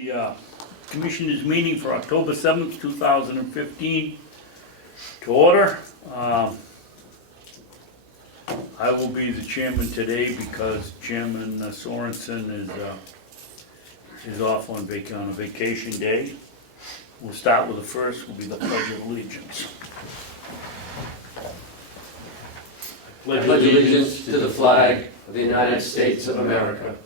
The Commissioners meeting for October 7th, 2015 to order. I will be the chairman today because Chairman Sorensen is off on a vacation day. We'll start with the first, will be the Pledge of Allegiance. I pledge allegiance to the flag of the United States of America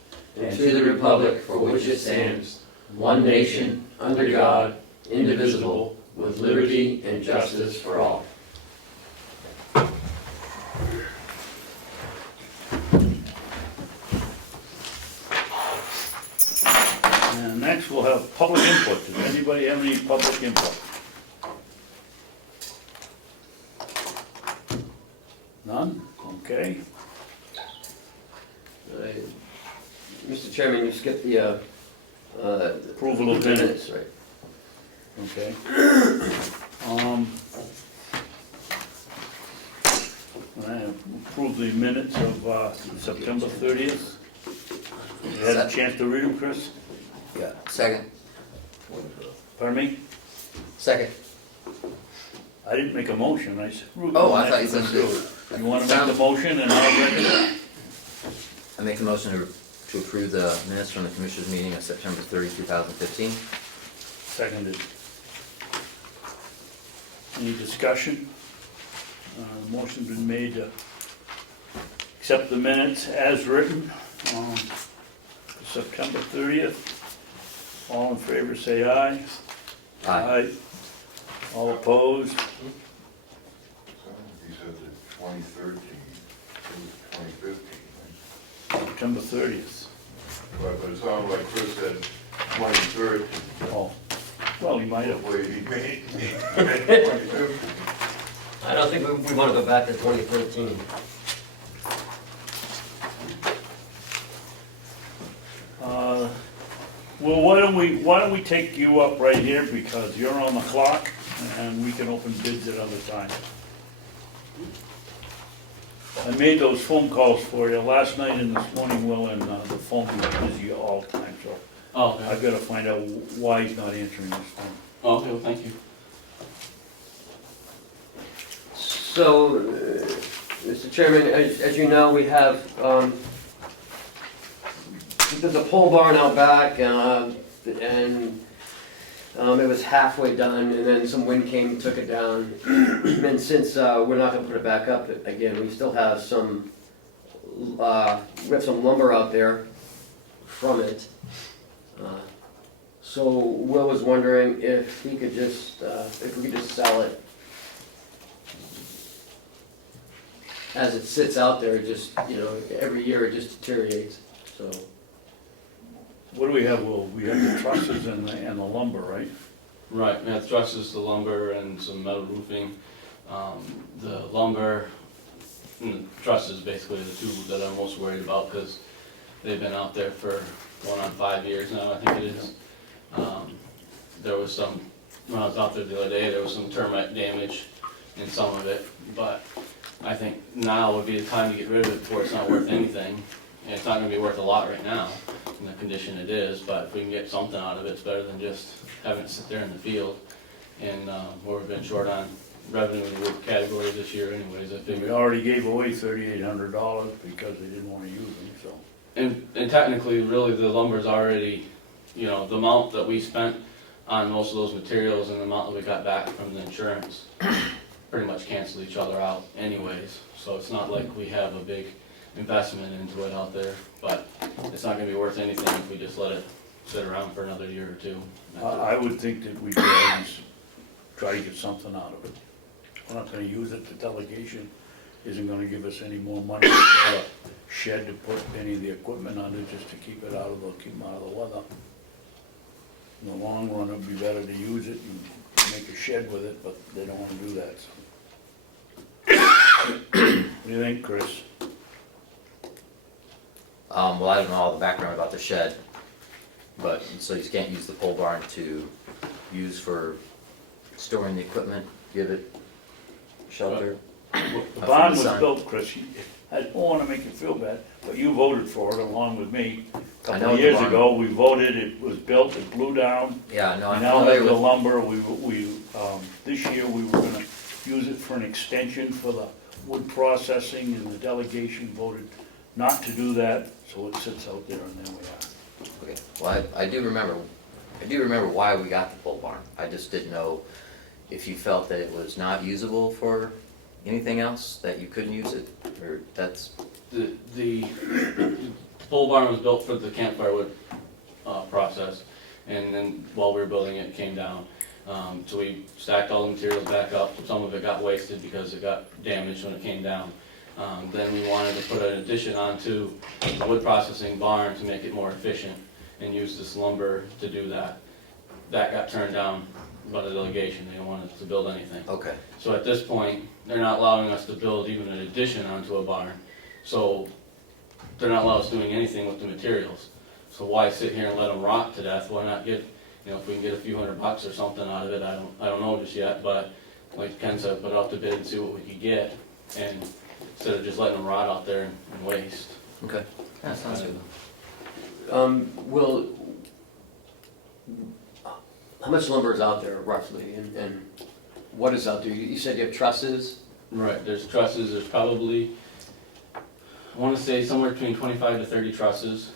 and to the republic for which it stands, one nation, under God, indivisible, with liberty and justice for all. And next we'll have public input. Does anybody have any public input? None? Okay. Mr. Chairman, you skipped the Approval of minutes. right? Okay. I approve the minutes of September 30th. You had a chance to read them, Chris? Yeah, second. Pardon me? Second. I didn't make a motion, I said. Oh, I thought you said do. You want to make the motion and I'll second it? I make the motion to approve the minutes from the Commissioners meeting of September 30, 2015. Seconded. Any discussion? Motion's been made to accept the minutes as written on September 30th. All in favor say aye. Aye. All opposed? You said the 2013, it was 2015. September 30th. But it sounded like Chris said 23rd. Oh, well, he might have. Wait, he made 2015. I don't think we want to go back to 2013. Well, why don't we take you up right here because you're on the clock and we can open bids at other times. I made those phone calls for you last night and this morning, Will, and the phone was busy all the time, so Oh, okay. I've gotta find out why he's not answering this phone. Oh, okay, well, thank you. So, Mr. Chairman, as you know, we have, there's a pole barn out back, and it was halfway done, and then some wind came and took it down. And since we're not gonna put it back up again, we still have some, we have some lumber out there from it. So Will was wondering if he could just, if we could just sell it. As it sits out there, just, you know, every year it just deteriorates, so. What do we have, Will? We have the trusses and the lumber, right? Right, we have trusses, the lumber, and some metal roofing. The lumber and the trusses basically the two that I'm most worried about because they've been out there for going on 5 years now, I think it is. There was some, when I was out there the other day, there was some termite damage in some of it, but I think now would be the time to get rid of it before it's not worth anything. And it's not gonna be worth a lot right now in the condition it is, but if we can get something out of it, it's better than just having it sit there in the field. And we've been short on revenue in the wood category this year anyways, I We figure. already gave away $3,800 because they didn't wanna use them, so. And technically, really, the lumber's already, you know, the amount that we spent on most of those materials and the amount that we got back from the insurance pretty much cancel each other out anyways. So it's not like we have a big investment into it out there, but it's not gonna be worth anything if we just let it sit around for another year or two. I would think that we could at least try to get something out of it. We're not gonna use it, the delegation isn't gonna give us any more money for a shed to put any of the equipment under just to keep them out of the weather. In the long run, it'd be better to use it and make a shed with it, but they don't wanna do that, so. What do you think, Chris? Well, I don't know all the background about the shed, but, so you can't use the pole barn to use for storing the equipment, give it shelter? The barn was built, Chris, I don't wanna make you feel bad, but you voted for it along with me. I Couple know of the years barn- ago, we voted, it was built, it blew down. Yeah, no, I'm Now familiar that the with, lumber, this year, we were gonna use it for an extension for the wood processing, and the delegation voted not to do that, so it sits out there, and there we are. okay, well, I do remember why we got the pole barn. I just didn't know if you felt that it was not usable for anything else, that you couldn't use it, or that's, The pole barn was built for the campfire wood process, and then while we were building it, it came down. So we stacked all the materials back up. Some of it got wasted because it got damaged when it came down. Then we wanted to put an addition onto the wood processing barn to make it more efficient and use this lumber to do that. That got turned down by the delegation. They didn't want us to build anything. okay, So at this point, they're not allowing us to build even an addition onto a barn. So they're not allowing us doing anything with the materials. So why sit here and let them rot to death? Why not get, if we can get a few $100 or something out of it, I don't know just yet, but like Ken said, put out the bid and see what we could get, and instead of just letting them rot out there and waste. okay, yeah, sounds good. How much lumber is out there roughly, and what is out there? You said you have trusses? Right, there's trusses, there's probably, I wanna say somewhere between 25 to 30 trusses.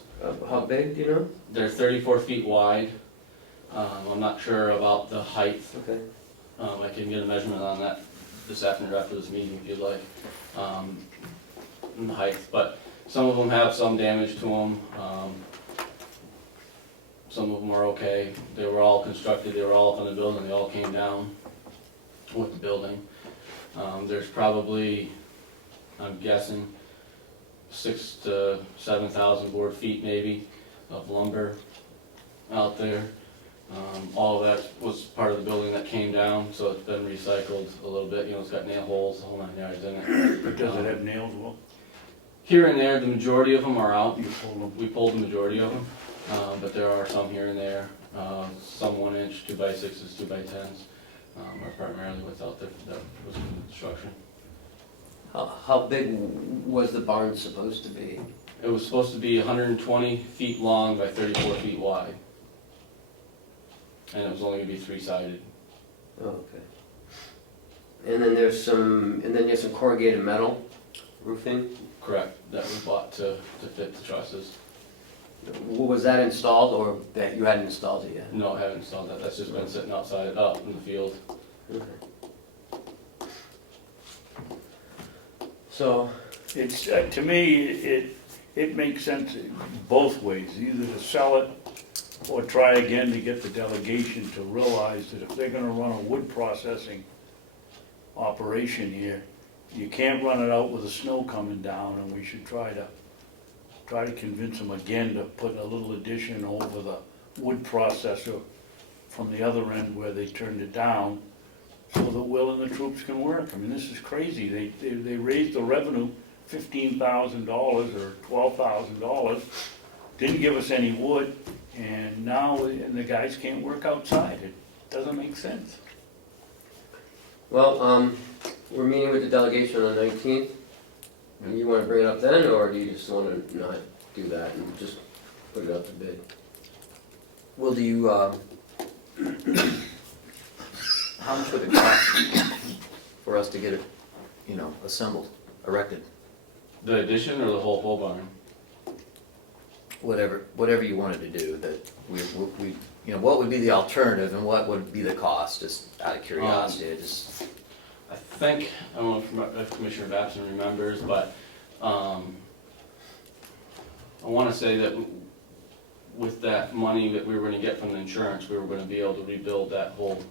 How big, do you know? They're 34 feet wide. I'm not sure about the height. Okay. I can get a measurement on that this afternoon after this meeting if you'd like, in the height, but some of them have some damage to them. Some of them are okay. They were all constructed, they were all up on the building, they all came down with the building. There's probably, I'm guessing, 6,000 to 7,000 board feet maybe of lumber out there. All of that was part of the building that came down, so it's been recycled a little bit. It's got nail holes, the whole 9 yards in it. But does it have nails, Will? Here and there, the majority of them are out. You pull them? We pulled the majority of them, but there are some here and there. Some 1 inch, 2x6s, 2x10s are primarily what's out there that was in construction. How big was the barn supposed to be? It was supposed to be 120 feet long by 34 feet wide. And it was only gonna be 3-sided. Oh, okay. And then you have some corrugated metal roofing? Correct, that was bought to fit the trusses. Was that installed, or that you hadn't installed it yet? No, I haven't installed that, that's just been sitting outside, out in the field. Okay. So, It's, to me, it makes sense both ways, either to sell it or try again to get the delegation to realize that if they're gonna run a wood processing operation here, you can't run it out with the snow coming down, and we should try to convince them again to put a little addition over the wood processor from the other end where they turned it down, so that Will and the troops can work. I mean, this is crazy. They raised the revenue $15,000 or $12,000, didn't give us any wood, and now, and the guys can't work outside. It doesn't make sense. well, we're meeting with the delegation on the 19th. You wanna bring it up then, or do you just wanna not do that and just put it up to bid? Well, do you, how much would it cost for us to get it, assembled, erected? The addition or the whole pole barn? Whatever you wanted to do, that we, what would be the alternative and what would be the cost, just out of curiosity, I think, I don't know if Commissioner Babson remembers, but I want to say that with that money that we were going to get from the insurance, we were going to be able to rebuild that whole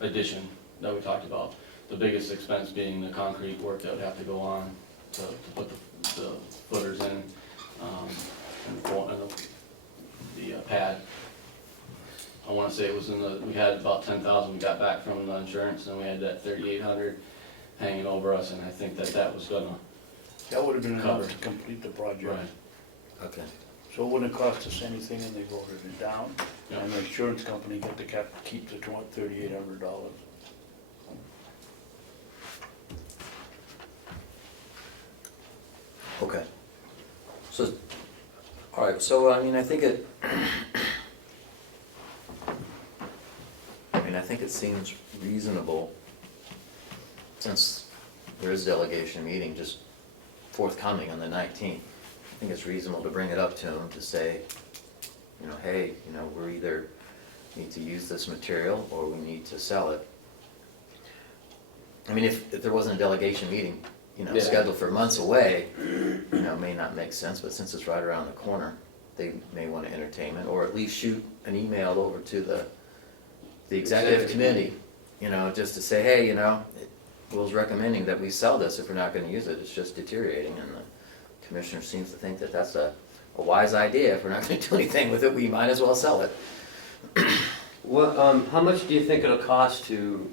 addition that we talked about. The biggest expense being the concrete work that would have to go on to put the footers in and the pad. I want to say it was we had about 10,000 we got back from the insurance, and we had that 3,800 hanging over us, and I think that was gonna. That would have been Covered. enough to complete the project. Right. okay. So it wouldn't cost us anything, and they voted it down, Yeah. and the insurance company got to keep the $3,800. Okay. So, All right, so I mean, I think it seems reasonable, since there is delegation meeting just forthcoming on the 19th. I think it's reasonable to bring it up to them to say, you know, hey, you know, we're either need to use this material or we need to sell it. I mean, if there wasn't a delegation meeting, you know, Yeah. scheduled for months away, you know, may not make sense, but since it's right around the corner, they may want to entertain it, or at least shoot an email over to the executive committee, you know, just to say, hey, you know, Will's recommending that we sell this if we're not gonna use it, it's just deteriorating, and the commissioner seems to think that that's a wise idea. If we're not gonna do anything with it, we might as well sell it. What, how much do you think it'll cost to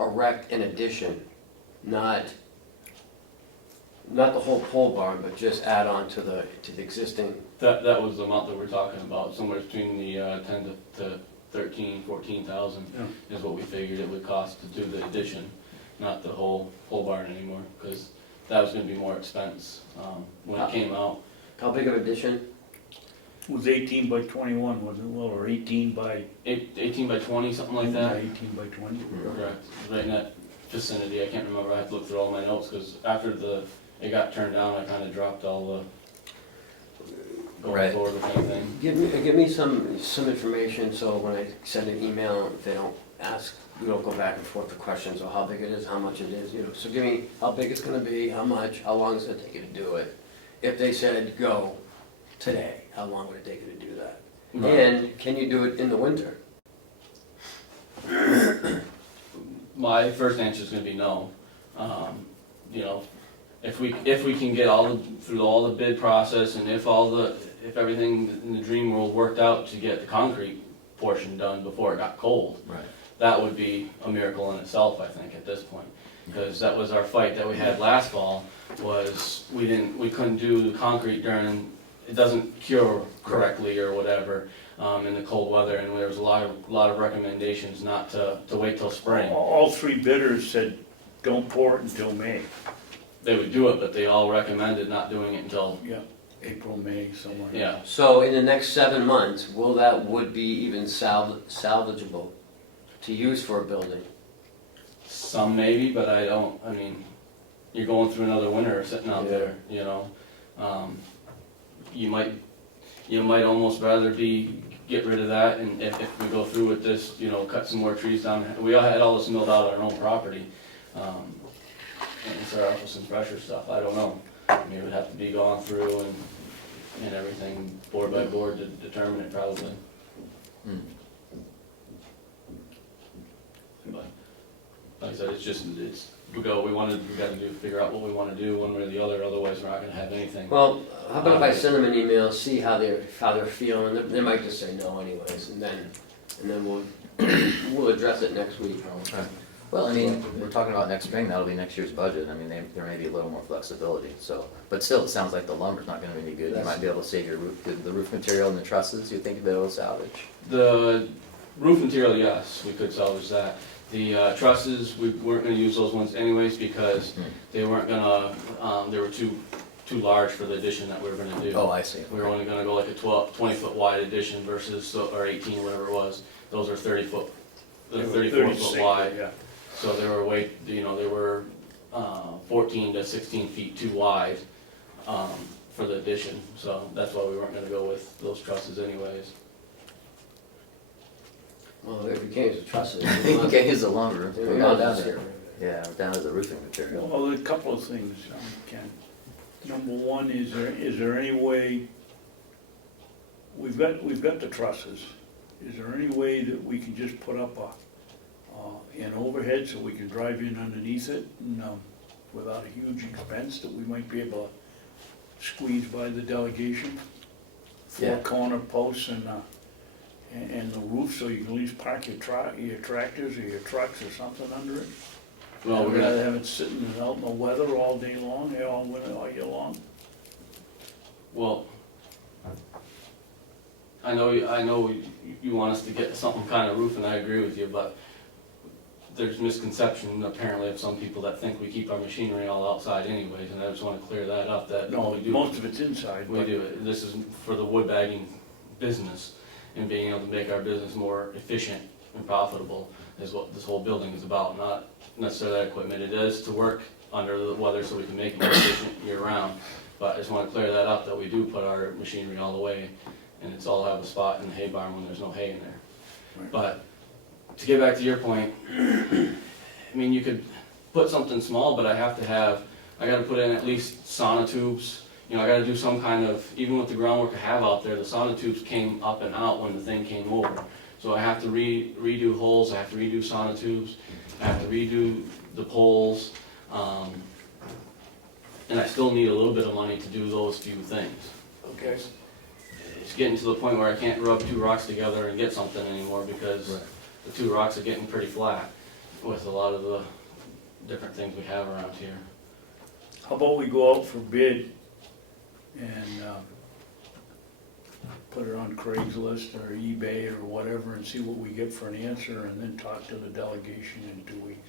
erect an addition? Not the whole pole barn, but just add on to the existing. That was the amount that we're talking about, somewhere between the 10 to 13, 14,000 is what we figured it would cost to do the addition, not the whole pole barn anymore, because that was gonna be more expense, when it came out. How big of addition? It was 18 by 21, wasn't it, Will, or 18 by? 18 by 20, something like that. 18 by 20. Correct, right in that vicinity, I can't remember, I have to look through all my notes, because after it got turned down, I kinda dropped all the going Right. forward with anything. Give me some information, so when I send an email, if they don't ask, we don't go back and forth with questions of how big it is, how much it is, you know. So give me how big it's gonna be, how much, how long is it take you to do it? If they said go today, how long would it take you to do that? Right. And can you do it in the winter? My first answer is gonna be no. You know, if we can get through all the bid process, and if everything in the dream world worked out to get the concrete portion done before it got cold, Right. that would be a miracle in itself, I think, at this point. Because that was our fight that we had last fall, was we couldn't do the concrete during, it doesn't cure correctly or whatever, in the cold weather, and there was a lot of recommendations not to wait till spring. All three bidders said, don't pour it until May. They would do it, but they all recommended not doing it until, Yeah, April, May, somewhere. yeah. So in the next 7 months, will that wood be even salvageable to use for a building? Some maybe, but I mean, you're going through another winter sitting out Yeah. there, you know? You might almost rather get rid of that, and if we go through with this, you know, cut some more trees down. We all had all this milled out on our own property, and start off with some fresher stuff, I don't know. I mean, it would have to be gone through and everything, board by board, to determine it probably. Hmm. But, like I said, we gotta figure out what we wanna do one way or the other, otherwise we're not gonna have anything. Well, how about if I send them an email, see how they're feeling, they might just say no anyways, and then we'll address it next week. Right. Well, I mean, we're talking about next spring, that'll be next year's budget, I mean, there may be a little more flexibility, so, but still, it sounds like the lumber's not gonna be any good. You might be able to save your roof, the roof material and the trusses, you think you'll be able to salvage? The roof material, yes, we could salvage that. The trusses, we weren't gonna use those ones anyways, because they weren't gonna, they were too large for the addition that we were gonna do. Oh, I see. We were only gonna go like a 20-foot wide addition versus, or 18, whatever it was. Those are 30-foot, They were 34 36, foot wide. Yeah. So they were 14 to 16 feet too wide, for the addition. So that's why we weren't gonna go with those trusses anyways. Well, if we can't use the trusses. You can't use the lumber, Yeah, we're we down got there. Yeah, we're down to the roofing material. Well, a couple of things, Ken. Number one, is there any way, we've got the trusses. Is there any way that we can just put up an overhead so we can drive in underneath it, and, without a huge expense, that we might be able to squeeze by the delegation? Yeah. 4 corner posts and the roof, so you can at least park your tractors or your trucks or something under it? Well, we're Rather gonna, have it sitting out in the weather all day long, all winter, all year long? well, I know you want us to get something kind of roof, and I agree with you, but there's misconception apparently of some people that think we keep our machinery all outside anyways, and I just wanna clear that up, that No, we do. most of it's inside, We but do it, this is for the wood bagging business, and being able to make our business more efficient and profitable is what this whole building is about, not necessarily that equipment. It is to work under the weather so we can make it more efficient year round, but I just wanna clear that up, that we do put our machinery all the way, and it's all have a spot in the hay barn when there's no hay in there. Right. But, to get back to your point, I mean, you could put something small, but I gotta put in at least sonotubes. You know, I gotta do some kind of, even with the groundwork I have out there, the sonotubes came up and out when the thing came over. So I have to redo holes, I have to redo sonotubes, I have to redo the poles, and I still need a little bit of money to do those few things. okay. It's getting to the point where I can't rub two rocks together and get something anymore, because Right. the two rocks are getting pretty flat with a lot of the different things we have around here. How about we go out for bid and put it on Craigslist or eBay or whatever and see what we get for an answer, and then talk to the delegation in 2 weeks?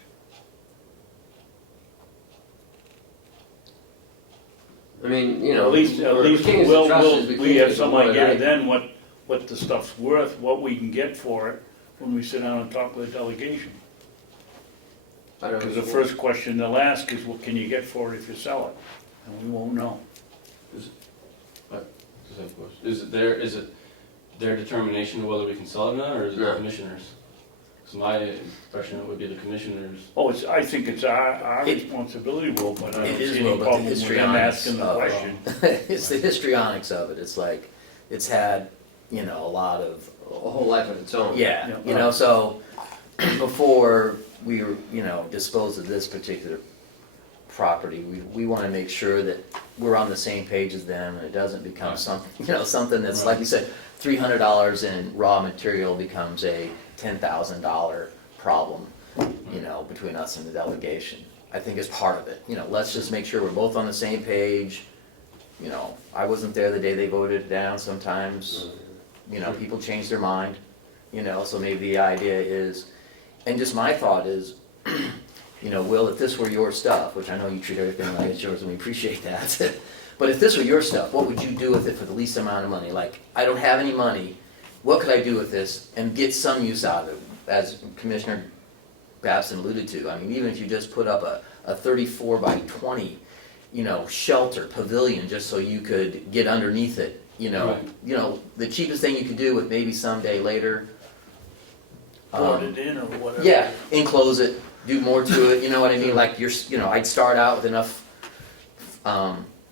I mean, you know. At least we're kings of trusses, we can't have get some the wood, idea right? then what the stuff's worth, what we can get for it when we sit down and talk with the delegation. I don't Because the know. first question they'll ask is, what can you get for it if you sell it? And we won't know. Is it their determination of whether we can sell it or not, or is it the No. commissioners? Because my impression it would be the commissioners. Oh, I think it's our responsibility, Will, but I It don't is, see any Will, but the problem with them histrionics asking the of it. question. It's the histrionics of it, it's like, it's had, you know, a lot of, A whole life of its own. yeah, Yeah. you know, so before we, you know, dispose of this particular property, we wanna make sure that we're on the same page as them, and it doesn't become Right. something, you know, something that's, like you said, $300 in raw material becomes a $10,000 problem, you know, between us and the delegation. I think it's part of it, you know, let's just make sure we're both on the same page. You know, I wasn't there the day they voted it down, sometimes, you know, people change their mind, you know, so maybe the idea is, and just my thought is, you know, Will, if this were your stuff, which I know you treat everything like it's yours and we appreciate that, but if this were your stuff, what would you do with it for the least amount of money? Like, I don't have any money, what could I do with this and get some use out of it? As Commissioner Babson alluded to, I mean, even if you just put up a 34 by 20, you know, shelter, pavilion, just so you could get underneath it, you know, Right. you know, the cheapest thing you could do with maybe someday later. Board it in or whatever. Yeah, enclose it, do more to it, you know what I mean, like you know, I'd start out with enough,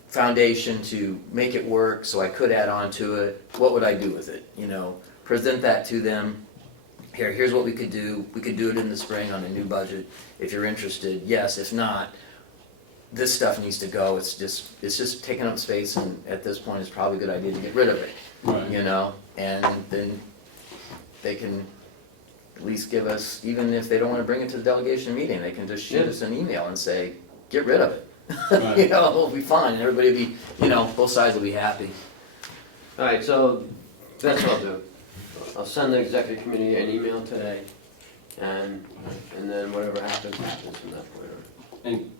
foundation to make it work, so I could add on to it. What would I do with it, you know, present that to them. Here's what we could do it in the spring on a new budget, if you're interested, yes, if not, this stuff needs to go, it's just taking up space, and at this point, it's probably a good idea to get rid of it, Right. you know, and then they can at least give us, even if they don't wanna bring it to the delegation meeting, they can just shoot Yeah. us an email and say, get rid of it. Right. You know, it'll be fine, and everybody will be, you know, both sides will be happy. Alright, so that's what I'll do. I'll send the executive committee an email today, and then whatever happens, happens from that point on. And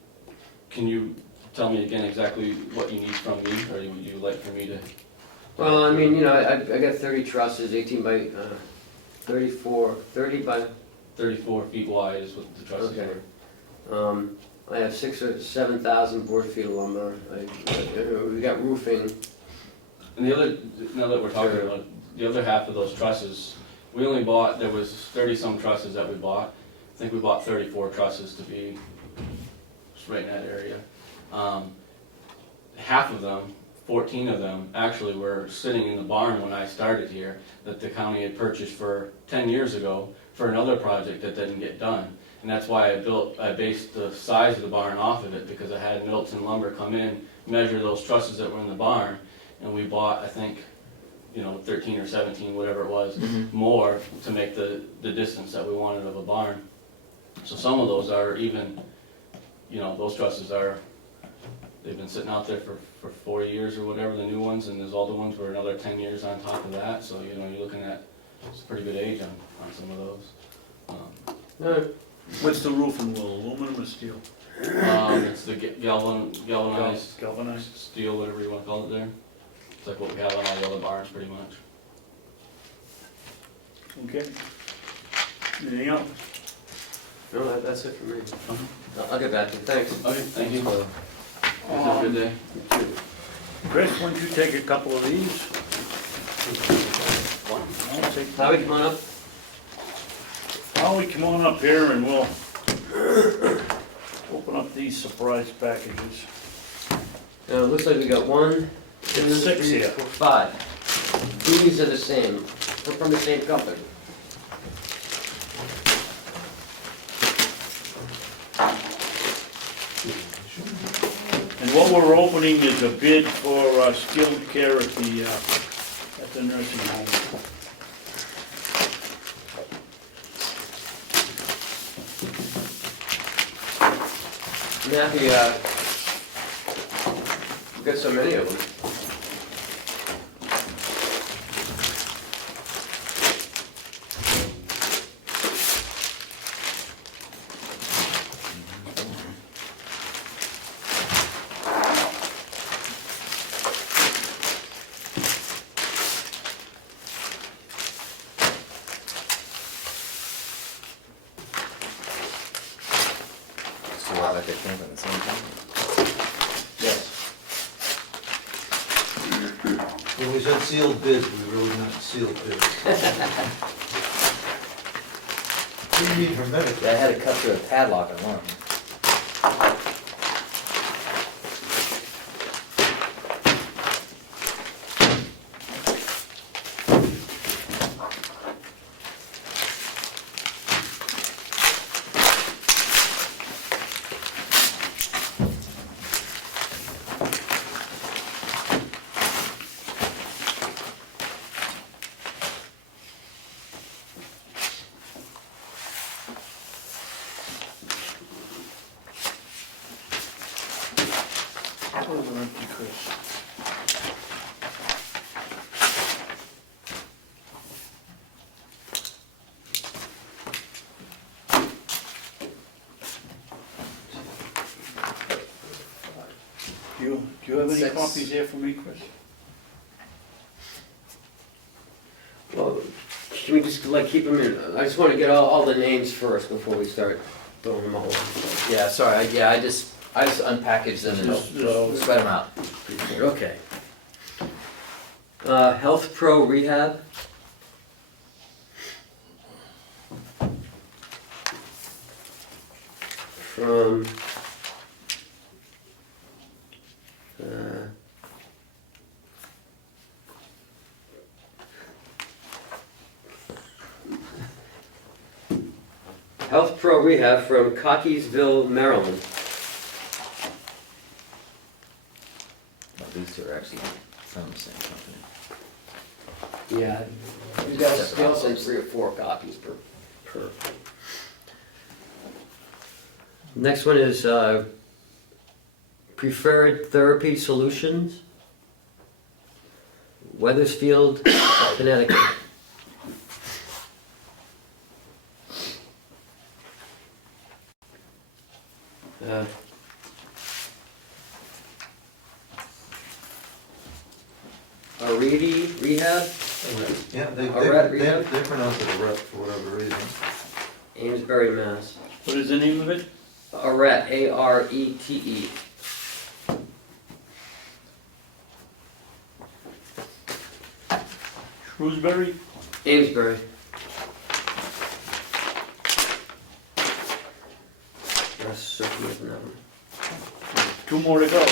can you tell me again exactly what you need from me, or would you like for me to? Well, I mean, you know, I got 30 trusses, 18 by 30 by, 34 feet wide is what the trusses Okay. are. I have 6,000 or 7,000 board feet of lumber. We got roofing. And the other, now that we're talking about it, the other half of those trusses, we only bought, there was 30-some trusses that we bought. I think we bought 34 trusses to be just right in that area. Half of them, 14 of them, actually were sitting in the barn when I started here, that the county had purchased for 10 years ago for another project that didn't get done. And that's why I based the size of the barn off of it, because I had Middleton Lumber come in, measure those trusses that were in the barn, and we bought, I think, 13 or 17, whatever it was, more to make the distance that we wanted of a barn. So some of those are even, those trusses are, they've been sitting out there for 4 years or whatever, the new ones, and those older ones were another 10 years on top of that, so, you're looking at, it's a pretty good age on some of those. No, What's the roofing wool, aluminum or steel? It's the galvanized Galvanized? steel, whatever you wanna call it there. It's like what we have on all the other barns, pretty much. Okay. Anything else? No, that's it for me. I'll get back to you, thanks. Okay, thank you. Have a good day. Chris, why don't you take a couple of these? I'll take- Howie, come on up. Howie, come on up here and we'll open up these surprise packages. It looks like we got 1, 2, It's 6 3, here. 4, 5. These are the same, they're from the same company. And what we're opening is a bid for skilled care at the nursing home. Matthew, we've got so many of them. So like they came from the same company. Yes. When we said sealed bids, we really meant sealed bids. What do you mean hermetic? Yeah, I had to cut through a padlock on one of them. Those are empty, Chris. Do you have any 6. copies there for me, Chris? Well, should we just like keep them in? I just want to get all the names first before we start throwing them all. Yeah, sorry, I just unpackaged them and spread them out. Okay. Health Pro Rehab. From Health Pro Rehab from Cockeysville, Maryland. Well, these two are actually from the same company. Yeah, you guys still send 3 or 4 copies per. Next one is Preferred Therapy Solutions, Weathersfield, Connecticut. Aridi Rehab, Yeah, they Rehab? pronounce it a rep for whatever reason. Amesbury, Mass. What is the name of it? Arete, A-R-E-T-E. Shrewsbury? Amesbury. That's circling with that one. 2 more to go.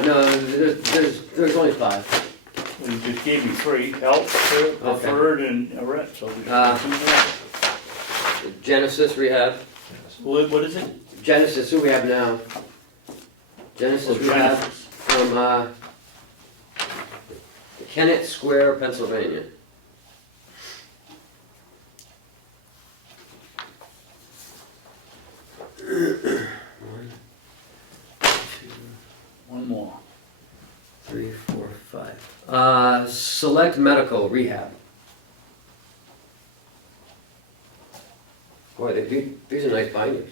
No, there's only 5. Well, you just gave me 3, Health, Preferred, and Arete, so we got 2 more. Genesis Rehab. What is it? Genesis, who we have now? Genesis Oh, Rehab Genesis. from Kennett Square, Pennsylvania. One, 2, 1 more. 3, 4, 5. Select Medical Rehab. These are nice binders.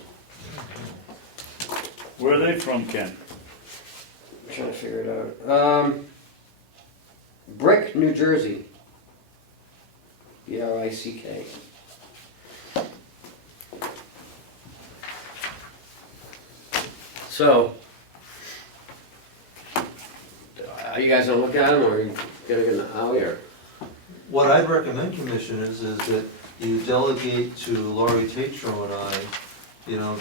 Where are they from, Ken? I'm trying to figure it out. Brick, New Jersey. BRICK. So, are you guys gonna look at them, or are you gonna get an alley, or? What I'd recommend, commissioners, is that you delegate to Laurie Tatro and I,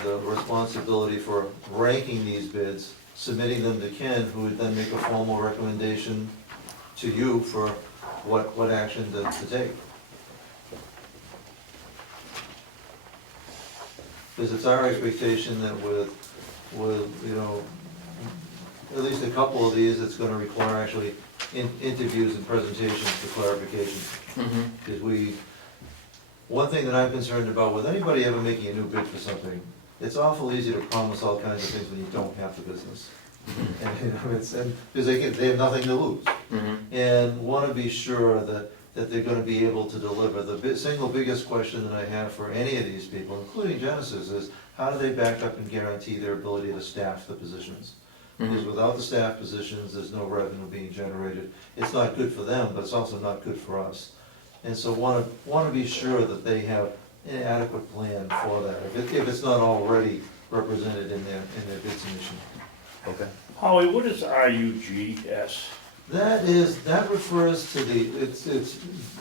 the responsibility for ranking these bids, submitting them to Ken, who would then make a formal recommendation to you for what action to take. Because it's our expectation that with, at least a couple of these, it's gonna require actually interviews and presentations for clarification. Because one thing that I'm concerned about with anybody ever making a new bid for something, it's awful easy to promise all kinds of things when you don't have the business. And because they have nothing to lose. And want to be sure that they're going to be able to deliver. The single biggest question that I have for any of these people, including Genesis, is how do they back up and guarantee their ability to staff the positions? Because without the staff positions, there's no revenue being generated. It's not good for them, but it's also not good for us. And so want to be sure that they have an adequate plan for that, if it's not already represented in their bid submission. Okay. Howie, what is RUGS? That refers to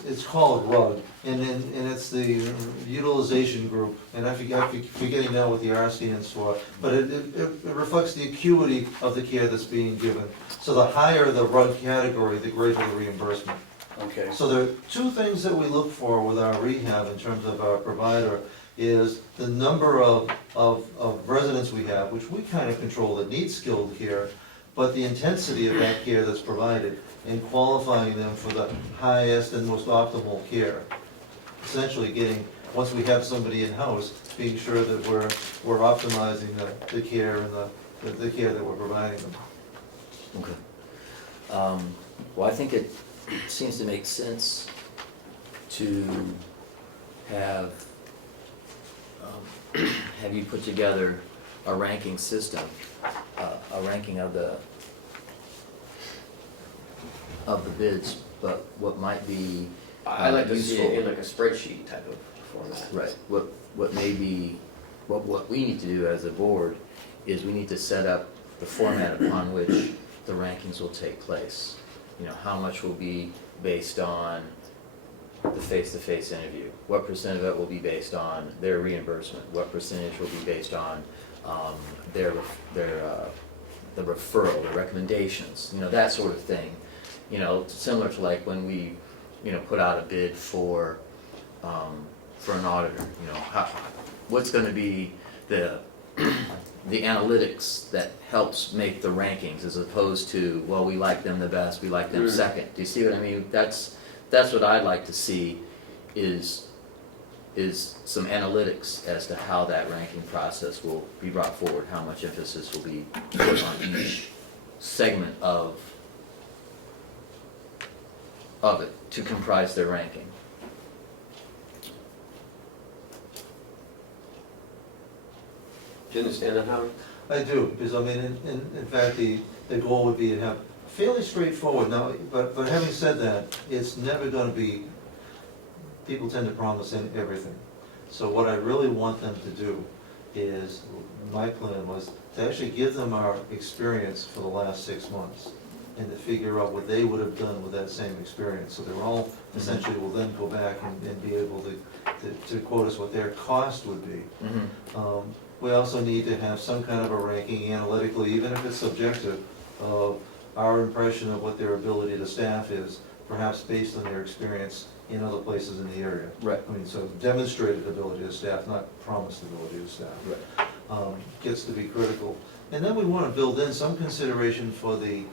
it's called RUG, and it's the utilization group, and I'm forgetting now what the R stands for, but it reflects the acuity of the care that's being given. So the higher the RUG category, the greater the reimbursement. Okay. So there are two things that we look for with our rehab in terms of our provider, is the number of residents we have, which we kind of control, that need skilled care, but the intensity of that care that's provided, and qualifying them for the highest and most optimal care. Essentially getting, once we have somebody in-house, being sure that we're optimizing the care and the care that we're providing them. Okay. Well, I think it seems to make sense to have you put together a ranking system, a ranking of the bids, but what might be I like to see it useful. in like a spreadsheet type of format. Right, what may be, what we need to do as a board is we need to set up the format upon which the rankings will take place. How much will be based on the face-to-face interview? What percent of it will be based on their reimbursement? What percentage will be based on the referral, the recommendations, that sort of thing. Similar to like when we, put out a bid for an auditor, what's gonna be the analytics that helps make the rankings, as opposed to, well, we like them the best, we like them second. Do you see what I mean? That's what I'd like to see, is some analytics as to how that ranking process will be brought forward, how much emphasis will be put on each segment of it to comprise their ranking. Do you understand that, Howard? I do, because in fact, the goal would be to have fairly straightforward. Now, but having said that, it's never gonna be, people tend to promise everything. So what I really want them to do is, my plan was to actually give them our experience for the last 6 months, and to figure out what they would have done with that same experience. So they're all, essentially will then go back and be able to quote us what their cost would be. We also need to have some kind of a ranking analytically, even if it's subjective, of our impression of what their ability to staff is, perhaps based on their experience in other places in the area. Right. So demonstrated ability to staff, not promised ability to staff. Right. Gets to be critical. And then we want to build in some consideration for the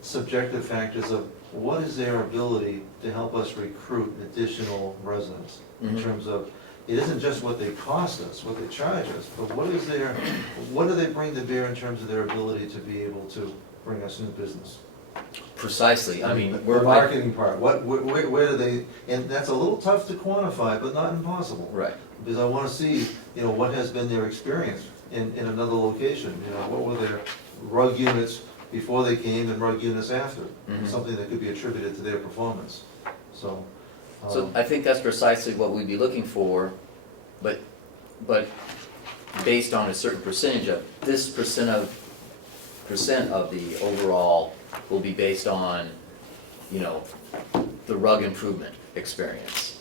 subjective factors of what is their ability to help us recruit additional residents, in terms of, it isn't just what they cost us, what they charge us, but what do they bring to bear in terms of their ability to be able to bring us new business? Precisely, I mean, The marketing part, where do they, and that's a little tough to quantify, but not impossible. Right. because I wanna see, you know, what has been their experience in another location, you know, what were their rug units before they came and rug units after, Mhm. something that could be attributed to their performance, so. So I think that's precisely what we'd be looking for, but based on a certain percentage of, this percent of the overall will be based on, you know, the rug improvement experience.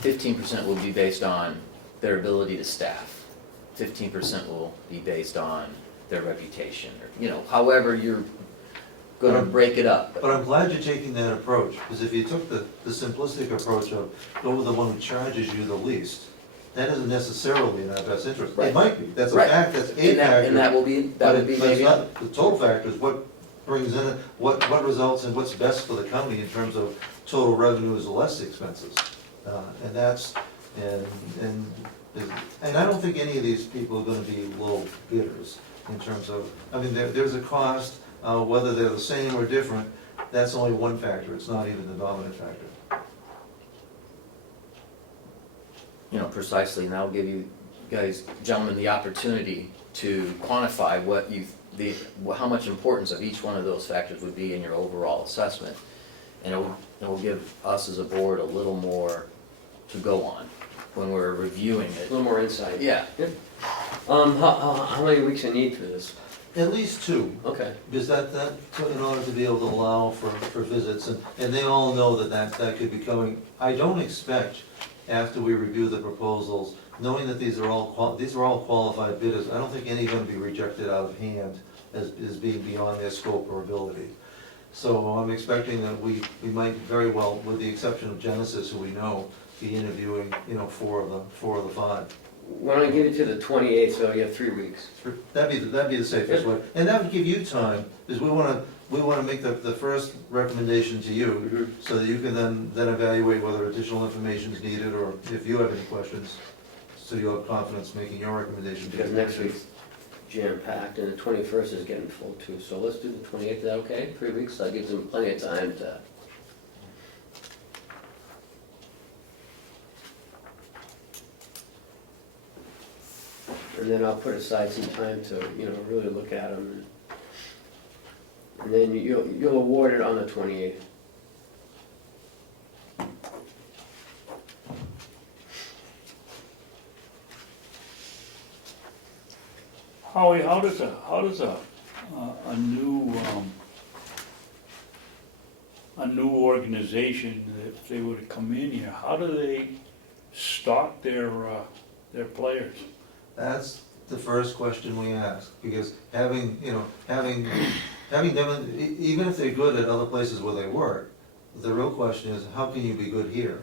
15% will be based on their ability to staff. 15% will be based on their reputation, or, you know, however you're gonna break it up. But I'm glad you're taking that approach, because if you took the simplistic approach of go with the one who charges you the least, that isn't necessarily in our best interest. Right. It might be, that's a Right. fact, that's a factor. And that will be, that would be But it's maybe. not, the total factor is what brings in, what results in what's best for the county in terms of total revenues or less expenses. And that's, and I don't think any of these people are gonna be low bidders in terms of, I mean, there's a cost, whether they're the same or different, that's only one factor, it's not even the dominant factor. You know, precisely, and that'll give you guys, gentlemen, the opportunity to quantify what how much importance of each one of those factors would be in your overall assessment. And it will give us as a board a little more to go on when we're reviewing A it. little more insight. Yeah, How many weeks you need for this? At least two, Okay. because that, in order to be able to allow for visits, and they all know that could be coming. I don't expect, after we review the proposals, knowing that these are all qualified bidders, I don't think any are gonna be rejected out of hand as being beyond their scope or ability. So I'm expecting that we might very well, with the exception of Genesis, who we know, be interviewing, you know, four of the five. Why don't I give it to the 28th, so you have 3 weeks? That'd be the safest way, and that would give you time, because we wanna make the first recommendation to you, so that you can then evaluate whether additional information is needed, or if you have any questions, so you'll have confidence making your recommendation. Because next week's jam-packed, and the 21st is getting full too, so let's do the 28th, is that okay? 3 weeks, that gives them plenty of time to. And then I'll put aside some time to, you know, really look at them. And then you'll award it on the 28th. Howie, how does a new organization, if they were to come in here, how do they stock their players? That's the first question we ask, because having them, even if they're good at other places where they work, the real question is, how can you be good here?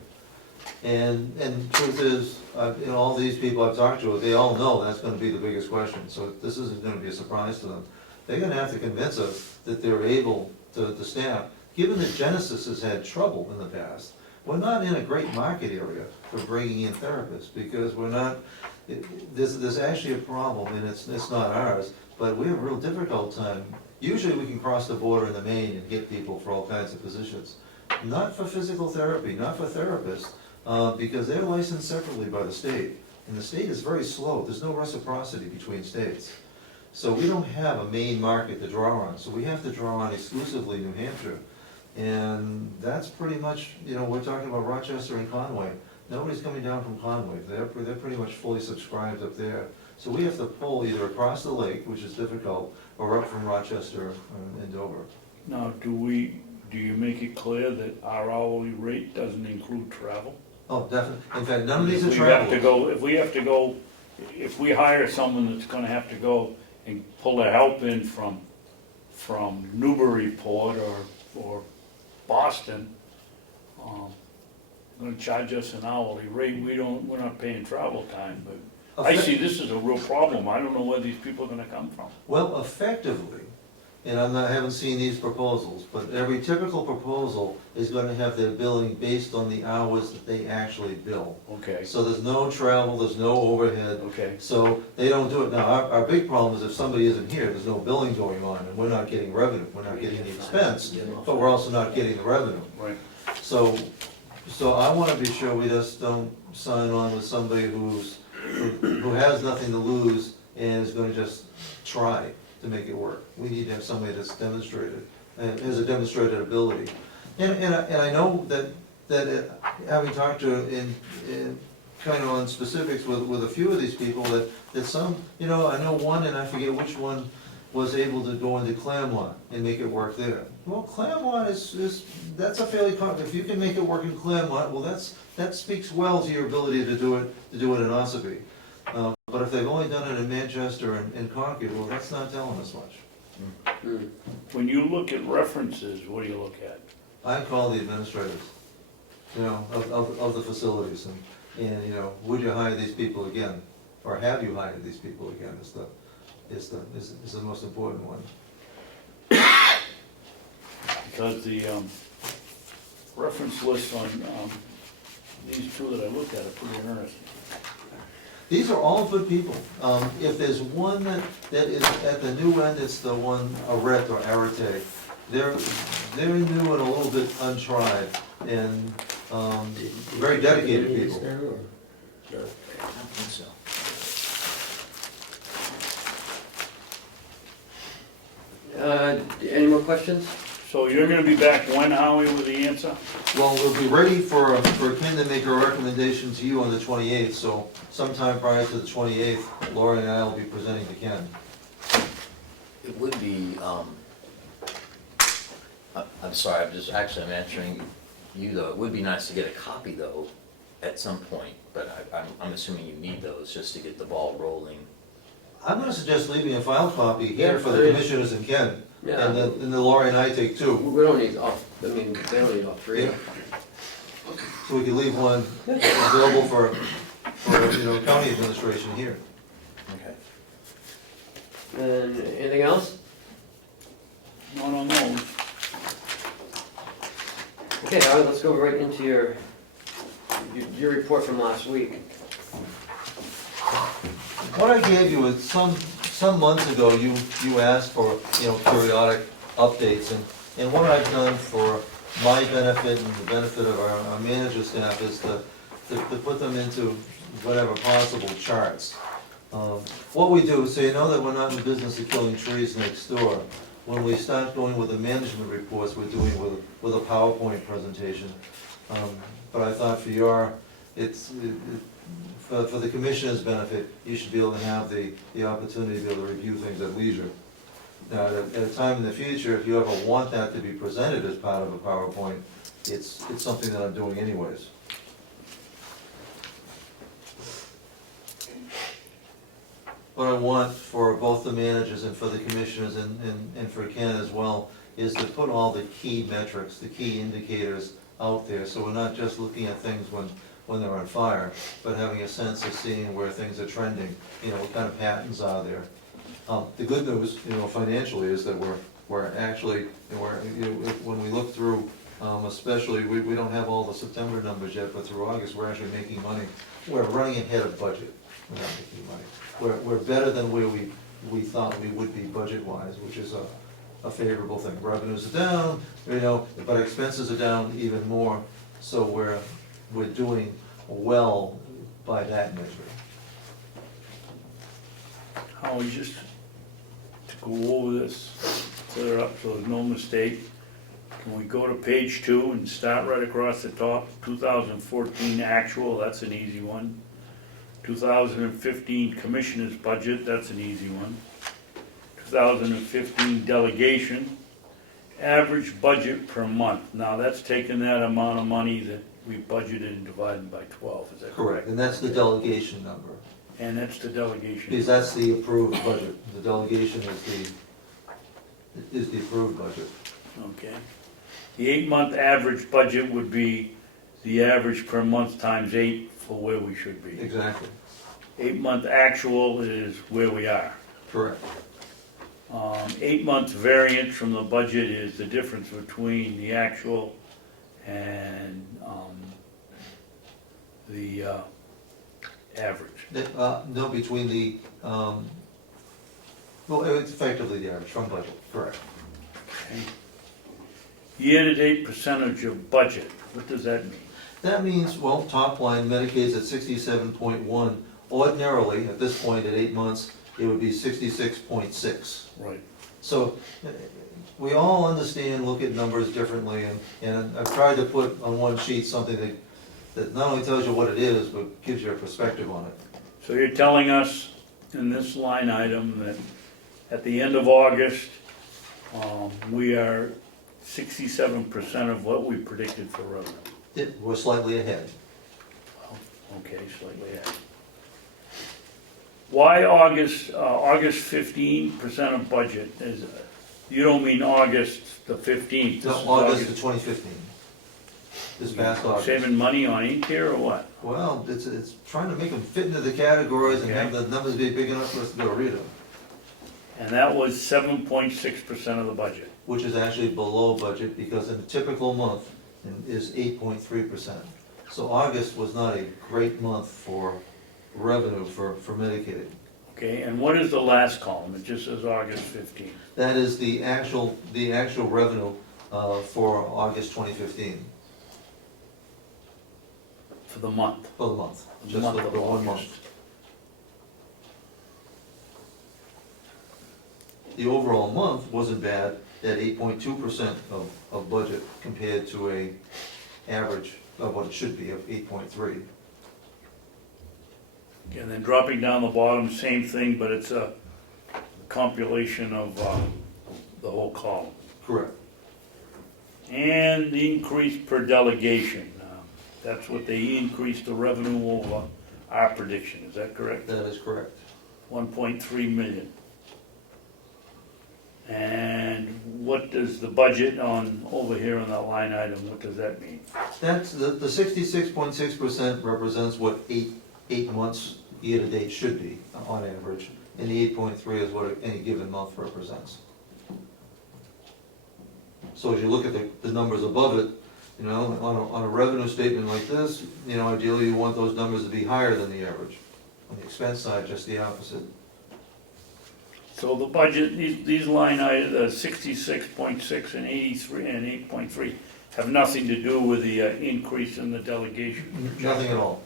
And truth is, you know, all these people I've talked to, they all know that's gonna be the biggest question, so this isn't gonna be a surprise to them. They're gonna have to convince us that they're able to staff. Given that Genesis has had trouble in the past, we're not in a great market area for bringing in therapists, because we're not, there's actually a problem, and it's not ours, but we have a real difficult time. Usually we can cross the border into Maine and get people for all kinds of positions. Not for physical therapy, not for therapists, because they're licensed separately by the state. And the state is very slow, there's no reciprocity between states. So we don't have a main market to draw on, so we have to draw on exclusively New Hampshire. And that's pretty much, you know, we're talking about Rochester and Conway. Nobody's coming down from Conway, they're pretty much fully subscribed up there. So we have to pull either across the lake, which is difficult, or up from Rochester and Dover. Now, do you make it clear that our hourly rate doesn't include travel? Oh, definitely, in fact, none of these are If we have to travelers. go, if we hire someone that's gonna have to go and pull their help in from Newburyport or Boston, gonna charge us an hourly rate, we're not paying travel time, but I see this is a real problem, I don't know where these people are gonna come from. Well, effectively, and I haven't seen these proposals, but every typical proposal is gonna have their billing based on the hours that they actually bill. Okay, So there's no travel, there's no overhead, okay, so they don't do it. Now, our big problem is if somebody isn't here, there's no billing going on, and we're not getting revenue, we're not getting the expense, but we're also not getting the revenue. right. So I wanna be sure we just don't sign on with somebody who has nothing to lose and is gonna just try to make it work. We need to have somebody that's demonstrated, has a demonstrated ability. And I know that having talked to in kind of on specifics with a few of these people, that some, I know one, and I forget which one, was able to go into Claremont and make it work there. Well, Claremont that's a fairly, if you can make it work in Claremont, well, that speaks well to your ability to do it in Ossipee. But if they've only done it in Manchester and Concord, well, that's not telling us much. When you look at references, what do you look at? I call the administrators, of the facilities, and would you hire these people again? Or have you hired these people again is the most important one. Because the reference lists on these two that I looked at are pretty interesting. These are all good people. If there's one that is at the new end, it's the one, Arete or Arete. They're new and a little bit untried, and very dedicated people. I don't think so. Any more questions? So you're gonna be back when, Howie, with the answer? Well, we'll be ready for Ken to make a recommendation to you on the 28th, so sometime prior to the 28th, Lori and I will be presenting to Ken. It would be, I'm sorry, I'm answering you though. It would be nice to get a copy though, at some point, but I'm assuming you need those just to get the ball rolling. I'm gonna suggest leaving a file copy here Yeah, for the there is. commissioners and Ken, Yeah. and then Lori and I take two, We don't need all, they don't need all three. Yeah. so we can leave one available for county administration here. Okay. And anything else? Not on those. Okay, all right, let's go right into your report from last week. What I gave you is some months ago, you asked for, periodic updates, and what I've done for my benefit and the benefit of our manager staff is to put them into whatever possible charts. What we do, so you know that we're not in the business of killing trees next door. When we start going with the management reports, we're doing with a PowerPoint presentation. But I thought for the commissioner's benefit, you should be able to have the opportunity to be able to review things at leisure. Now, at a time in the future, if you ever want that to be presented as part of a PowerPoint, it's something that I'm doing anyways. What I want for both the managers and for the commissioners and for Ken as well is to put all the key metrics, the key indicators out there, so we're not just looking at things when they're on fire, but having a sense of seeing where things are trending, what kind of patterns are there. The good news, financially, is that we're actually, when we look through, especially, we don't have all the September numbers yet, but through August, we're actually making money. We're running ahead of budget. We're not making money. We're better than where we thought we would be budget-wise, which is a favorable thing. Revenues are down, but expenses are down even more, so we're doing well by that measure. Howie, just to go over this, clear up so there's no mistake, can we go to page 2 and start right across the top? 2014 actual, that's an easy one. 2015 commissioner's budget, that's an easy one. 2015 delegation, average budget per month. Now that's taking that amount of money that we budgeted and divided by 12, is that correct? And that's the delegation number, And that's the delegation. because that's the approved budget. The delegation is the approved budget. Okay. The 8-month average budget would be the average per month times 8 for where we should be. Exactly, 8-month actual is where we are. correct. 8 months variance from the budget is the difference between the actual and the average. No, between the, it's effectively the average from budget, correct. Okay. Year-to-date percentage of budget, what does that mean? That means, well, top line, Medicaid's at 67.1. Ordinarily, at this point, at 8 months, it would be 66.6. Right. So, we all understand, look at numbers differently, and I've tried to put on one sheet something that not only tells you what it is, but gives you a perspective on it. So you're telling us in this line item that at the end of August, we are 67% of what we predicted for revenue. We're slightly ahead. Okay, slightly ahead. Why August, August 15% of budget is, you don't mean August the 15th? No, This is August of 2015. This past August. Saving money on ink here or what? Well, it's trying to make them fit into the categories and have Okay. the numbers be big enough for us to go read them, And that was 7.6% of the budget. which is actually below budget because in a typical month is 8.3%. So August was not a great month for revenue for Medicaid. Okay, and what is the last column? It just says August 15th. That is the actual revenue for August 2015, For the month. for the month, The just month the of 1 August. month. The overall month wasn't bad at 8.2% of budget compared to a average of what it should be of 8.3. And then dropping down the bottom, same thing, but it's a compilation of the whole column. Correct. And the increase per delegation, that's what they increased the revenue over our prediction, is that correct? That is correct. 1.3 million. And what does the budget on, over here on that line item, what does that mean? That's, the 66.6% represents what eight months year-to-date should be on average, and the 8.3 is what any given month represents. So as you look at the numbers above it, you know, on a revenue statement like this, you know, ideally you want those numbers to be higher than the average. On the expense side, just the opposite. So the budget, these line items, 66.6 and 83 and 8.3, have nothing to do with the increase in the delegation? Nothing at all.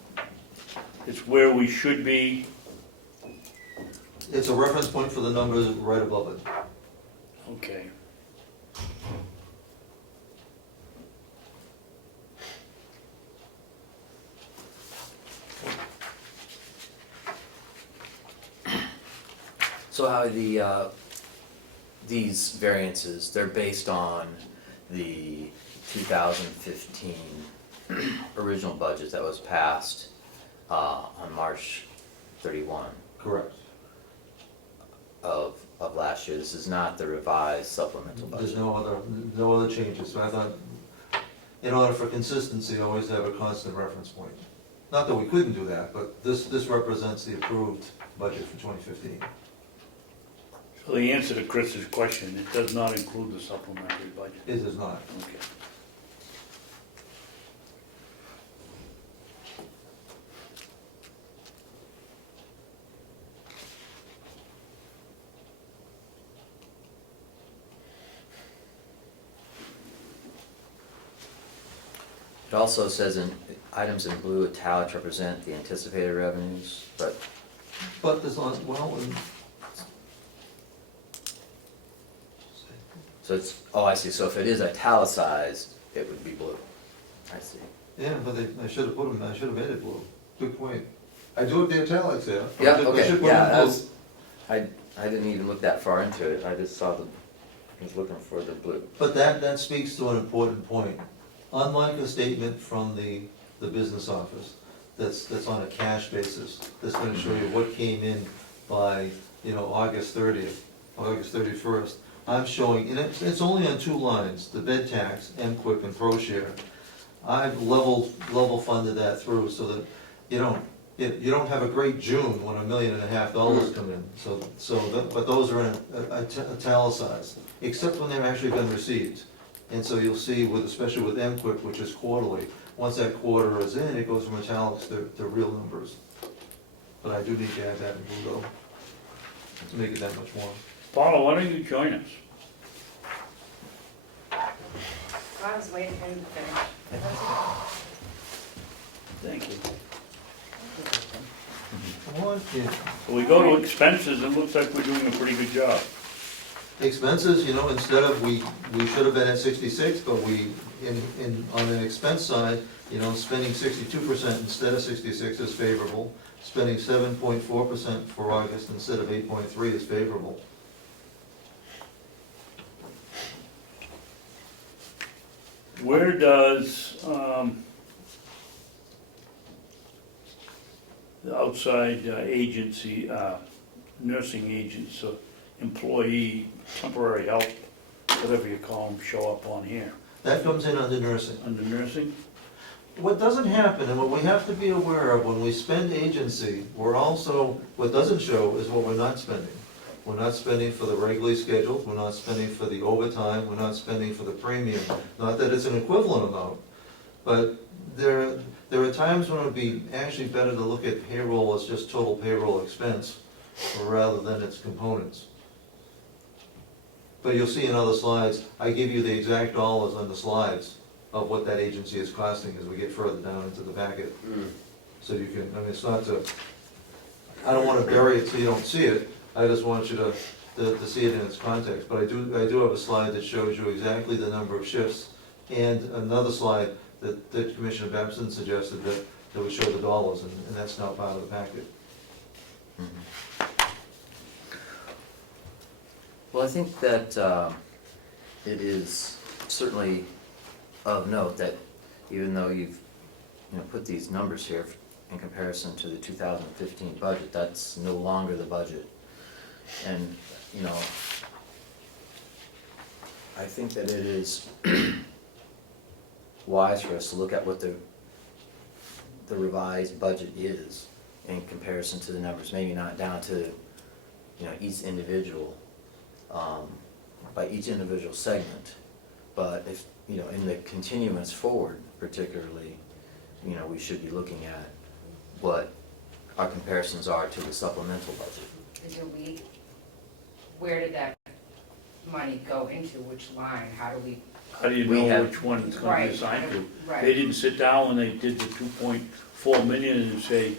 It's where we should be. It's a reference point for the numbers right above it. Okay. So how these variances, they're based on the 2015 original budget that was passed on March 31 Correct. of last year. This is not the revised supplemental There's budget. no other changes, so I thought, in order for consistency, always have a constant reference point. Not that we couldn't do that, but this represents the approved budget for 2015. So the answer to Chris's question, it does not include the supplementary budget. It is not. Okay. It also says in items in blue italics represent the anticipated revenues, but But there's on, well, so it's, oh, I see, so if it is italicized, it would be blue. I see. yeah, but I should have put them, I should have made it blue. Good point. I do have the italics there. I Yeah, should- I okay, should put yeah, them blue. that's, I didn't even look that far into it, I just saw I was looking for the blue. But that speaks to an important point. Unlike a statement from the business office, that's on a cash basis, that's gonna show you what came in by, you know, August 30th, August 31st. I'm showing, and it's only on 2 lines, the bed tax, MQuick and ProShare. I've level funded that through so that you don't have a great June when $1.5 million come in. But those are italicized, except when they've actually been received. And so you'll see especially with MQuick, which is quarterly, once that quarter is in, it goes from italics to real numbers. But I do need to add that in blue though, to make it that much more. Paula, why don't you join us? I was waiting for him to finish. But that's okay. Thank you. Come on, yeah. So we go to expenses, it looks like we're doing a pretty good job. Expenses, you know, instead of, we should have been at 66, but on an expense side, you know, spending 62% instead of 66 is favorable. Spending 7.4% for August instead of 8.3 is favorable. Where does, the outside agency, nursing agents, employee, temporary help, whatever you call them, show up on here? That comes in under nursing. Under nursing? What doesn't happen, and what we have to be aware of when we spend agency, we're also, what doesn't show is what we're not spending. We're not spending for the regularly scheduled, we're not spending for the overtime, we're not spending for the premium. Not that it's an equivalent amount, but there are times when it would be actually better to look at payroll as just total payroll expense, rather than its components. But you'll see in other slides, I give you the exact dollars on the slides of what that agency is costing as we get further down into the packet. So you can, I mean, it's not to, I don't wanna bury it so you don't see it, I just want you to see it in its context. But I do have a slide that shows you exactly the number of shifts, and another slide that Commissioner Babson suggested that would show the dollars, and that's now part of the packet. Well, I think that it is certainly of note that even though you've, put these numbers here in comparison to the 2015 budget, that's no longer the budget. And, I think that it is wise for us to look at what the revised budget is in comparison to the numbers, maybe not down to, each individual, by each individual segment, but if, in the continuance forward particularly, we should be looking at what our comparisons are to the supplemental budget. Where did that money go into, which line, how do we? How do you We know have- which one it's gonna Right, be assigned to? right. They didn't sit down when they did the 2.4 million and say,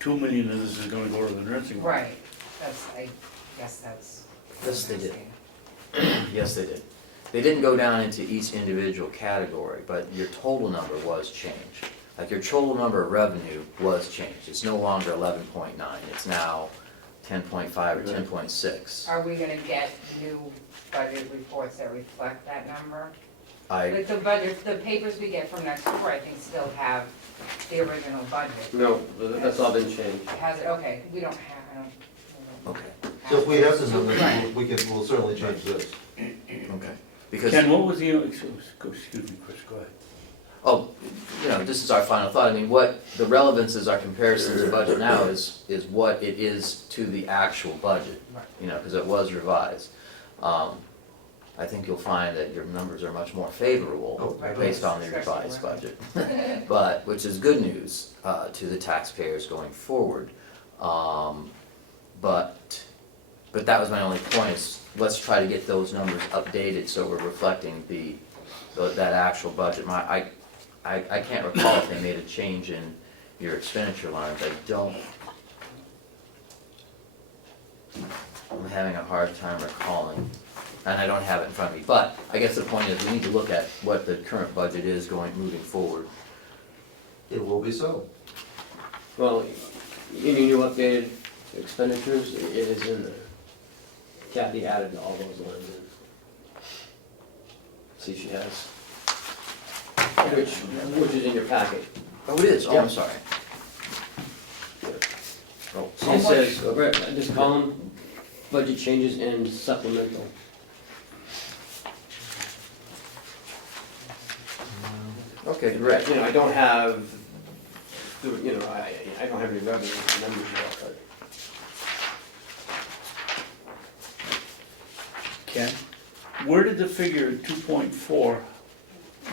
2 million of this is gonna go to the nursing home. Right, I guess that's. Yes, they did. Yes, they did. They didn't go down into each individual category, but your total number was changed. Like your total number of revenue was changed. It's no longer 11.9, it's now 10.5 or 10.6. Are we gonna get new budget reports that reflect that number? I, Like the budget, the papers we get from next door, I think still have the original budget. No, that's all been changed. Has it, okay, we don't have, I don't. okay, So if we have the numbers, Right. we'll certainly change this. okay. Because, Ken, what was the, excuse me, Chris, go ahead. oh, this is our final thought. I mean, what, the relevance is our comparison to budget now is what it is to the actual budget. Right. Because it was revised. I think you'll find that your numbers are much more favorable Right. based on the revised budget. But, which is good news to the taxpayers going forward. But that was my only point, is let's try to get those numbers updated so we're reflecting that actual budget. I can't recall if they made a change in your expenditure lines, I don't. I'm having a hard time recalling, and I don't have it in front of me, but I guess the point is, we need to look at what the current budget is moving forward. It will be so. Well, in your new updated expenditures, it is in there. Kathy added all those lines in. See, she has. Which is in your packet. Oh, it is, oh, Yeah. I'm sorry. Oh, It says, this column, budget changes and supplemental. okay, great. I don't have, I don't have any revenue numbers yet, but. Ken, where did the figure 2.4,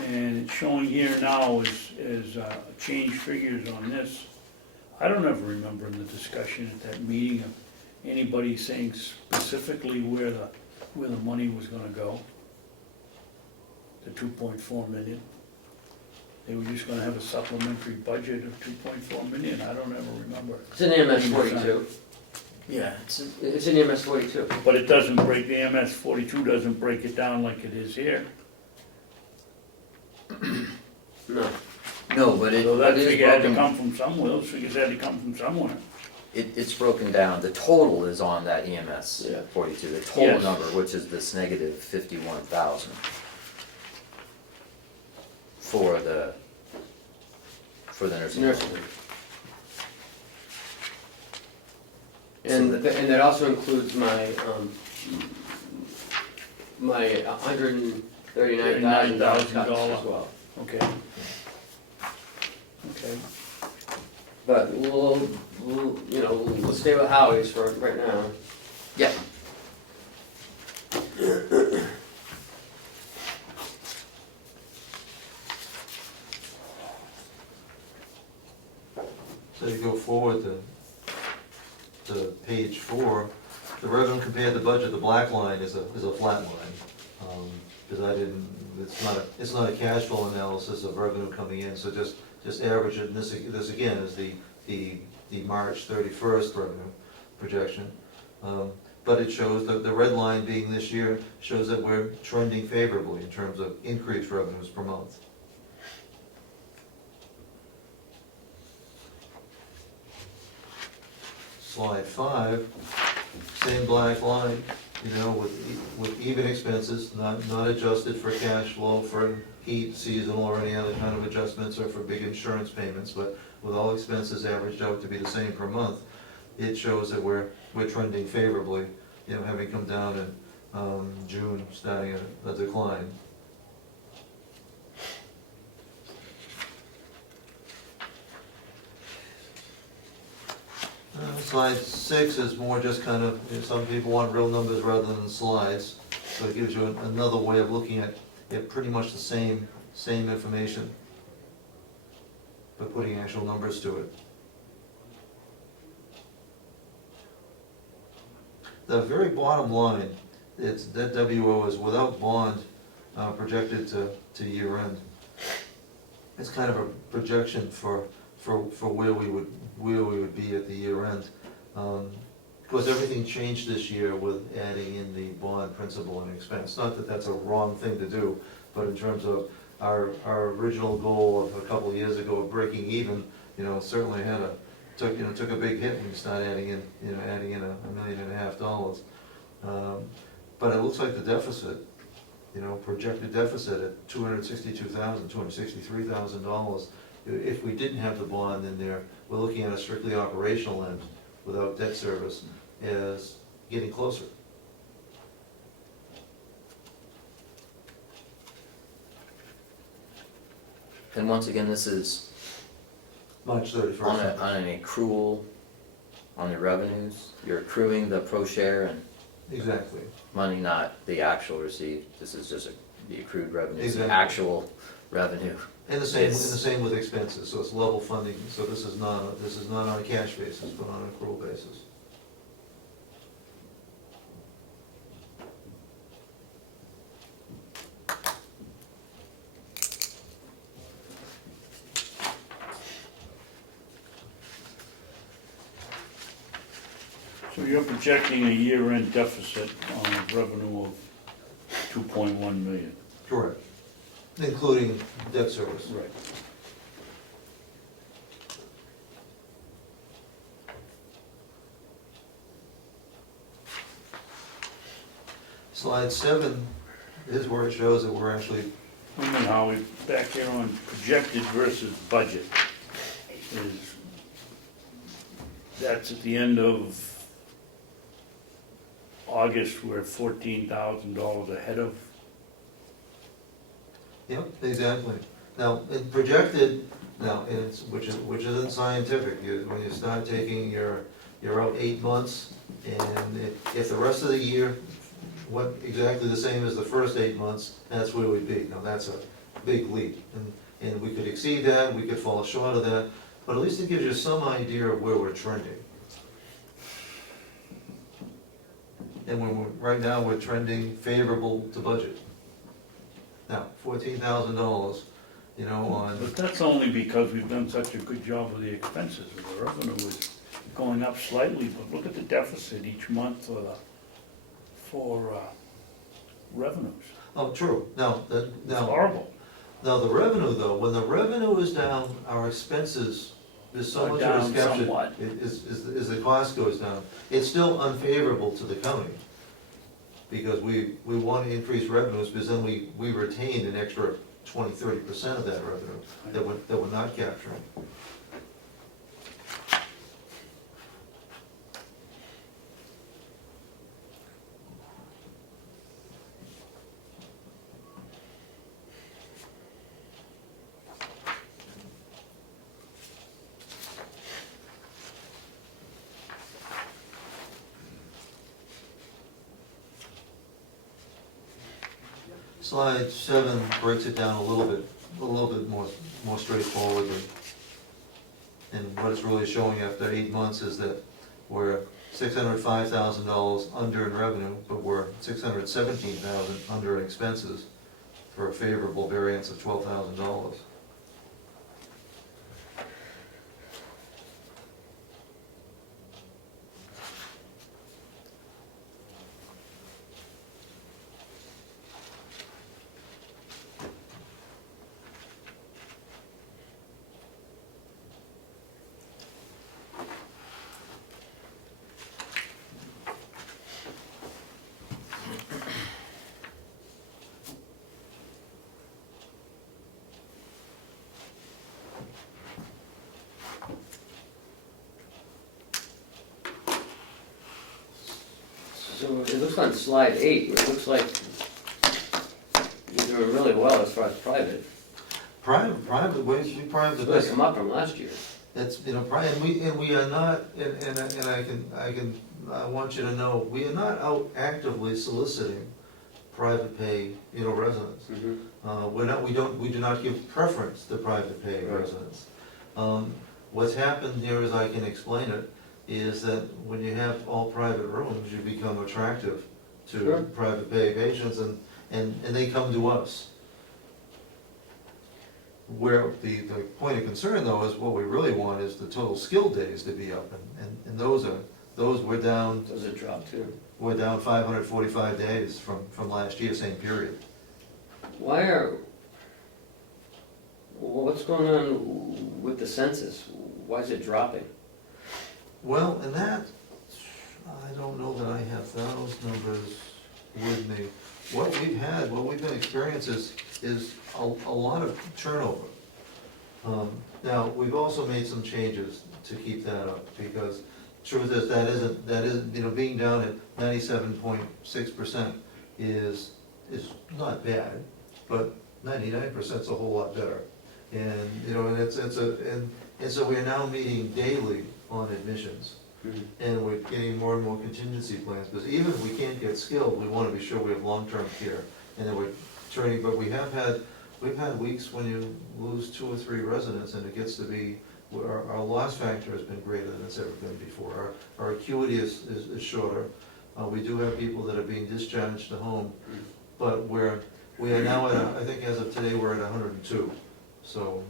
and it's showing here now as changed figures on this? I don't ever remember in the discussion at that meeting of anybody saying specifically where the money was gonna go. The 2.4 million. They were just gonna have a supplementary budget of 2.4 million, I don't ever remember. It's in EMS 42. Yeah, It's in EMS 42. But it doesn't break, the MS 42 doesn't break it down like it is here. No. no, but So that it is figure had to broken, come from somewhere, those figures had to come from somewhere. it's broken down, the total is on that EMS Yeah. 42, the total Yes. number, which is this negative 51,000 for the nursing home. Nursing home. And that also includes my, my $139,000 cuts as well. Okay. Okay. But we'll stay with Howie's for right now. Yeah. So you go forward to page 4, the revenue compared to budget, the black line is a flat line. Because it's not a cash flow analysis of revenue coming in, so just average it, and this again is the March 31st revenue projection. But it shows that the red line being this year shows that we're trending favorably in terms of increased revenues per month. Slide 5, same black line, with even expenses, not adjusted for cash flow, for heat, seasonal, or any other kind of adjustments, or for big insurance payments, but with all expenses averaged out to be the same per month, it shows that we're trending favorably, having come down in June, starting a decline. Slide 6 is more just kind of, some people want real numbers rather than slides, so it gives you another way of looking at pretty much the same information, but putting actual numbers to it. The very bottom line, that WO is without bond projected to year end. It's kind of a projection for where we would be at the year end. Because everything changed this year with adding in the bond principal and expense. Not that that's a wrong thing to do, but in terms of our original goal of a couple of years ago of breaking even, certainly took a big hit when you start adding in $1.5 million. But it looks like the deficit, projected deficit at $263,000, if we didn't have the bond in there, we're looking at a strictly operational end without debt service, as getting closer. And once again, this is March 31st. on an accrual, on the revenues, you're accruing the pro share and Exactly. money, not the actual receipt. This is just the accrued revenues, the Exactly. actual revenue. And the same It's- with expenses, so it's level funding, so this is not on a cash basis, but on an accrual basis. So you're projecting a year-end deficit on a revenue of 2.1 million. Correct. Including debt service. Right. Slide 7 is where it shows that we're actually, I mean, how we, back here on projected versus budget, is, that's at the end of August, we're $14,000 ahead of. yep, exactly. Now, in projected, which isn't scientific, when you start taking your out 8 months, and if the rest of the year went exactly the same as the first 8 months, that's where we'd be. Now, that's a big leap, and we could exceed that, we could fall short of that, but at least it gives you some idea of where we're trending. And right now, we're trending favorable to budget. Now, $14,000 you know, on, But that's only because we've done such a good job with the expenses, and the revenue is going up slightly, but look at the deficit each month for revenues. oh, true, now, It's now, horrible. now the revenue though, when the revenue is down, our expenses, there's so Are much that is down captured. somewhat. Is the cost goes down, it's still unfavorable to the county. Because we want to increase revenues, because then we retain an extra 20-30% of that revenue that we're not capturing. Slide 7 breaks it down a little bit more straightforwardly. And what it's really showing after 8 months is that we're $605,000 under in revenue, but we're $617,000 under in expenses for a favorable variance of $12,000. So it looks on slide 8, it looks like you're doing really well as far as private. Private ways, we private It's the really best. come up from last year. That's, you know, and we are not, I want you to know, we are not out actively soliciting private pay, you know, residents. We do not give preference to private pay Right. residents. What's happened here, as I can explain it, is that when you have all private rooms, you become attractive to Sure. private pay patients, and they come to us. Where the point of concern though is what we really want is the total skilled days to be up, and those we're down, Those have dropped too. we're down 545 days from last year, same period. What's going on with the census? Why is it dropping? Well, and that, I don't know that I have those numbers with me. What we've been experiencing is a lot of turnover. Now, we've also made some changes to keep that up, because truth is, that isn't, you know, being down at 97.6% is not bad, but 99% is a whole lot better. And, you know, and so we're now meeting daily on admissions. And we're getting more and more contingency plans, because even if we can't get skilled, we want to be sure we have long-term care. And then we're turning, but we've had weeks when you lose 2 or 3 residents, and it gets to be, our loss factor has been greater than it's ever been before. Our acuity is shorter. We do have people that are being discharged to home, but we are now at, I think as of today, we're at 102. So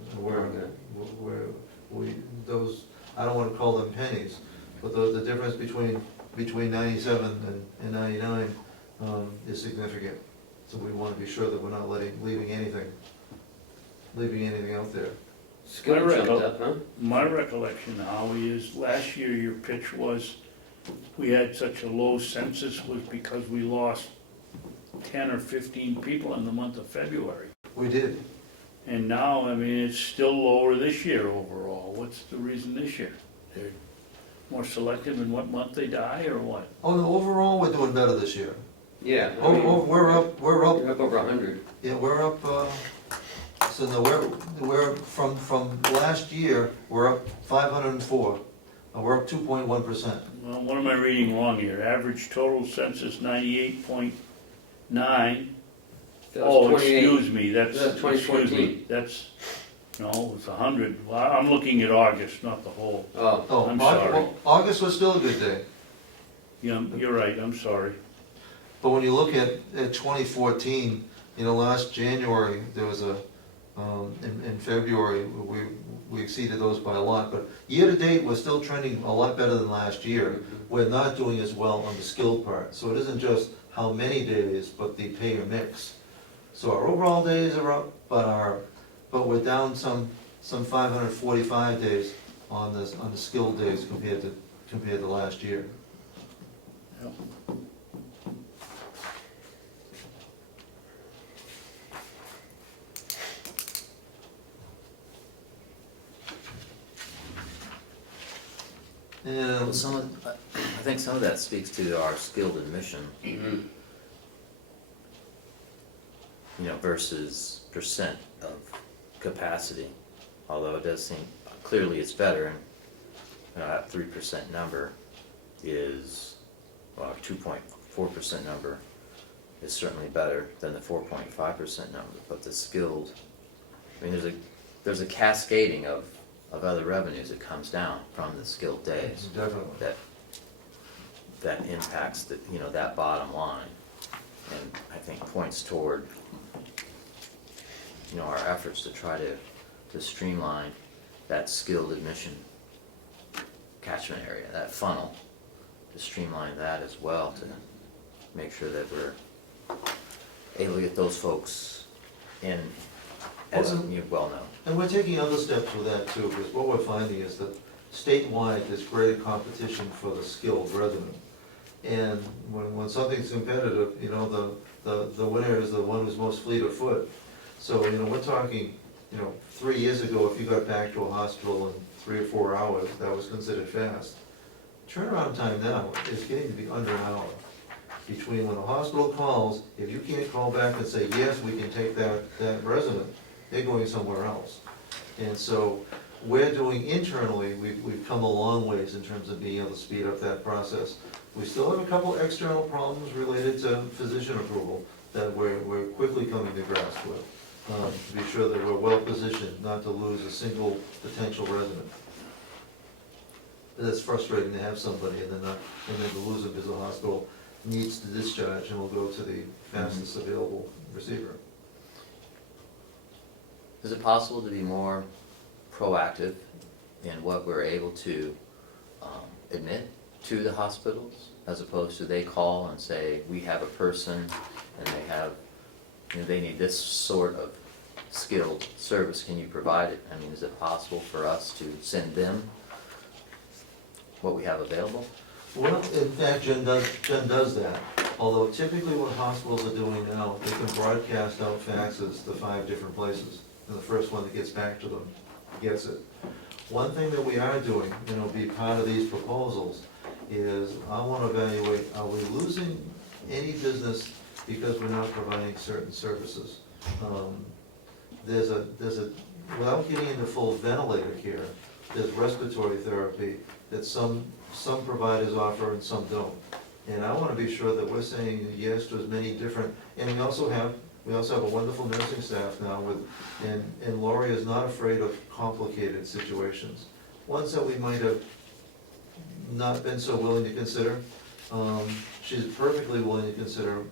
those, I don't want to call them pennies, but the difference between 97 and 99 is significant. So we want to be sure that we're not leaving anything out there. Skill jumped up, huh? My recollection, Howie, is last year your pitch was, we had such a low census was because we lost 10 or 15 people in the month of February. We did. And now, I mean, it's still lower this year overall. What's the reason this year? They're more selective in what month they die, or what? Oh, no, overall, we're doing better this year. Yeah. I mean, We're up, You're up over 100. yeah, we're up, so no, we're, from last year, we're up 504. We're up 2.1%. Well, what am I reading wrong here? Average total census 98.9. That was Oh, 28. excuse me, that's, That's 2014. excuse me, that's, no, it's 100. Well, I'm looking at August, not the whole. Oh, Oh, I'm sorry. well, August was still a good day. Yeah, you're right, I'm sorry. But when you look at 2014, you know, last January, there was a In February, we exceeded those by a lot, but year-to-date, we're still trending a lot better than last year. We're not doing as well on the skilled part, so it isn't just how many days, but the payer mix. So our overall days are up, but we're down some 545 days on the skilled days compared to last year. Yep. And I think some of that speaks to our skilled admission, you know, versus percent of capacity. Although it does seem, clearly it's better, and that 3% number is, well, 2.4% number is certainly better than the 4.5% number, but the skilled, I mean, there's a cascading of other revenues that comes down from the skilled days. definitely. That impacts the, you know, that bottom line, and I think points toward, you know, our efforts to try to streamline that skilled admission catchment area, that funnel, to streamline that as well, to make sure that we're able to get those folks in, as you well know. And we're taking other steps with that too, because what we're finding is that statewide, there's greater competition for the skilled resident. And when something's competitive, you know, the winner is the one who's most fleet of foot. So, you know, we're talking, you know, 3 years ago, if you got back to a hospital in 3 or 4 hours, that was considered fast. Turnaround time now is getting to be under an hour. Between when a hospital calls, if you can't call back and say, yes, we can take that resident, they're going somewhere else. And so we're doing internally, we've come a long ways in terms of being able to speed up that process. We still have a couple external problems related to physician approval that we're quickly coming to grasp with, to be sure that we're well positioned not to lose a single potential resident. It's frustrating to have somebody and then to lose them because the hospital needs to discharge and will go to the fastest available receiver. Is it possible to be more proactive in what we're able to admit to the hospitals, as opposed to they call and say, we have a person and they have, you know, they need this sort of skilled service, can you provide it? I mean, is it possible for us to send them what we have available? Well, in fact, Jen does that, although typically what hospitals are doing now, they can broadcast out faxes to 5 different places, and the first one that gets back to them gets it. One thing that we are doing, you know, be part of these proposals, is I want to evaluate, are we losing any business because we're not providing certain services? There's a, without getting into full ventilator care, there's respiratory therapy that some providers offer and some don't. And I want to be sure that we're saying yes to as many different, and we also have a wonderful nursing staff now and Lori is not afraid of complicated situations. Ones that we might have not been so willing to consider, she's perfectly willing to consider,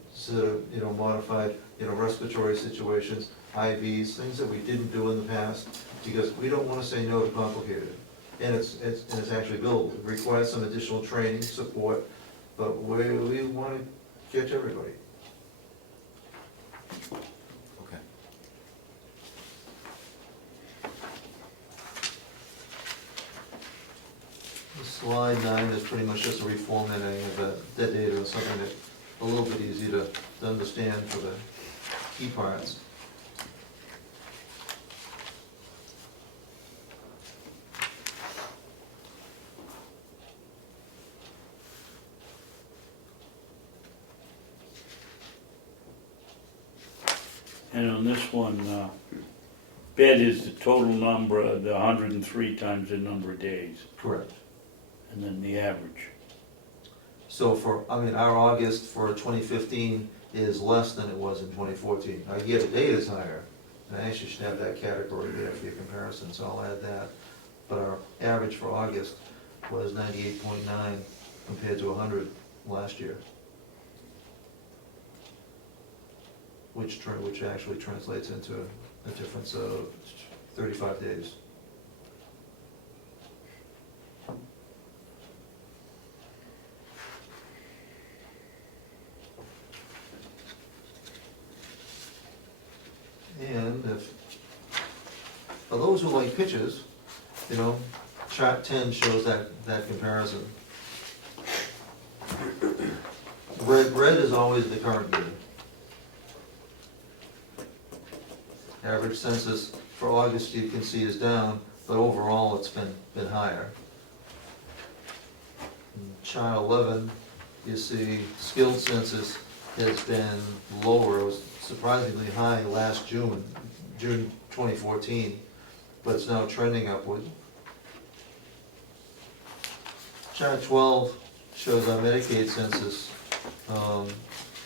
you know, modified, you know, respiratory situations, IVs, things that we didn't do in the past, because we don't want to say no to complicated. And it's actually billable. It requires some additional training, support, but we want to catch everybody. Okay. Slide 9 is pretty much just a reformatting of that data and something that a little bit easy to understand for the key parts. And on this one, bed is the total number, the 103 times the number of days, Correct. and then the average. So our August for 2015 is less than it was in 2014. Our year-to-date is higher, and I actually should have that category there for your comparison, so I'll add that. But our average for August was 98.9 compared to 100 last year. Which actually translates into a difference of 35 days. And if, for those who like pictures, you know, chart 10 shows that comparison. Red is always the current year. Average census for August, you can see, is down, but overall it's been higher. In chart 11, you see skilled census has been lower. It was surprisingly high last June 2014, but it's now trending upward. Chart 12 shows our Medicaid census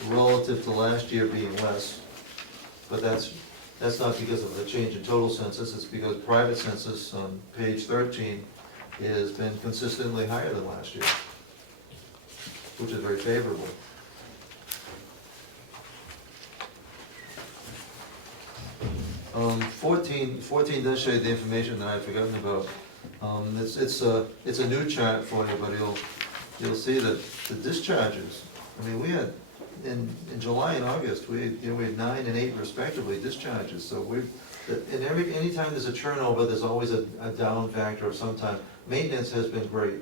relative to last year being less, but that's not because of the change in total census, it's because private census on page 13 has been consistently higher than last year, which is very favorable. Um, 14 does show you the information that I've forgotten about. It's a new chart for you, but you'll see that the discharges, I mean, we had, in July and August, we had 9 and 8 respectively discharges, so anytime there's a turnover, there's always a down factor of some time. Maintenance has been great.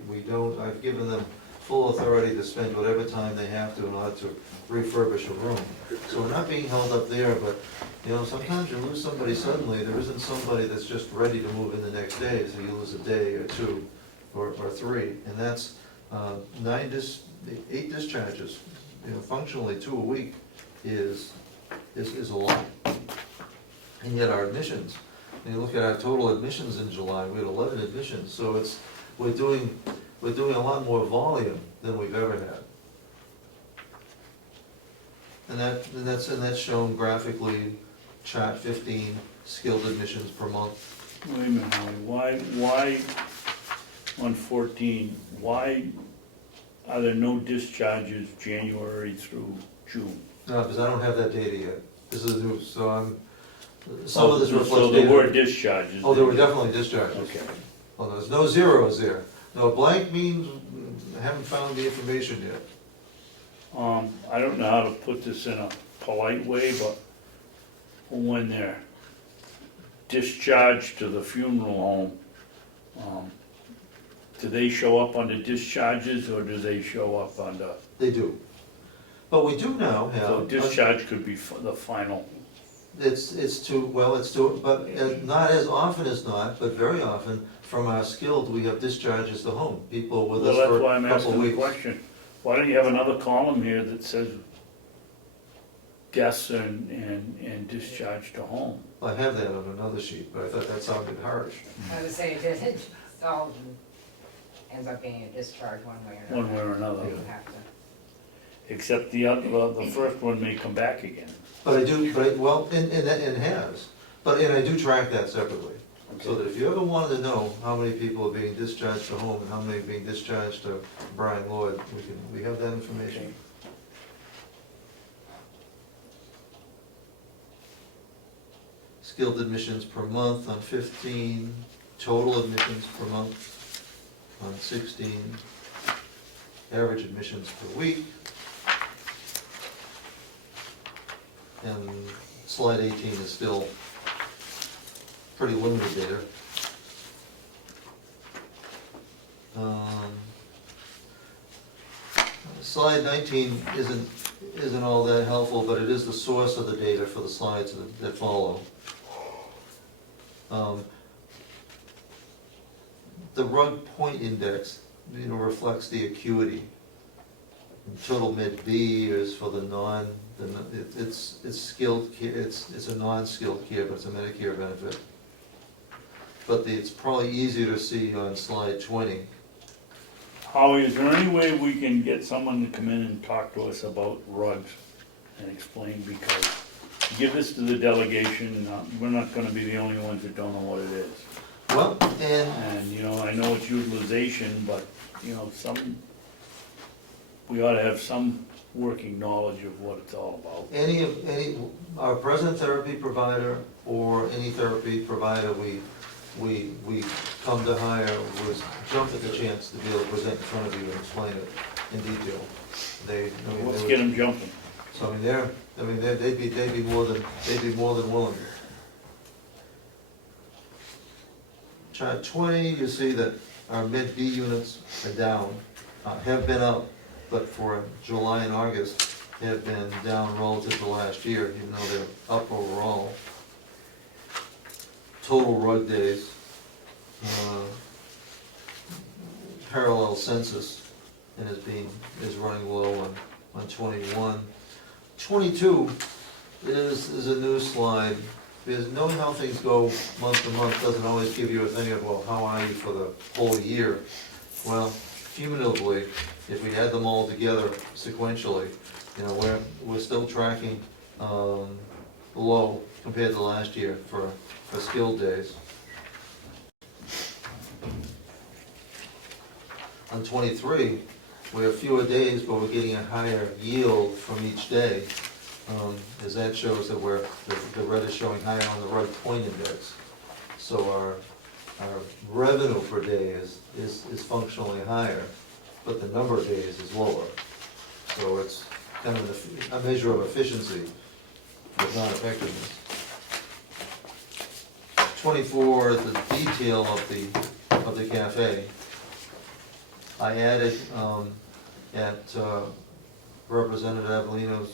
I've given them full authority to spend whatever time they have to in order to refurbish a room. So we're not being held up there, but, you know, sometimes you lose somebody suddenly, there isn't somebody that's just ready to move in the next day, so you lose a day or 2 or 3, and that's 8 discharges. You know, functionally 2 a week is a lot. And yet our admissions, when you look at our total admissions in July, we had 11 admissions, so we're doing a lot more volume than we've ever had. And that's shown graphically, chart 15, skilled admissions per month. Wait a minute, Howie, why, on 14, why are there no discharges January through June? No, because I don't have that data yet. This is new, so some of this reflects So data. there were discharges? Oh, there were definitely discharges. Okay. Well, there's no zeros there. No, blank means I haven't found the information yet. I don't know how to put this in a polite way, but when they're discharged to the funeral home, do they show up under discharges or do they show up under? They do. But we do now have. So discharge could be the final. But not as often as not, but very often, from our skilled, we have discharges to home. People with us Well, for that's why a I'm couple asking the weeks. question. Why don't you have another column here that says deaths and discharge to home? I have that on another sheet, but I thought that sounded harsh. I would say it all ends up being a discharge one way or another. One way or another. You have to. Except the first one may come back again. But I do, and has. And I do track that separately. So that if you ever wanted to know how many people are being discharged to home and how many are being discharged to Brian Lloyd, we have that information. Skilled admissions per month on 15, total admissions per month on 16, average admissions per week. And slide 18 is still pretty limited data. Slide 19 isn't all that helpful, but it is the source of the data for the slides that follow. The RUG point index, reflects the acuity. Total Med B is for it's skilled care, it's a non-skilled care, but it's a Medicare benefit. But it's probably easier to see on slide 20. Howie, is there any way we can get someone to come in and talk to us about rugs and explain, because give this to the delegation, we're not gonna be the only ones that don't know what it is. Well, And, I know it's utilization, but, we ought to have some working knowledge of what it's all about. Our present therapy provider or any therapy provider we come to hire was jump at the chance to be able to present in front of you and explain it in detail. Let's get them jumping. So they'd be more than willing. Chart 20, you see that our mid B units are down, have been up, but for July and August have been down relative to last year, even though they're up overall. Total road days, parallel census, and is running low on 21. 22 is a new slide, because knowing how things go month to month doesn't always give you a thing of, well, how are you for the whole year? Well, cumulatively, if we add them all together sequentially, we're still tracking low compared to last year for skilled days. On 23, we have fewer days, but we're getting a higher yield from each day, as that shows that the red is showing higher on the red point index. So our revenue per day is functionally higher, but the number of days is lower. So it's kind of a measure of efficiency, but not effectiveness. 24 is the detail of the cafe. I added at Representative Avellino's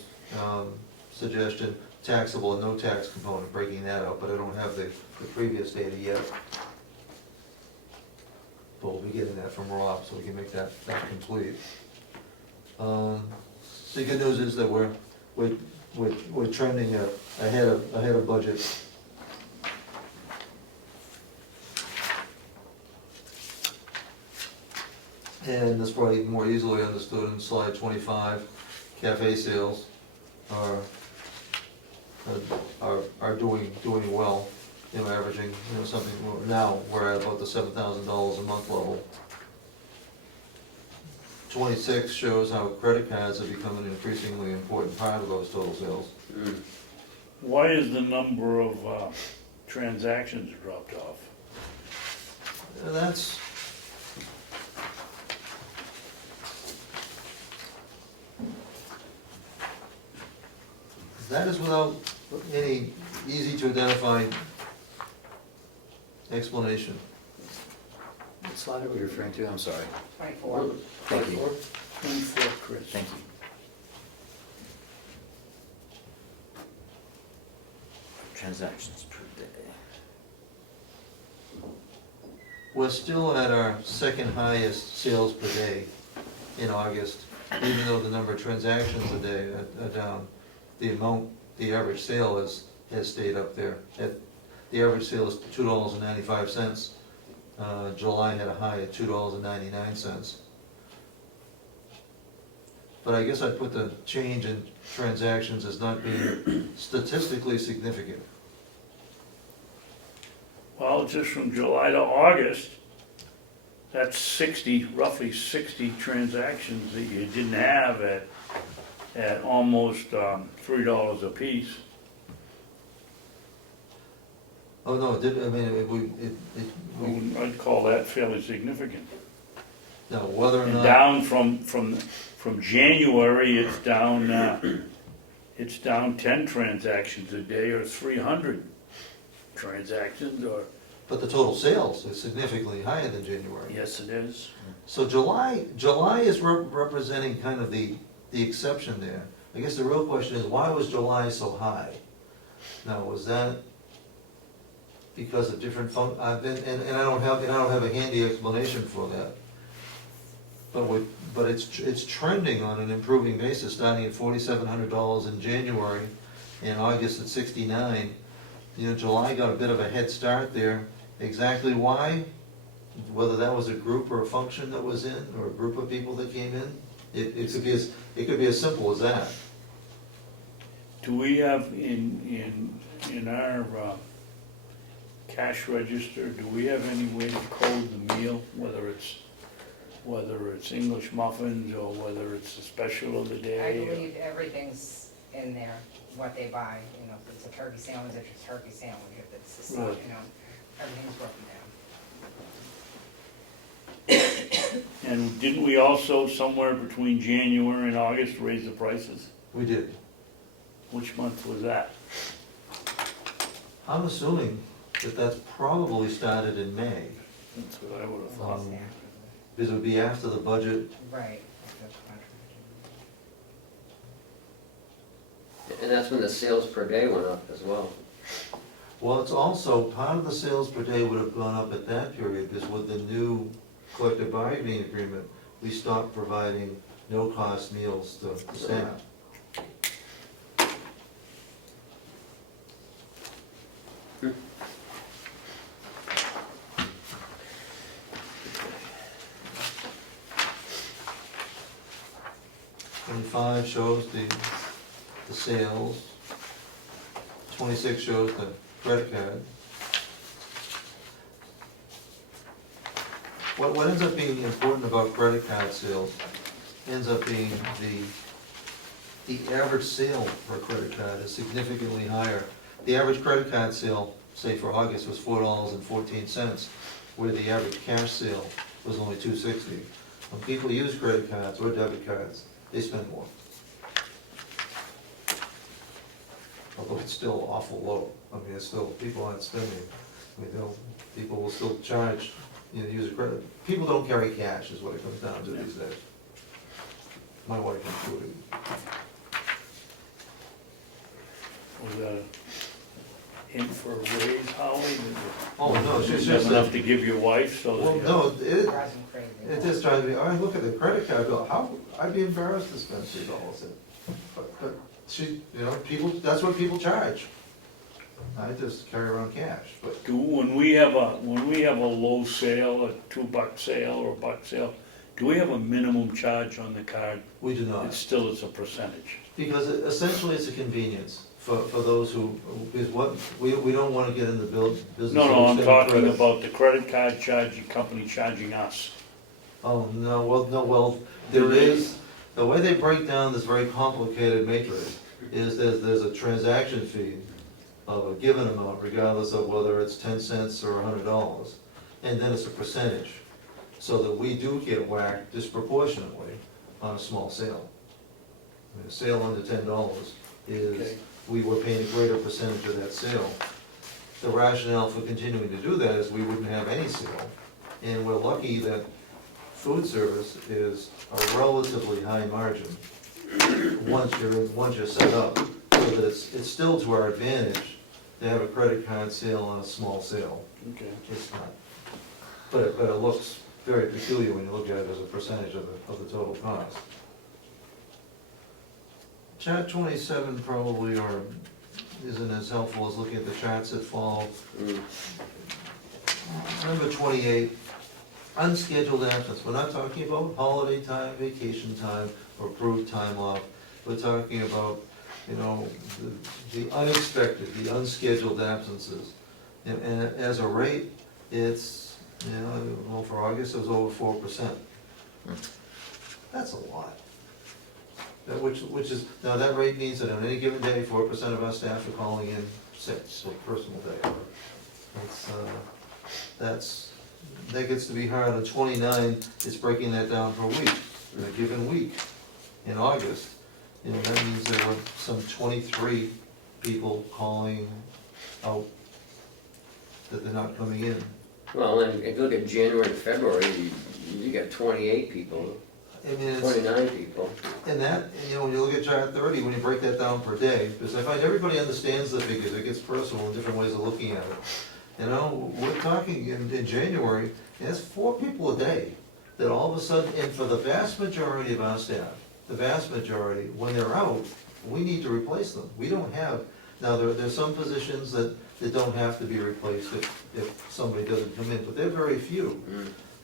suggestion, taxable and no tax component, breaking that out, but I don't have the previous data yet. But we'll be getting that from Rob, so we can make that complete. The good news is that we're trending ahead of budget. And that's probably more easily understood in slide 25. Cafe sales are doing well. Averaging something. Now we're at about the $7,000 a month level. 26 shows how credit cards have become an increasingly important part of those total sales. Why is the number of transactions dropped off? That is without any easy to identify explanation. What slide are we referring to? I'm sorry. 24. Thank you. 24, Chris. Thank you. Transactions per day. We're still at our second highest sales per day in August, even though the number of transactions a day are down. The average sale has stayed up there. The average sale is $2.95. July had a high at $2.99. But I guess I'd put the change in transactions as not being statistically significant. Well, just from July to August, that's roughly 60 transactions that you didn't have at almost $3 a piece. Oh, no, it did, I mean, I'd call that fairly significant. no, whether or And not. down from January, it's down 10 transactions a day, or 300 transactions, or, But the total sales is significantly higher than January. yes, it is. So July is representing kind of the exception there. I guess the real question is, why was July so high? Now, was that because of different and I don't have a handy explanation for that. But it's trending on an improving basis, starting at $4,700 in January, and August at $69. July got a bit of a head start there. Exactly why? Whether that was a group or a function that was in, or a group of people that came in, it could be as simple as that. Do we have in our whether it's English muffins or whether it's a special of the I day. believe everything's in there, what they buy, you know, if it's a turkey sandwich, it's a turkey sandwich, if it's a salad, Right. you know, everything's broken down. And didn't we also, somewhere between January and August, raise the prices? We did. Which month was that? I'm assuming that that's probably started in May, That's what I would have thought. Um, because it would be after the budget. Right. And that's when the sales per day went up as well. Well, it's also, part of the sales per day would have gone up at that period, because with the new collective bargaining agreement, we stopped providing no-cost meals to staff. Twenty-five shows the sales, 26 shows the credit card. What ends up being important about credit card sales ends up being the average sale for a credit card is significantly higher. The average credit card sale, say for August, was $4.14, where the average cash sale was only $2.60. When people use credit cards or debit cards, they spend more. Although it's still awful low. I mean, it's still, people aren't spending. I mean, people will still charge, you know, use a credit. People don't carry cash is what it comes down to these days. My wife included. Was that a hint for a raise, Holly? Oh, no, it's Did just you have that. enough to give your wife, so Well, that you... no, it Drives them crazy. just drives me, I look at the credit card bill, how, I'd be embarrassed to spend $3 in. But she, you know, people, that's what people charge. I just carry around cash, but When we have a low sale, a $2 sale or a $1 sale, do we have a minimum charge on the card? we do not. It's a percentage. Because essentially it's a convenience for those who, because what, we don't wanna get in the business. No, of I'm extending talking credit. about the credit card charging company charging us. Oh, no, well, there is, the way they break down this very complicated matrix is there's a transaction fee of a given amount, regardless of whether it's 10 cents or $100, and then it's a percentage, so that we do get whacked disproportionately on a small sale. I mean, a sale under $10 is, Okay. we were paying a greater percentage of that sale. The rationale for continuing to do that is we wouldn't have any sale, and we're lucky that food service is a relatively high margin once you're set up, so that it's still to our advantage to have a credit card sale on a small sale. Okay. It's not, but it looks very peculiar when you look at it as a percentage of the total cost. Chart 27 probably isn't as helpful as looking at the charts that follow. Number 28, unscheduled absence. We're not talking about holiday time, vacation time, or approved time off. We're talking about, you know, the unexpected, the unscheduled absences. And as a rate, it's, you know, well, for August, it was over 4%. That's a lot. Which is, now that rate means that on any given day, 4% of our staff are calling in sick, for personal day. That gets to be hard. On 29, it's breaking that down per week, in a given week. In August, you know, that means there were some 23 people calling out that they're not coming in. Well, and if you look at January and February, you got 28 people, I mean, it's, 29 people. and that, you know, when you look at chart 30, when you break that down per day, because I find everybody understands the figures, it gets personal in different ways of looking at it. You know, we're talking in January, that's 4 people a day that all of a sudden, and for the vast majority of our staff, the vast majority, when they're out, we need to replace them. We don't have, now there's some positions that don't have to be replaced if somebody doesn't come in, but they're very few.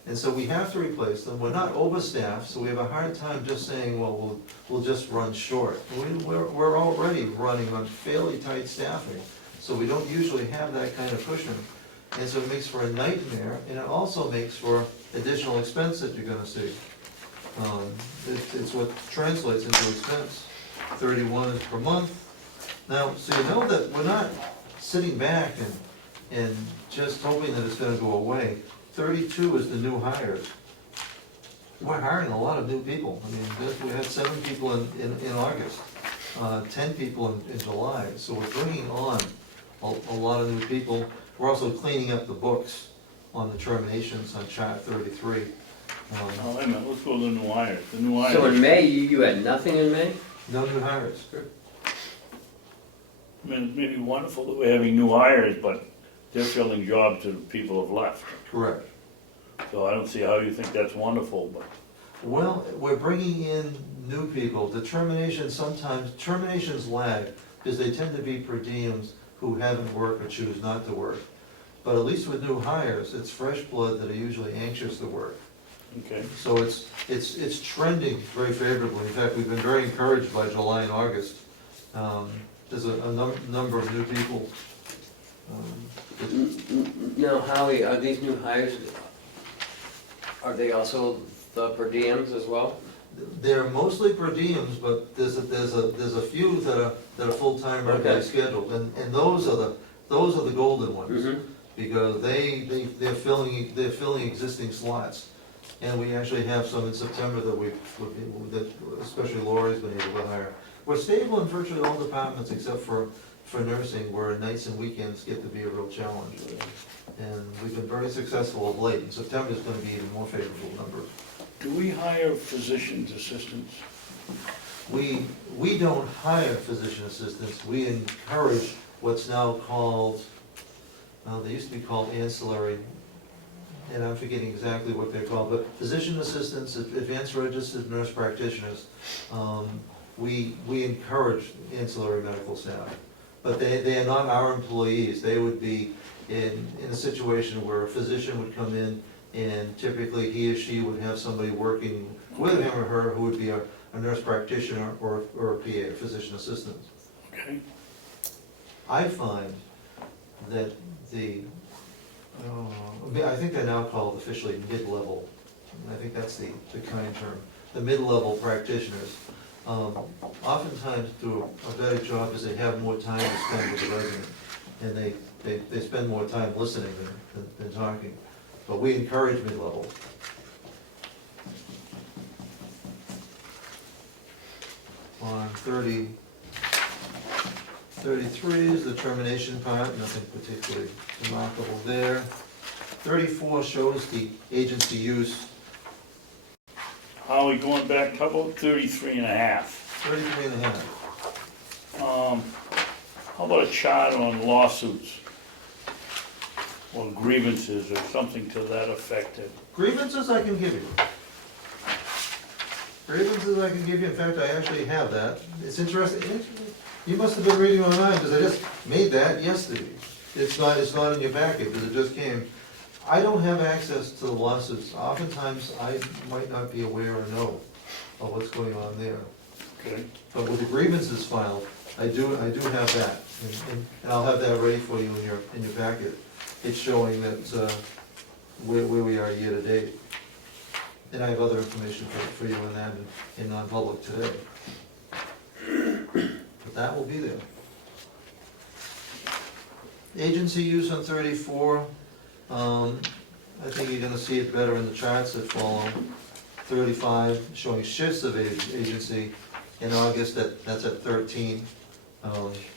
And so we have to replace them. We're not overstaffed, so we have a hard time just saying, well, we'll just run short. We're already running on fairly tight staffing, so we don't usually have that kind of cushion. And so it makes for a nightmare, and it also makes for additional expense that you're gonna see. It's what translates into expense. 31 is per month. Now, so you know that we're not sitting back and just hoping that it's gonna go away. 32 is the new hires. We're hiring a lot of new people. I mean, we had 7 people in August, 10 people in July. So we're bringing on a lot of new people. We're also cleaning up the books on the terminations on chart 33. Oh, wait a minute, let's go to the new hires. The new hires. So in May, you had nothing in May? No new hires. I mean, it may be wonderful that we're having new hires, but they're filling jobs that people have left. Correct. So I don't see how you think that's wonderful, but Well, we're bringing in new people. The terminations lag because they tend to be per diems who haven't worked or choose not to work. But at least with new hires, it's fresh blood that are usually anxious to work. okay. So it's trending very favorably. In fact, we've been very encouraged by July and August. There's a number of new people. Now, Howie, are these new hires, are they also the per diems as well? They're mostly per diems, but there's a few that are full-time regularly Okay. scheduled, and those are the golden ones. Mhm. Because they're filling existing slots. And we actually have some in September that especially Lori's been able to hire. We're stable in virtually all departments except for nursing, where nights and weekends get to be a real challenge. And we've been very successful of late, and September's gonna be even more favorable numbers. Do we hire physician's assistants? We don't hire physician assistants, we encourage what's now called, they used to be called ancillary, and I'm forgetting exactly what they're called, but physician assistants, advanced registered nurse practitioners, we encourage ancillary medical staff. But they are not our employees. They would be in a situation where a physician would come in, and typically he or she would have somebody working with him or her who would be a nurse practitioner or a PA, a physician assistant. Okay. I find that I think they're now called officially mid-level. I think that's the kind term. The mid-level practitioners oftentimes do a better job because they have more time to spend with the resident, and they spend more time listening than talking. But we encourage mid-level. On 33 is the termination part, nothing particularly remarkable there. 34 shows the agency use. How are we going back, how about 33.5? 33 and a half. How about a chart on lawsuits? Or grievances or something to that effect? Grievances I can give you. Grievances I can give you, in fact, I actually have that. It's interesting, you must have been reading online, because I just made that yesterday. It's not in your packet, because it just came. I don't have access to the lawsuits. Oftentimes, I might not be aware or know of what's going on there. Okay. But with the grievances filed, I do have that, and I'll have that ready for you in your packet. It's showing that, where we are year to date. And I have other information for you on that in non-public today. But that will be there. Agency use on 34, I think you're gonna see it better in the charts that follow. 35, showing shifts of agency. In August, that's at 13.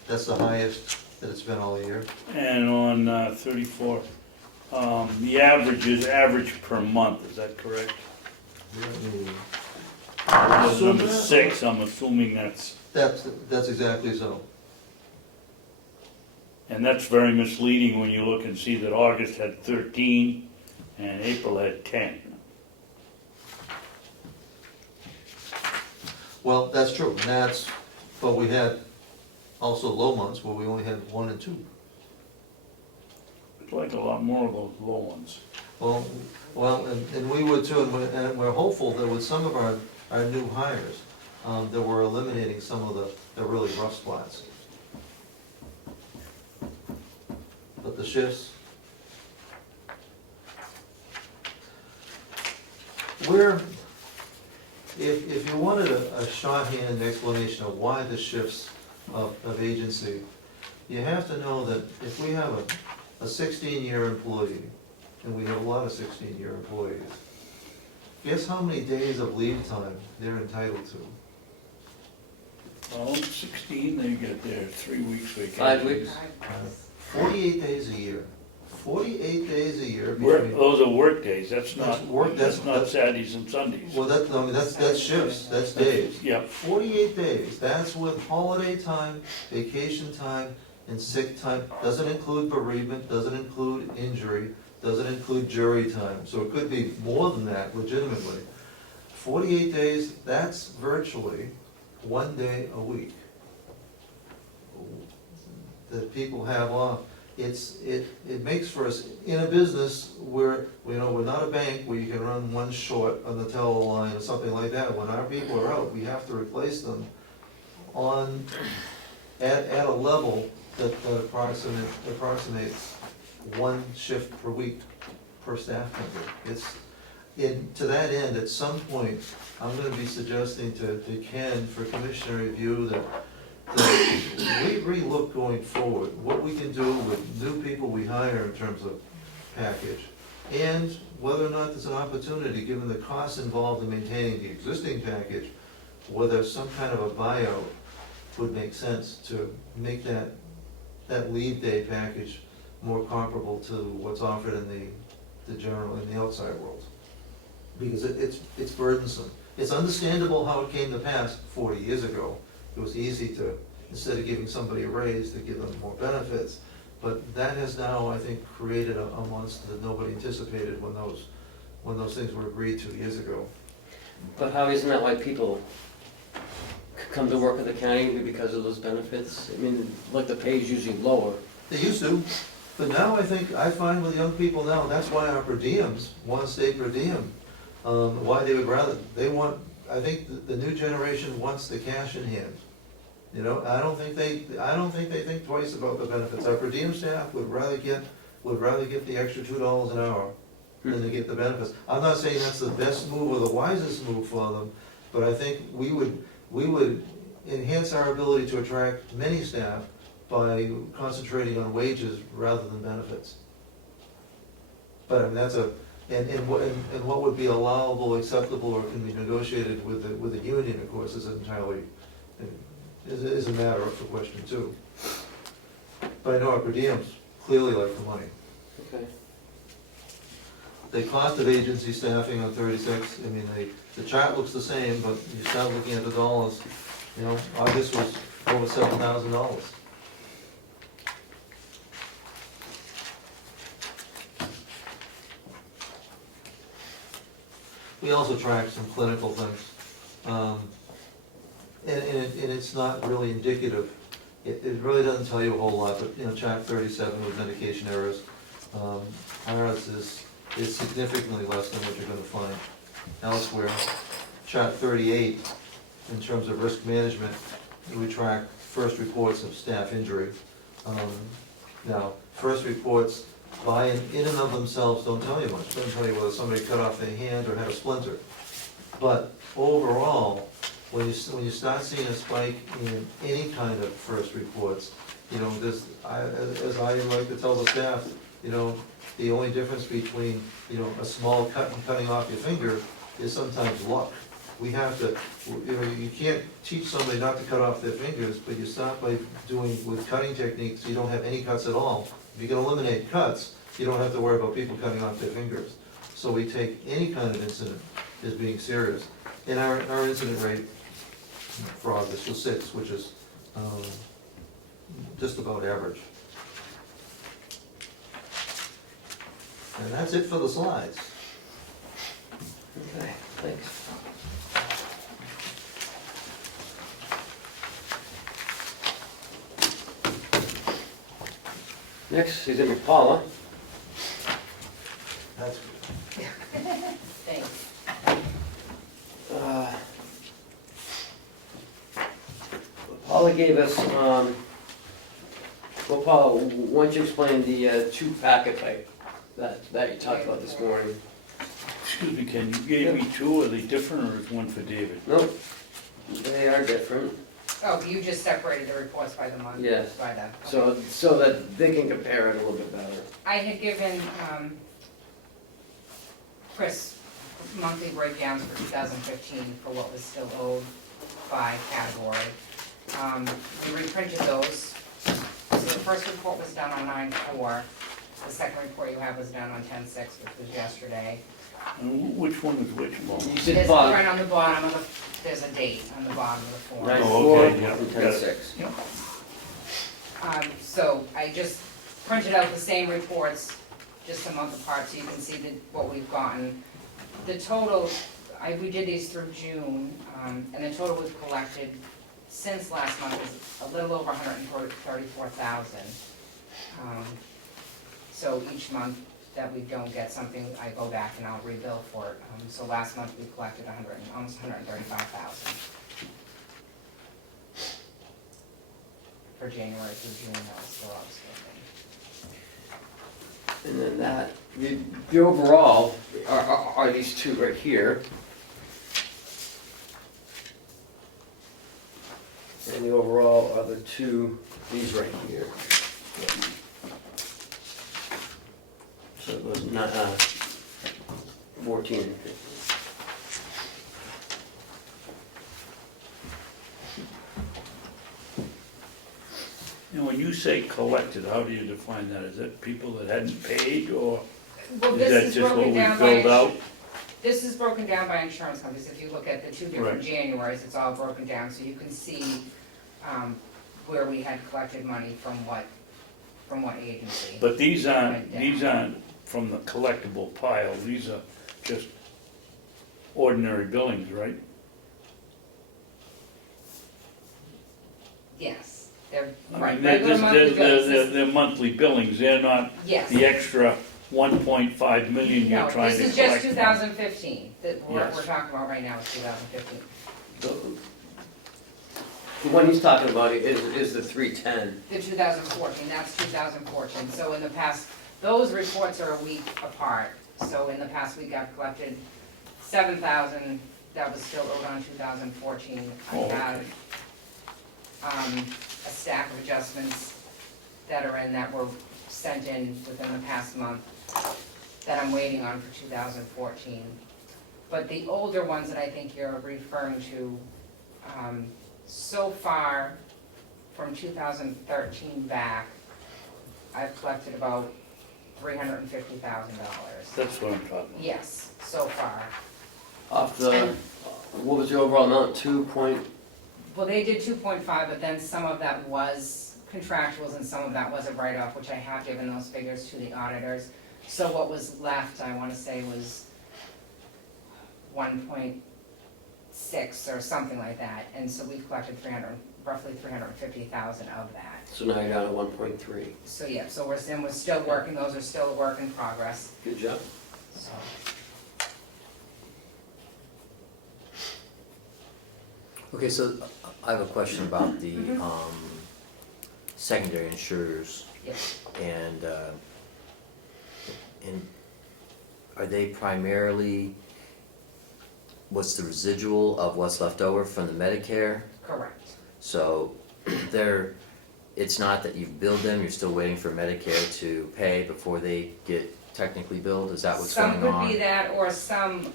That's the highest that it's been all year. And on 34, the average is average per month, is that correct? Number 6, I'm assuming that's, That's exactly so. and that's very misleading when you look and see that August had 13 and April had 10. Well, that's true, and but we had also low months where we only had 1 and 2. I'd like a lot more of those low ones. Well, and we would too, and we're hopeful that with some of our new hires, that we're eliminating some of the really rough spots. But the shifts, We're, if you wanted a shorthand explanation of why the shifts of agency, you have to know that if we have a 16-year employee, and we have a lot of 16-year employees, guess how many days of leave time they're entitled to? Well, 16, they get their 3 weeks vacation. 5 weeks. 48 days a year. 48 days a year Work, between, those are work days, that's That's not, work, that's not that's- Saturdays and Sundays. well, that's shifts, that's days. Yep, 48 days, that's with holiday time, vacation time, and sick time. Doesn't include bereavement, doesn't include injury, doesn't include jury time. So it could be more than that legitimately. 48 days, that's virtually 1 day a week that people have off. It makes for us, in a business where, you know, we're not a bank where you can run one short on the teller line or something like that. When our people are out, we have to replace them at a level that approximates 1 shift per week per staff member. To that end, at some point, I'm gonna be suggesting to Ken for commissioner review that we relook going forward, what we can do with new people we hire in terms of package, and whether or not there's an opportunity, given the costs involved in maintaining the existing package, whether some kind of a buyout would make sense to make that leave day package more comparable to what's offered in the general, in the outside world. Because it's burdensome. It's understandable how it came to pass 40 years ago. It was easy to, instead of giving somebody a raise, to give them more benefits. But that has now, I think, created a monster that nobody anticipated when those things were agreed to years ago. But how isn't that why people come to work at the county because of those benefits? I mean, like the pay is usually lower. They used to, but now I find with young people now, that's why our per diems want to stay per diem. Why they would rather, I think the new generation wants the cash in hand. You know, I don't think they think twice about the benefits. Our per diem staff would rather get the extra $2 an hour than to get the benefits. I'm not saying that's the best move or the wisest move for them, but I think we would enhance our ability to attract many staff by concentrating on wages rather than benefits. But I mean, and what would be allowable, acceptable, or can be negotiated with the union, of course, is entirely, is a matter of the question too. But I know our per diems clearly like the money. Okay. The cost of agency staffing on 36, I mean, the chart looks the same, but you start looking at the dollars, you know, August was over $7,000. We also track some clinical things. And it's not really indicative. It really doesn't tell you a whole lot, but, you know, chart 37 with medication errors, ours is significantly less than what you're gonna find elsewhere. Chart 38, in terms of risk management, we track first reports of staff injury. Now, first reports in and of themselves don't tell you much. Doesn't tell you whether somebody cut off their hand or had a splinter. But overall, when you start seeing a spike in any kind of first reports, you know, as I like to tell the staff, you know, the only difference between, you know, a small cut and cutting off your finger is sometimes luck. We have to, you know, you can't teach somebody not to cut off their fingers, but you start by doing, with cutting techniques, you don't have any cuts at all. If you can eliminate cuts, you don't have to worry about people cutting off their fingers. So we take any kind of incident as being serious. And our incident rate for August was 6, which is just about average. And that's it for the slides. Okay, thanks. Next is in Paula. That's Thanks. Paula gave us, well, Paula, why don't you explain the 2 packet type that you talked about this morning? Excuse me, Ken, you gave me two, are they different or is one for David? Nope, they are different, Oh, you just separated the reports by the month? Yes. By the, so that they can compare it a little bit better. I had given, Chris monthly breakdowns for 2015 for what was still owed by category. We reprinted those. So the first report was done on 9/4. The second report you have was done on 10/6, which was yesterday. And which one is which, Mo? You said There's bottom, right on the bottom of the, there's a date on the bottom of the form. 9/4 okay, yeah, and got it. 10/6. So I just printed out the same reports, just a month apart, so you can see what we've gotten. The total, we did these through June, and the total we've collected since last month is a little over 134,000. So each month that we don't get something, I go back and I'll rebill for it. So last month we collected almost 135,000. For January through June, that was still outstanding. And then that, the overall are these two right here. And the overall are the two, these right here. So it was not, 14 and 15. And when you say collected, how do you define that? Is it people that hadn't paid, or Well, is this that is just what broken we down by, filled out? this is broken down by insurance companies. If you look at the two different Right. Januaries, it's all broken down, so you can see, where we had collected money from what agency. But these Right down. aren't from the collectible pile, these are just ordinary billings, right? Yes, they're, I right, mean, they're, regular monthly bills. they're monthly billings, they're not Yes. the extra 1.5 million you're No, trying to this collect. is just 2015, that we're Yes. talking about right now is 2015. The one he's talking about is the 310. The 2014, that's 2014, so in the past, those reports are a week apart. So in the past week, I've collected 7,000, that was still owed on 2014. I Oh, okay. have a stack of adjustments that are in, that were sent in within the past month, that I'm waiting on for 2014. But the older ones that I think you're referring to, so far, from 2013 back, I've collected about $350,000. That's what I'm talking about. Yes, so far. Off the, And- what was the overall amount, 2 point? Well, they did 2.5, but then some of that was contractuals and some of that was a write-off, which I have given those figures to the auditors. So what was left, I wanna say, was 1.6 or something like that. And so we've collected roughly 350,000 of that. So now you're down to 1.3. So yeah, so we're still working, those are still a work in progress, Good job. so. Okay, so I have a question about the, Mhm. secondary insurers, Yes, and are they primarily, what's the residual of what's left over from the Medicare? correct. So it's not that you've billed them, you're still waiting for Medicare to pay before they get technically billed, is that what's going Some could on? be that, or some,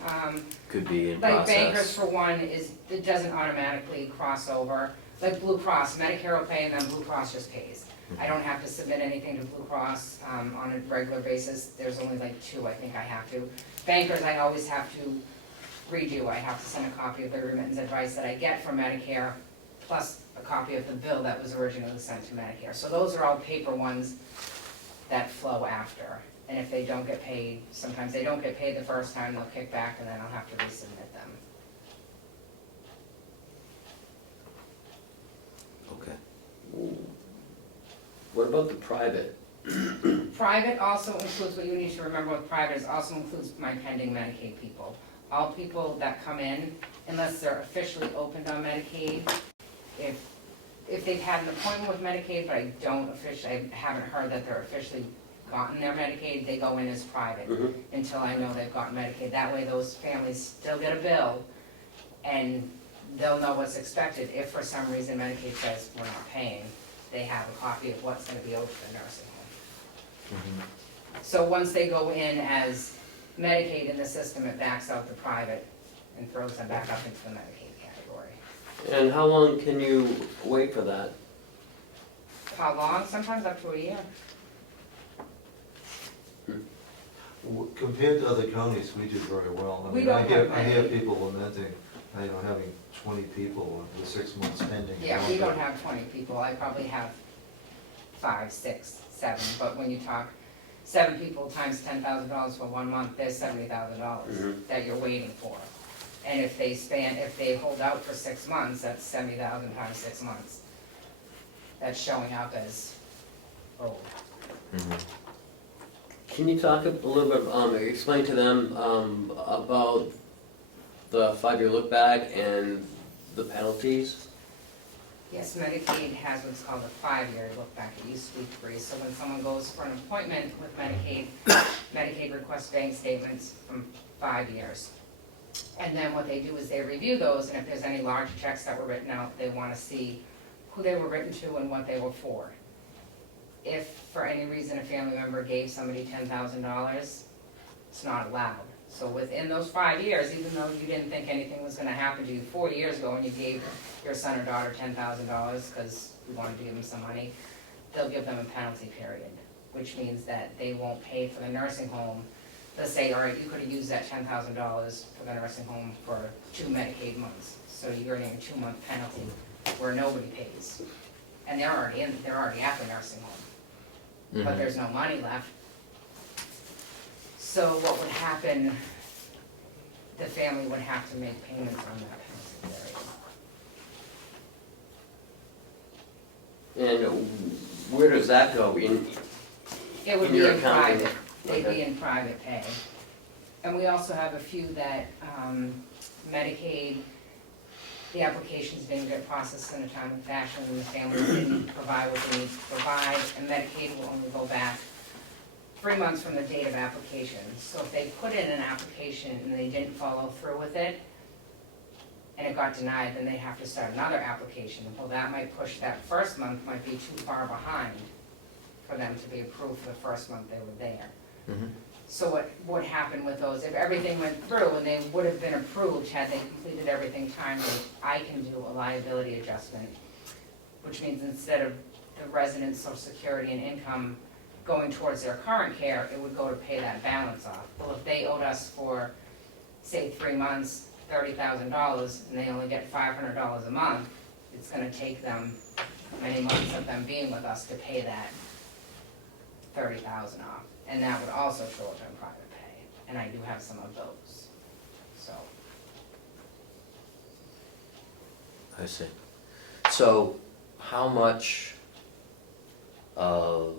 Could be in like Bankers process. for one it doesn't automatically cross over. Like Blue Cross, Medicare will pay and then Blue Cross just pays. I don't have to submit anything to Blue Cross, on a regular basis, there's only like 2 I think I have to. Bankers, I always have to redo, I have to send a copy of the remittance advice that I get from Medicare, plus a copy of the bill that was originally sent to Medicare. So those are all paper ones that flow after. And if they don't get paid, sometimes they don't get paid the first time, they'll kick back and then I'll have to resubmit them. Okay. What about the private? Private also includes, what you need to remember with private is also includes my pending Medicaid people. All people that come in, unless they're officially opened on Medicaid, if they've had an appointment with Medicaid, but I haven't heard that they're officially gotten their Medicaid, they go in as private Mhm. until I know they've gotten Medicaid. That way those families still get a bill and they'll know what's expected. If for some reason Medicaid says we're not paying, they have a copy of what's gonna be owed to the nursing home. So once they go in as Medicaid in the system, it backs out the private and throws them back up into the Medicaid category. And how long can you wait for that? How long? Sometimes up to a year. Compared to other counties, we do very well. I We mean, don't have I hear many. people lamenting, having 20 people with 6 months pending. Yeah, we don't have 20 people, I probably have 5, 6, 7, but when you talk 7 people times $10,000 for 1 month, there's $70,000 Mhm. that you're waiting for. And if they hold out for 6 months, that's 70,000 times 6 months. That's showing up as owed. Can you talk a little bit, explain to them about the 5-year look back and the penalties? Yes, Medicaid has what's called a 5-year look back, it used to be 3, so when someone goes for an appointment with Medicaid, Medicaid requests bank statements from 5 years. And then what they do is they review those, and if there's any large checks that were written out, they wanna see who they were written to and what they were for. If for any reason a family member gave somebody $10,000, it's not allowed. So within those 5 years, even though you didn't think anything was gonna happen to you 4 years ago and you gave your son or daughter $10,000 because you wanted to give them some money, they'll give them a penalty period, which means that they won't pay for the nursing home. They'll say, all right, you could have used that $10,000 for the nursing home for 2 Medicaid months. So you're earning a 2-month penalty where nobody pays. And they're already at the nursing home, but there's no money left. So what would happen, the family would have to make payments on that penalty period. And where does that go? It would In be your in accounting? private, they'd be Okay. in private pay. And we also have a few that Medicaid, the applications didn't get processed in a timely fashion, and the families didn't provide what they need to provide, and Medicaid will only go back 3 months from the date of application. So if they put in an application and they didn't follow through with it, and it got denied, then they have to start another application. Well, that might push, that first month might be too far behind for them to be approved for the first month they were there. So what would happen with those, if everything went through and they would have been approved had they completed everything timely, I can do a liability adjustment, which means instead of the resident's social security and income going towards their current care, it would go to pay that balance off. Well, if they owed us for, say, 3 months, $30,000, and they only get $500 a month, it's gonna take them many months of them being with us to pay that $30,000 off. And that would also show up in private pay, and I do have some of those, so. I see. So how much of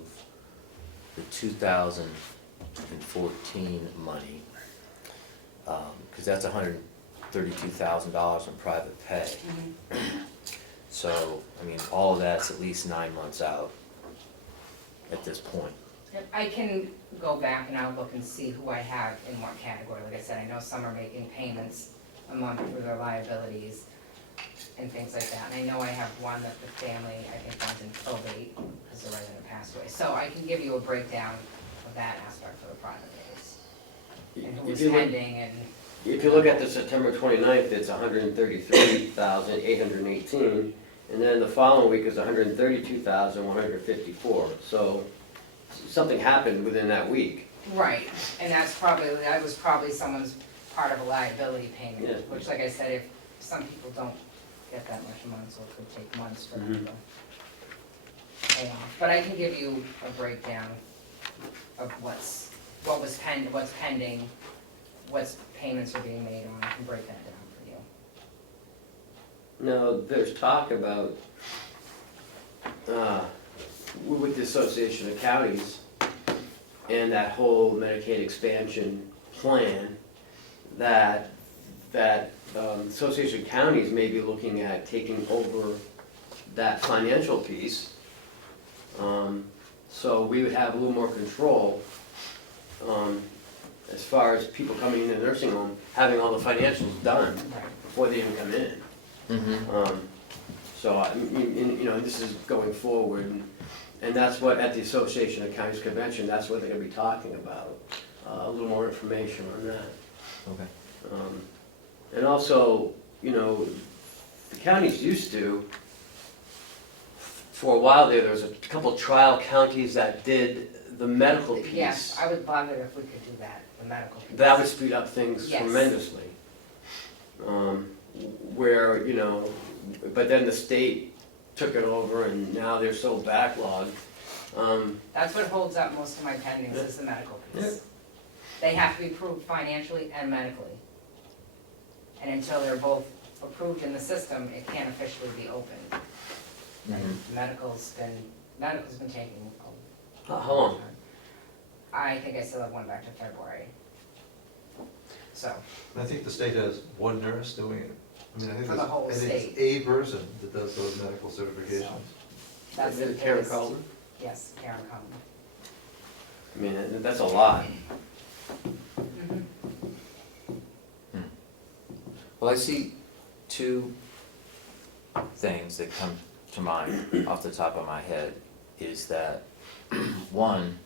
the 2014 money, because that's $132,000 in private pay. So, I mean, all of that's at least 9 months out at this point. I can go back and I'll look and see who I have in what category. Like I said, I know some are making payments a month through their liabilities and things like that. And I know I have one that the family, I think one's in probate because the resident passed away. So I can give you a breakdown of that aspect for the private days. And who If was you look- pending and, If you look at the September 29th, it's 133,818, and then the following week is 132,154. So something happened within that week. right, and that was probably someone's part of a liability Yeah. payment, which like I said, if some people don't get that much a month, so it could take months for them to pay off. But I can give you a breakdown of what's pending, what's payments are being made on, I can break that down for you. Now, there's talk about, with the Association of Counties and that whole Medicaid expansion plan, that Association of Counties may be looking at taking over that financial piece. So we would have a little more control, as far as people coming in the nursing home, having all the financials done Right. before they even come in. So, this is going forward, and that's what, at the Association of Counties Convention, that's what they're gonna be talking about, a little more information on that. Okay. And also, the counties used to, for a while there was a couple trial counties that did the medical piece. Yes, I would love it if we could do that, the medical piece. That would speed up things Yes. tremendously. Where, but then the state took it over and now they're so backlogged. That's what holds up most of my pendings is the medical piece. They have to be approved financially and medically. And until they're both approved in the system, it can't officially be opened. And medical's been taking a How long? time. I think I still have one back to February. So, I think the state has one nurse doing it. I mean, I think For the whole I think state. it's a person that does those medical certifications. that's the Karen biggest- Calden? Yes, Karen Coleman. I mean, that's a lot. Well, I see two things that come to mind off the top of my head, is that, one,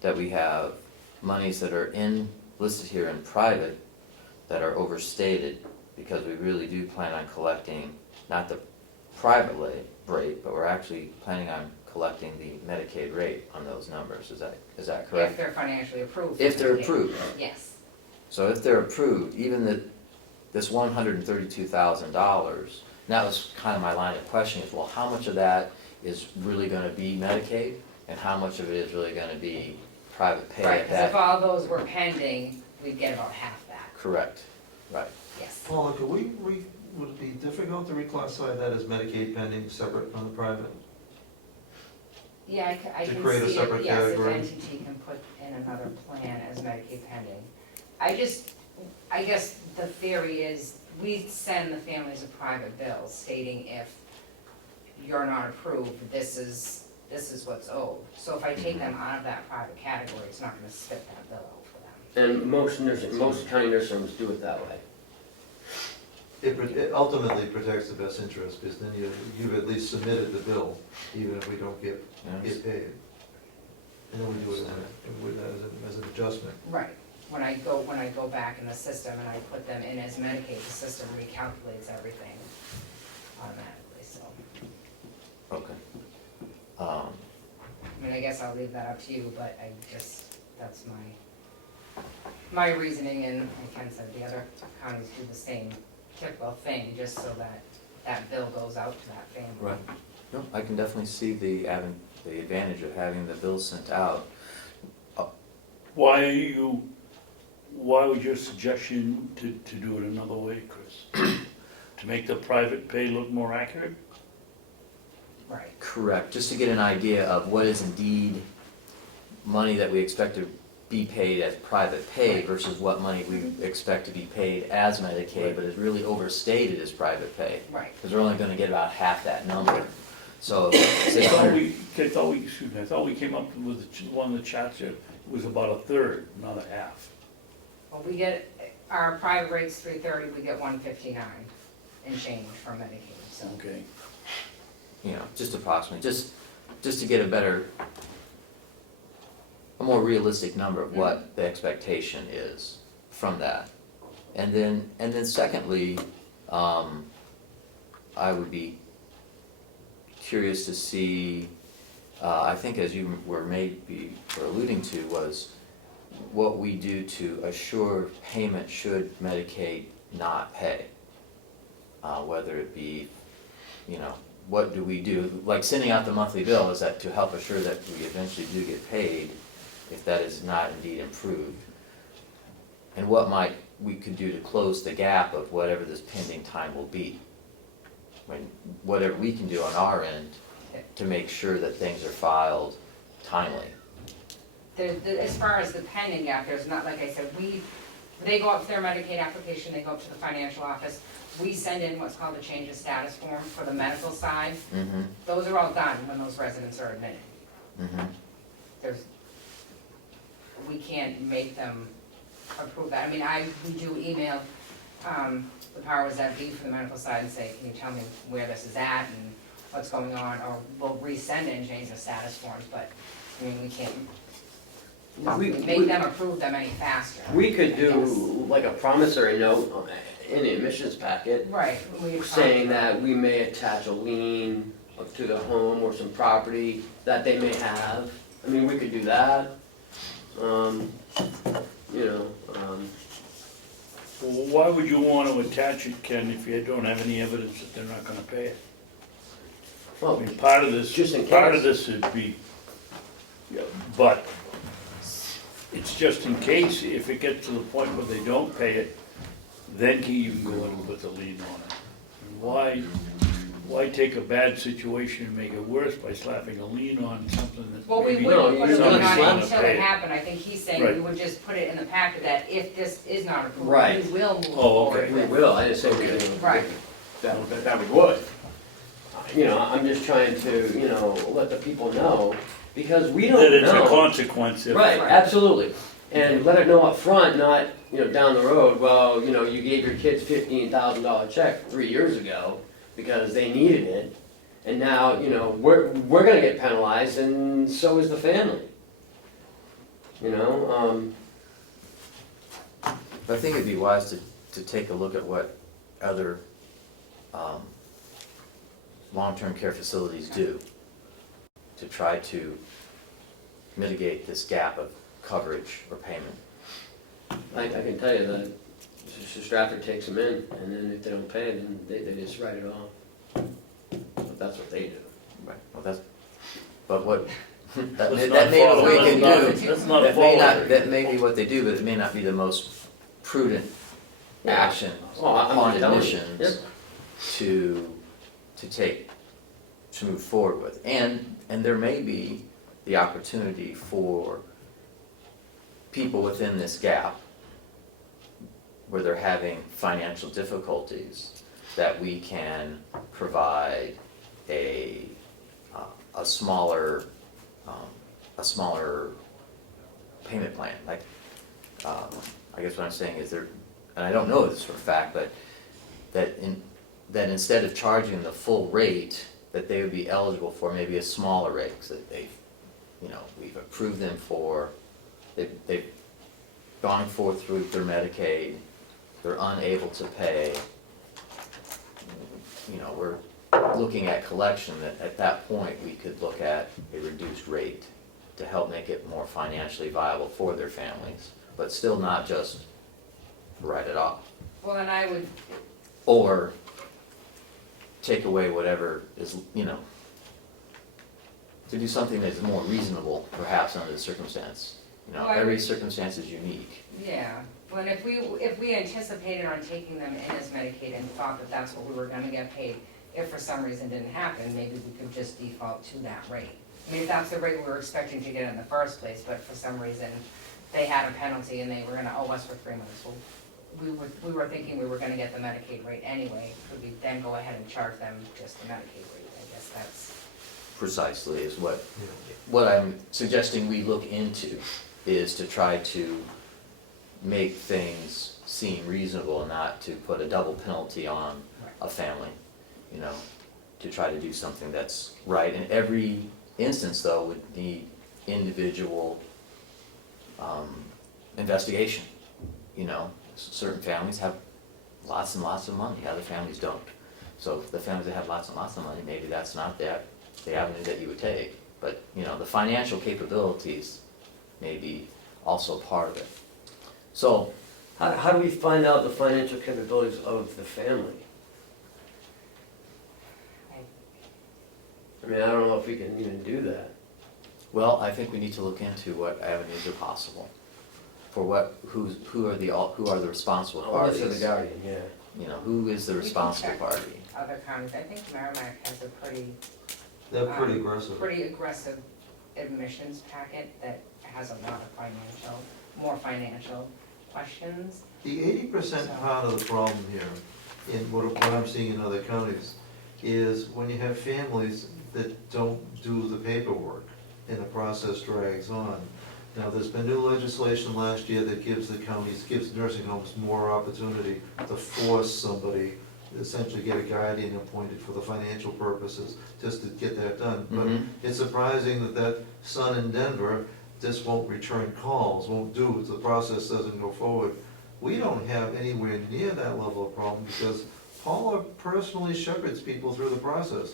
that we have monies that are listed here in private that are overstated, because we really do plan on collecting, not the private rate, but we're actually planning on collecting the Medicaid rate on those numbers, is that If correct? they're financially approved. If they're yeah. approved. Yes, So if they're approved, even this $132,000, that was kind of my line of questioning, is, well, how much of that is really gonna be Medicaid, and how much of it is really gonna be private pay right, at because if that? all those were pending, we'd get about half that, Correct, right. yes. Paula, could would it be difficult to reclassify that as Medicaid pending separate from the private? Yeah, I To can create a see separate it, yes, if category? NTT can put in another plan as Medicaid pending. I guess the theory is, we send the families a private bill stating if you're not approved, this is what's owed. So if I take them out of that private category, it's not gonna spit that bill out for them. And most county nursing homes do it that way. It ultimately protects the best interest, because then you've at least submitted the bill, even if we don't get paid. And then we do it as an adjustment. Right, when I go back in the system and I put them in as Medicaid, the system recalculates everything automatically, so. Okay. I mean, I guess I'll leave that up to you, but that's my reasoning, and like Ken said, the other counties do the same typical thing, just so that bill goes out to that family. Right. No, I can definitely see the advantage of having the bills sent out. Why was your suggestion to do it another way, Chris? To make the private pay look more accurate? Right, Correct, just to get an idea of what is indeed money that we expect to be paid as private pay versus what money we expect to be paid as Medicaid, but is really overstated as private pay. right. Because we're only gonna get about half that number. So, I say thought we came up with one of the charts that was about a third, not a half. Well, we get, our private rate's $330, we get $159 and change from Medicaid, so. Okay. you know, just approximately, just to get a more realistic number of what the expectation is from that. And then secondly, I would be curious to see, I think as you were alluding to, was what we do to assure payment should Medicaid not pay. Whether it be, what do we do, like sending out the monthly bill, is that to help assure that we eventually do get paid if that is not indeed improved? And what might we could do to close the gap of whatever this pending time will be? Whatever we can do on our end to make sure that things are filed timely. As far as the pending gap, there's not, like I said, they go up to their Medicaid application, they go up to the financial office, we send in what's called a change of status form for the medical side. Mm-hmm. Those are all done when those residents are admitted. Mhm. We can't make them approve that. I mean, we do email, the powers that be for the medical side and say, can you tell me where this is at and what's going on, or we'll resend it and change the status forms, but, I mean, we can't make them approve them any faster. We could I do guess. like a promissory note in the admissions packet, Right. we had saying talked about- that we may attach a lien up to the home or some property that they may have. I mean, we could do that. You know, Well, why would you want to attach it, Ken, if you don't have any evidence that they're not gonna pay it? I well, mean, part of this, Just in part case. of this would be, yeah, but it's just in case, if it gets to the point where they don't pay it, then you can go in and put the lien on it. And why take a bad situation and make it worse by slapping a lien on something that Well, we maybe wouldn't put a somebody's lien on not it gonna until pay it it? happened. I think he's saying Right. we would just put it in the packet that if this is not approved, Right. we will move Oh, okay. forward we with. will, I didn't say we didn't. Right. That we would. You know, I'm just trying to, you know, let the people know, because we don't know. That it's a consequence if. Right, Right. absolutely. And let it know up front, not, you know, down the road, well, you know, you gave your kids $15,000 check 3 years ago because they needed it. And now, you know, we're gonna get penalized and so is the family. You know, But I think it'd be wise to take a look at what other, long-term care facilities do to try to mitigate this gap of coverage or payment. I can tell you that Mr. Stratford takes them in, and then if they don't pay, then they just write it off. But that's what they do. Right. Well, but what, that Let's may not be what follow- we let's can not- do. Let's not That may follow not, it. that may be what they do, but it may not be the most prudent action Well, I'm upon telling you. admissions Yep. to move forward with. And there may be the opportunity for people within this gap where they're having financial difficulties, that we can provide a smaller payment plan. Like, I guess what I'm saying is there, and I don't know this for a fact, but that instead of charging the full rate, that they would be eligible for maybe a smaller rate, because we've approved them for, they've gone forth through their Medicaid, they're unable to pay. We're looking at collection, that at that point, we could look at a reduced rate to help make it more financially viable for their families, but still not just write it off. Well, then I would, Or take away whatever is, to do something that's more reasonable perhaps under the circumstance. Well, I Every would- circumstance is unique. yeah, well, and if we anticipated on taking them in as Medicaid and thought that that's what we were gonna get paid, if for some reason didn't happen, maybe we could just default to that rate. I mean, if that's the rate we were expecting to get in the first place, but for some reason they had a penalty and they were gonna owe us for 3 months, well, we were thinking we were gonna get the Medicaid rate anyway, could we then go ahead and charge them just the Medicaid rate? I guess that's, Precisely is what I'm suggesting we look into, is to try to make things seem reasonable, not to put a double penalty on a family, to try to do something that's right. And every instance, though, would need individual investigation. Certain families have lots and lots of money, other families don't. So the families that have lots and lots of money, maybe that's not the avenue that you would take. But, the financial capabilities may be also part of it. So, How do we find out the financial capabilities of the family? I mean, I don't know if we can even do that. well, I think we need to look into what avenues are possible. For who are the responsible Unless parties? they're the guardian, yeah. Who is the We can responsible check. party? other counties, I think Merrimack has a They're pretty aggressive. pretty aggressive admissions packet that has a lot of more financial questions. The 80% part of the problem here, in what I'm seeing in other counties, is when you have families that don't do the paperwork. and the process drags on. Now, there's been new legislation last year that gives the counties, gives nursing homes more opportunity to force somebody, essentially get a guardian appointed for the financial purposes, just to get that done. But it's surprising that that son in Denver just won't return calls, won't do it, the process doesn't go forward. We don't have anywhere near that level of problem because Paula personally shepherds people through the process.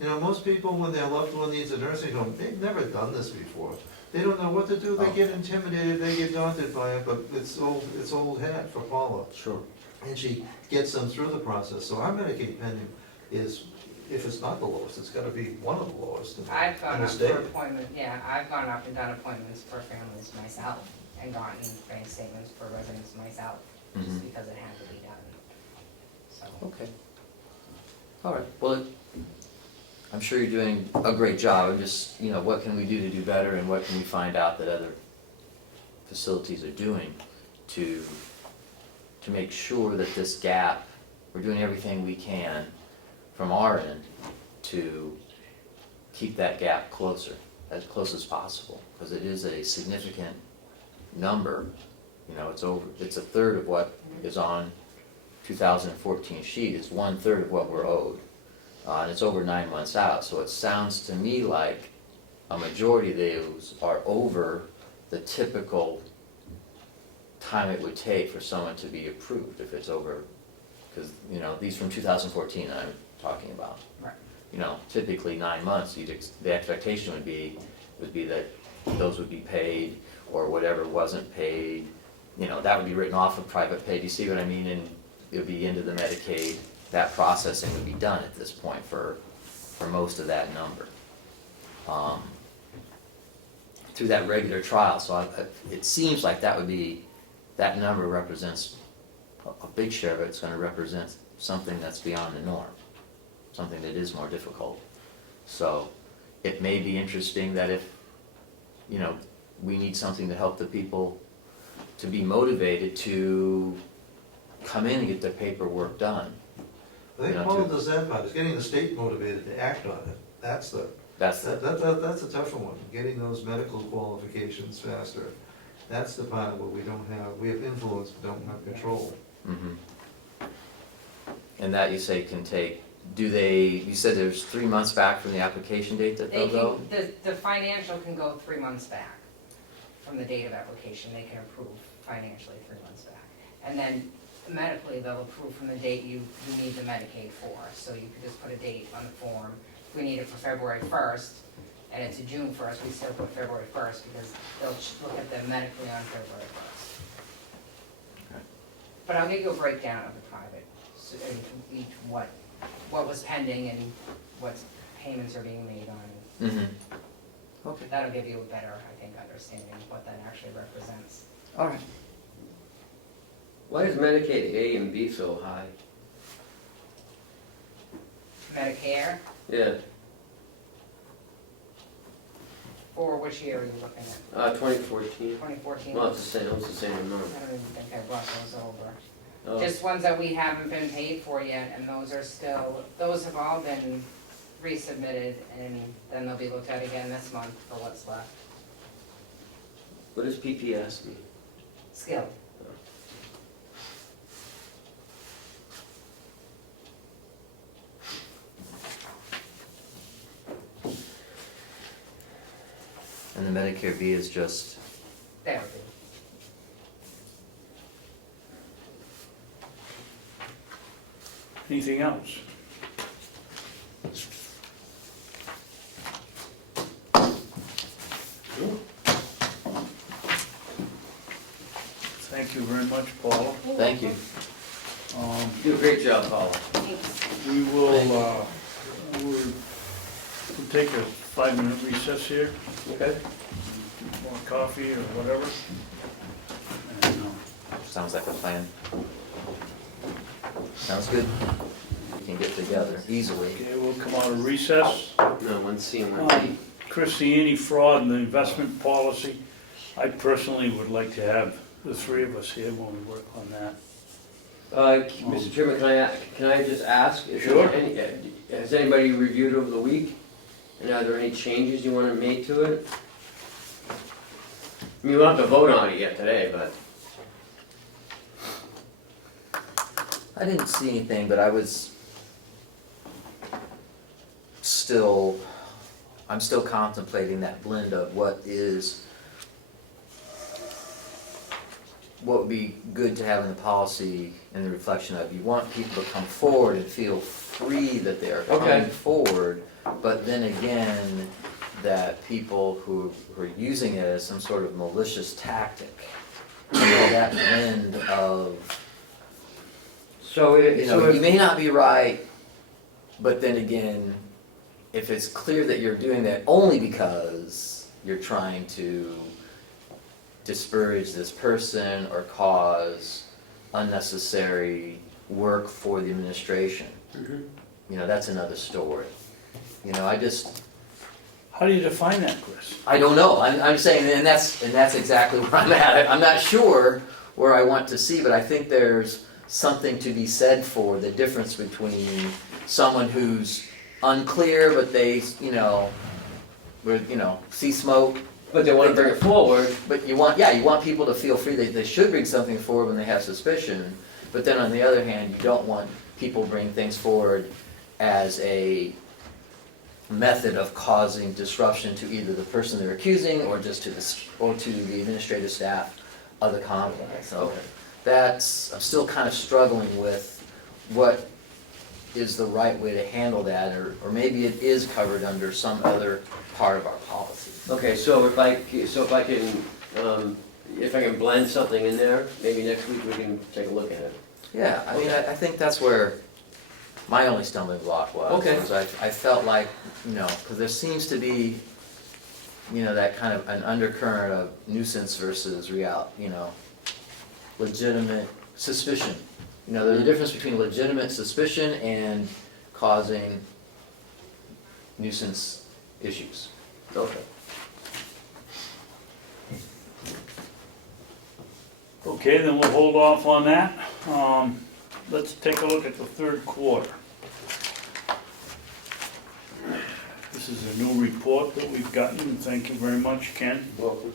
You know, most people, when their loved one needs a nursing home, they've never done this before. They don't know what to do, they get intimidated, they get daunted by it, but it's old hat for Paula. Sure. And she gets them through the process. So our Medicaid pending is, if it's not the lowest, it's gotta be one of the lowest in I've gone the up state. for appointment, yeah, I've gone up and done appointments for families myself and gotten bank statements for residents myself, just because it had to be done. So, Okay. All right, well, I'm sure you're doing a great job. I'm just, you know, what can we do to do better and what can we find out that other facilities are doing to make sure that this gap, we're doing everything we can from our end to keep that gap closer, as close as possible, because it is a significant number. You know, it's a third of what is on 2014 sheet, it's 1/3 of what we're owed. And it's over 9 months out, so it sounds to me like a majority of those are over the typical time it would take for someone to be approved if it's over, because, you know, these from 2014 I'm talking about. Right. You know, typically 9 months, the expectation would be that those would be paid, or whatever wasn't paid, you know, that would be written off of private pay, do you see what I mean? And it would be into the Medicaid, that processing would be done at this point for most of that number. Through that regular trial, so it seems like that number represents a big share of it's gonna represent something that's beyond the norm, something that is more difficult. So it may be interesting that if, you know, we need something to help the people to be motivated to come in and get their paperwork done. I think You know, Paula to- does that part, is getting the state motivated to act on it. That's a tougher one, getting those medical qualifications faster. That's the part where we have influence, but don't have control. And that you say can take, you said there's 3 months back from the application date that they they'll go? can, the financial can go 3 months back from the date of application, they can approve financially 3 months back. And then medically, they'll approve from the date you need the Medicaid for, so you could just put a date on the form. If we need it for February 1st, and it's a June 1st, we still put February 1st, because they'll look at them medically on February 1st. Okay. But I'll give you a breakdown of the private, so, and each, what was pending and what payments are being made on. Okay, That'll give you a better, I think, understanding of what that actually represents. all right. Why is Medicaid A and B so high? Medicare, Yeah, for which year are you looking at? 2014. 2014? Well, it's the same amount. I don't even think I brought those over. Oh, Just ones that we haven't been paid for yet, and those have all been resubmitted, and then they'll be looked at again this month for what's left. what does PPS mean? Skilled. And the Medicare B is just, Therapy. Anything else? Thank you very much, Paula. thank you. You do a great job, Paula. Thanks. We will, we'll take a 5-minute recess here, Okay. more coffee or whatever. And, Sounds like a plan. Sounds good. We can get together easily. Okay, we'll come out of recess. No, 1C and 1D. Christiani fraud and the investment policy. I personally would like to have the 3 of us here when we work on that. Mr. Chairman, can I just ask? Sure. Has anybody reviewed over the week? And are there any changes you want to make to it? I mean, we don't have to vote on it yet today, but. I didn't see anything, but I was still, I'm still contemplating that blend of what would be good to have in the policy and the reflection of, you want people to come forward and feel free that they are coming Okay. forward, but then again, that people who are using it as some sort of malicious tactic, you know, that blend of, So you know, you may not be right, but then again, if it's clear that you're doing that only because you're trying to disparage this person or cause unnecessary work for the administration, you know, that's another story. You know, How do you define that, Chris? I don't know, I'm saying, and that's exactly where I'm at. I'm not sure where I want to see, but I think there's something to be said for the difference between someone who's unclear, but they, you know, see smoke. But they want to bring it forward. But you want people to feel free, they should bring something forward when they have suspicion, but then on the other hand, you don't want people bring things forward as a method of causing disruption to either the person they're accusing or just to the administrative staff of the complex. So I'm still kind of struggling with what is the right way to handle that, or maybe it is covered under some other part of our policy. Okay, so if I can blend something in there, maybe next week we can take a look at it. Yeah, I mean, I think that's where my only stumbling block was. Okay. Was I felt like, you know, because there seems to be, you know, that kind of an undercurrent of nuisance versus legitimate suspicion. You know, there's a difference between legitimate suspicion and causing nuisance issues. Okay. Okay, then we'll hold off on that. Let's take a look at the third quarter. This is a new report that we've gotten, thank you very much, Ken. Welcome.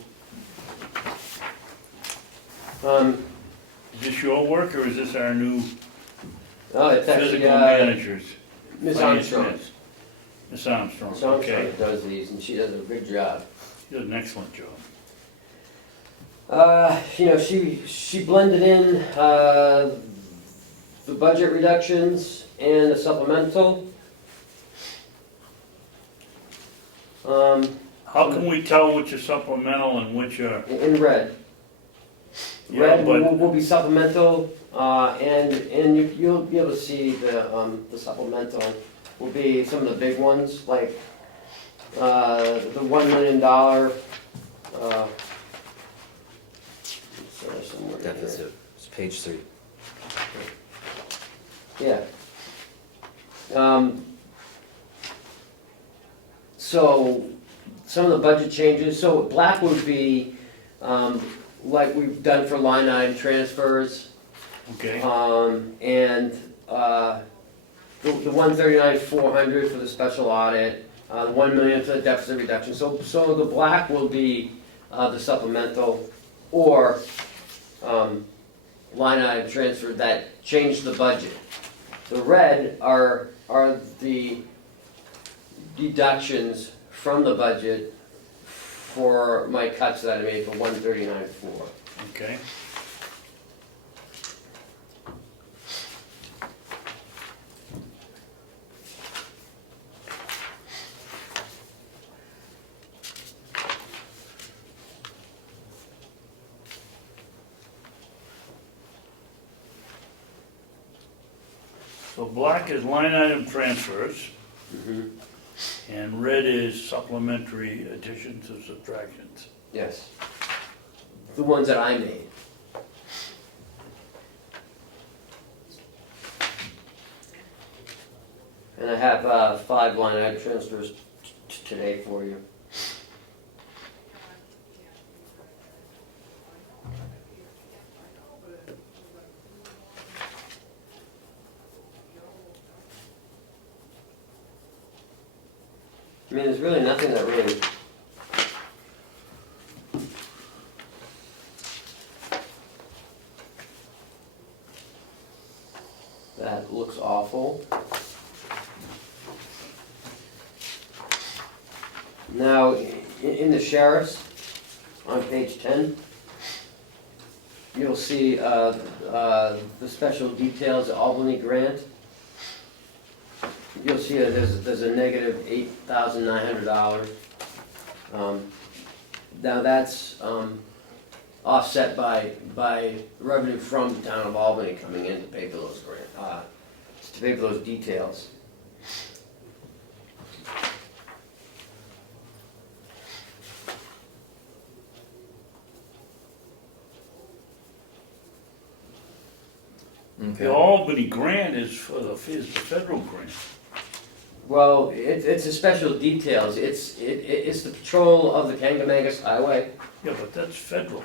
Is this your work, or is this our new Oh, it's actually, physical managers? Ms. finance Armstrong. miss? Ms. Armstrong, Ms. Armstrong okay. does these, and she does a good job. You did an excellent job. She blended in, the budget reductions and the supplemental. How can we tell which are supplemental and which are, In red. Yeah, Red but- will be supplemental, and you'll be able to see the supplemental will be some of the big ones, like, the $1 million, somewhere in here. Deficit, it's page 3. Yeah. So, some of the budget changes, so black would be, like we've done for line item transfers, okay? and, the 139,400 for the special audit, the 1 million for the deficit reduction. So the black will be, the supplemental, or, line item transfer that changed the budget. The red are the deductions from the budget for my cuts that I made for 139,400. Okay. So black is line item transfers, and red is supplementary additions or subtractions. Yes. The ones that I made. And I have 5 line item transfers today for you. I mean, there's really nothing that really. That looks awful. Now, in the sheriff's, on page 10, you'll see the special details Albany grant. You'll see there's a negative $8,900. Now that's offset by revenue from the town of Albany coming in to pay for those to pay for those details. The Albany grant is is the federal grant. Well, it's a special details. It's the patrol of the Kangamangas Highway. Yeah, but that's federal.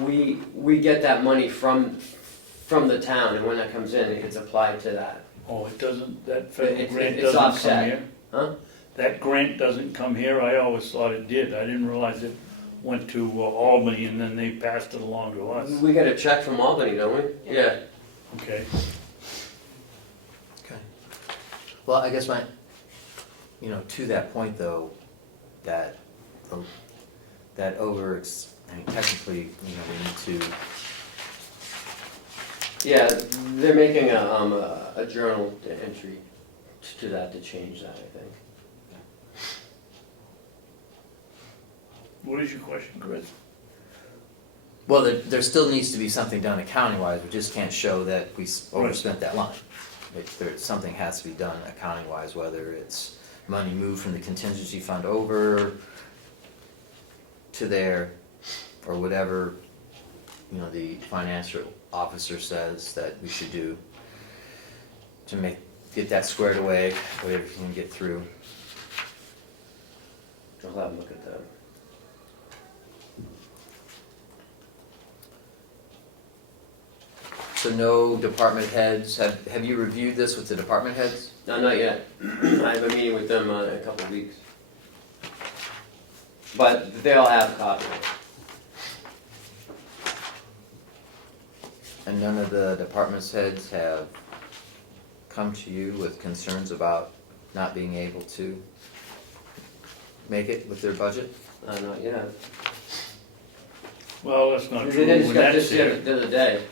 We get that money from the town, and when that comes in, it gets applied to that. Oh, it doesn't, that federal It's grant doesn't come offset. here? Huh? That grant doesn't come here? I always thought it did. I didn't realize it went to Albany and then they passed it along to us. We get a check from Albany, don't we? Yeah. Okay. Okay. Well, I guess to that point though, that I mean, technically, we need to, Yeah, they're making a journal entry to that to change that, I think. What is your question, Chris? well, there still needs to be something done accounting-wise, we just can't show that we overspent that line. Something has to be done accounting-wise, whether it's money moved from the contingency fund over to there, or whatever, the financial officer says that we should do to get that squared away, whatever you can get through. I'll have a look at that. So no department heads, have you reviewed this with the department heads? No, not yet. I have a meeting with them in a couple of weeks. But they'll have a copy. And none of the department's heads have come to you with concerns about not being able to make it with their budget? Not yet. Well, that's not true. They did When discuss that's this there. the other day.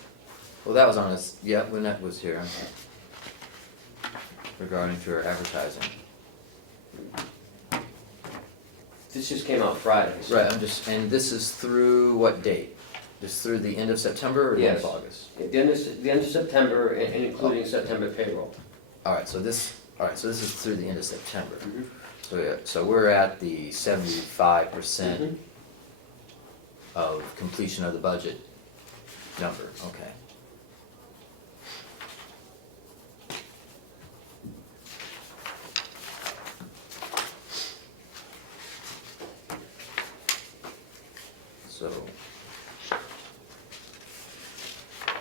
Well, that was on us, yeah, when that was here. Regarding to our advertising. This just came out Friday. so- Right, and this is through what date? Just through the end of September or the end of Yes. August? At the end of September and including September payroll. Alright, so this is through the end of September. Mhm. So, yeah, so we're at the 75% Mhm. of completion of the budget number, okay.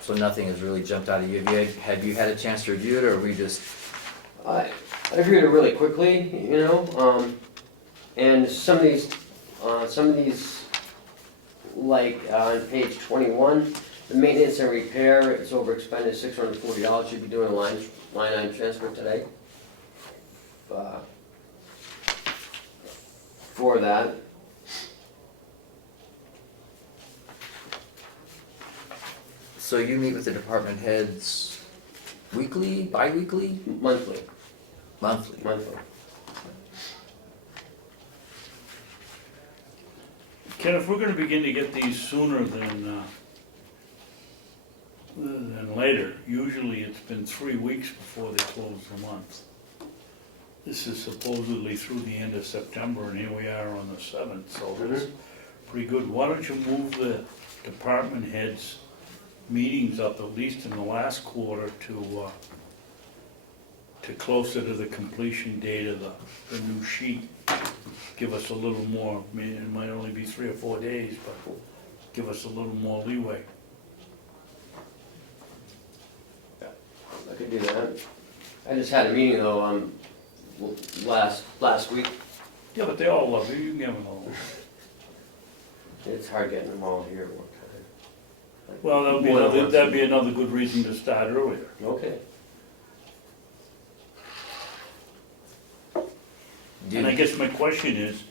So nothing has really jumped out at you. Have you had a chance to review it, or are we just, I reviewed it really quickly, and some of these, like on page 21, the maintenance and repair, it's over expended $640. Should be doing a line item transfer today. For that. so you meet with the department heads weekly, bi-weekly, Monthly. monthly? Ken, if we're gonna begin to get these sooner than later, usually it's been 3 weeks before they close the month. This is supposedly through the end of September, and here we are on the 7th, so that's pretty good. Why don't you move the department heads' meetings up, at least in the last quarter, to closer to the completion date of the new sheet? Give us a little more, I mean, it might only be 3 or 4 days, but give us a little more leeway. I could do that. I just had a meeting though, last week. Yeah, but they all love you, you can give them all. It's hard getting them all here at one time. Well, that'd be another good reason to start earlier. Okay. And I guess my question is,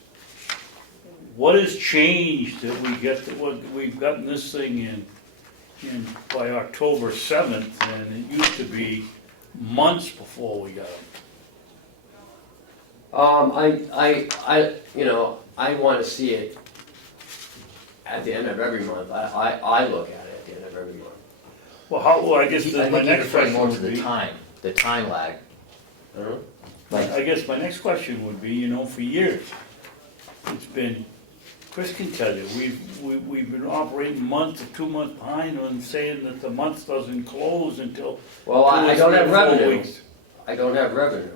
what has changed that we've gotten this thing in by October 7th, and it used to be months before we got them? I want to see it at the end of every month. I look at it at the end of every month. Well, I guess I my think you're next referring question more to would the be, time lag. Like, I guess my next question would be, for years, it's been, Chris can tell you, we've been operating months or 2 months behind on saying that the month doesn't close until Well, 2 or I don't 3 or have 4 revenue. weeks. I don't have revenue.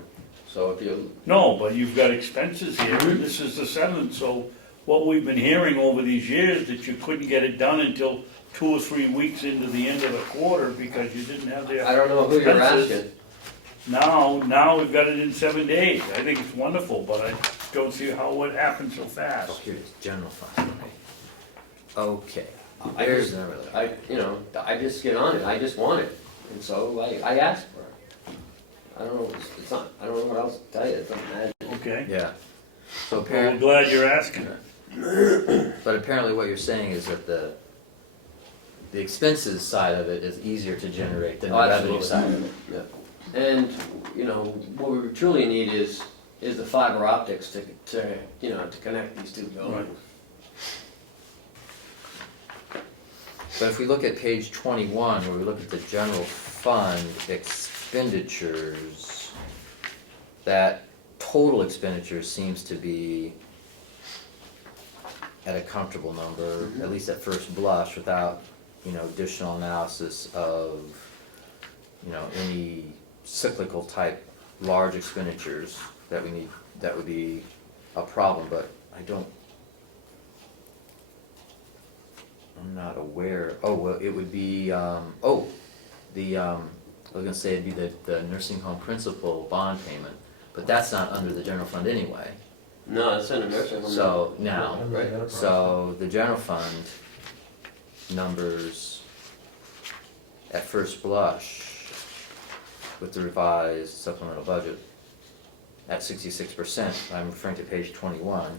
So if you, No, but you've got expenses here, and this is the 7th, so what we've been hearing over these years, that you couldn't get it done until 2 or 3 weeks into the end of the quarter because you didn't have the I don't know who you're expenses. asking. Now we've got it in 7 days. I think it's wonderful, but I don't see how it happened so oh, fast. here it is, general fund, right. Okay, I there's just- another. I just get on it. I just want it. And so I ask for it. I don't know, it's not, I don't know what else to tell you. It's not magic. Okay? Yeah. So Well, we're apparently, glad you're asking. but apparently what you're saying is that the expenses side of it is easier to generate than the Oh, revenue absolutely. side of it. Yeah. And, what we truly need is the fiber optics to connect these two buildings. But if we look at page 21, where we look at the general fund expenditures, that total expenditure seems to be at a comfortable number, at least at first blush, without, additional analysis of, any cyclical type large expenditures that we need, that would be a problem, but I'm not aware, well, it would be, I was gonna say it'd be the nursing home principal bond payment, but that's not under the general fund anyway. No, it's in a nursing home. So now, Right. so the general fund numbers at first blush with the revised supplemental budget at 66%, I'm referring to page 21,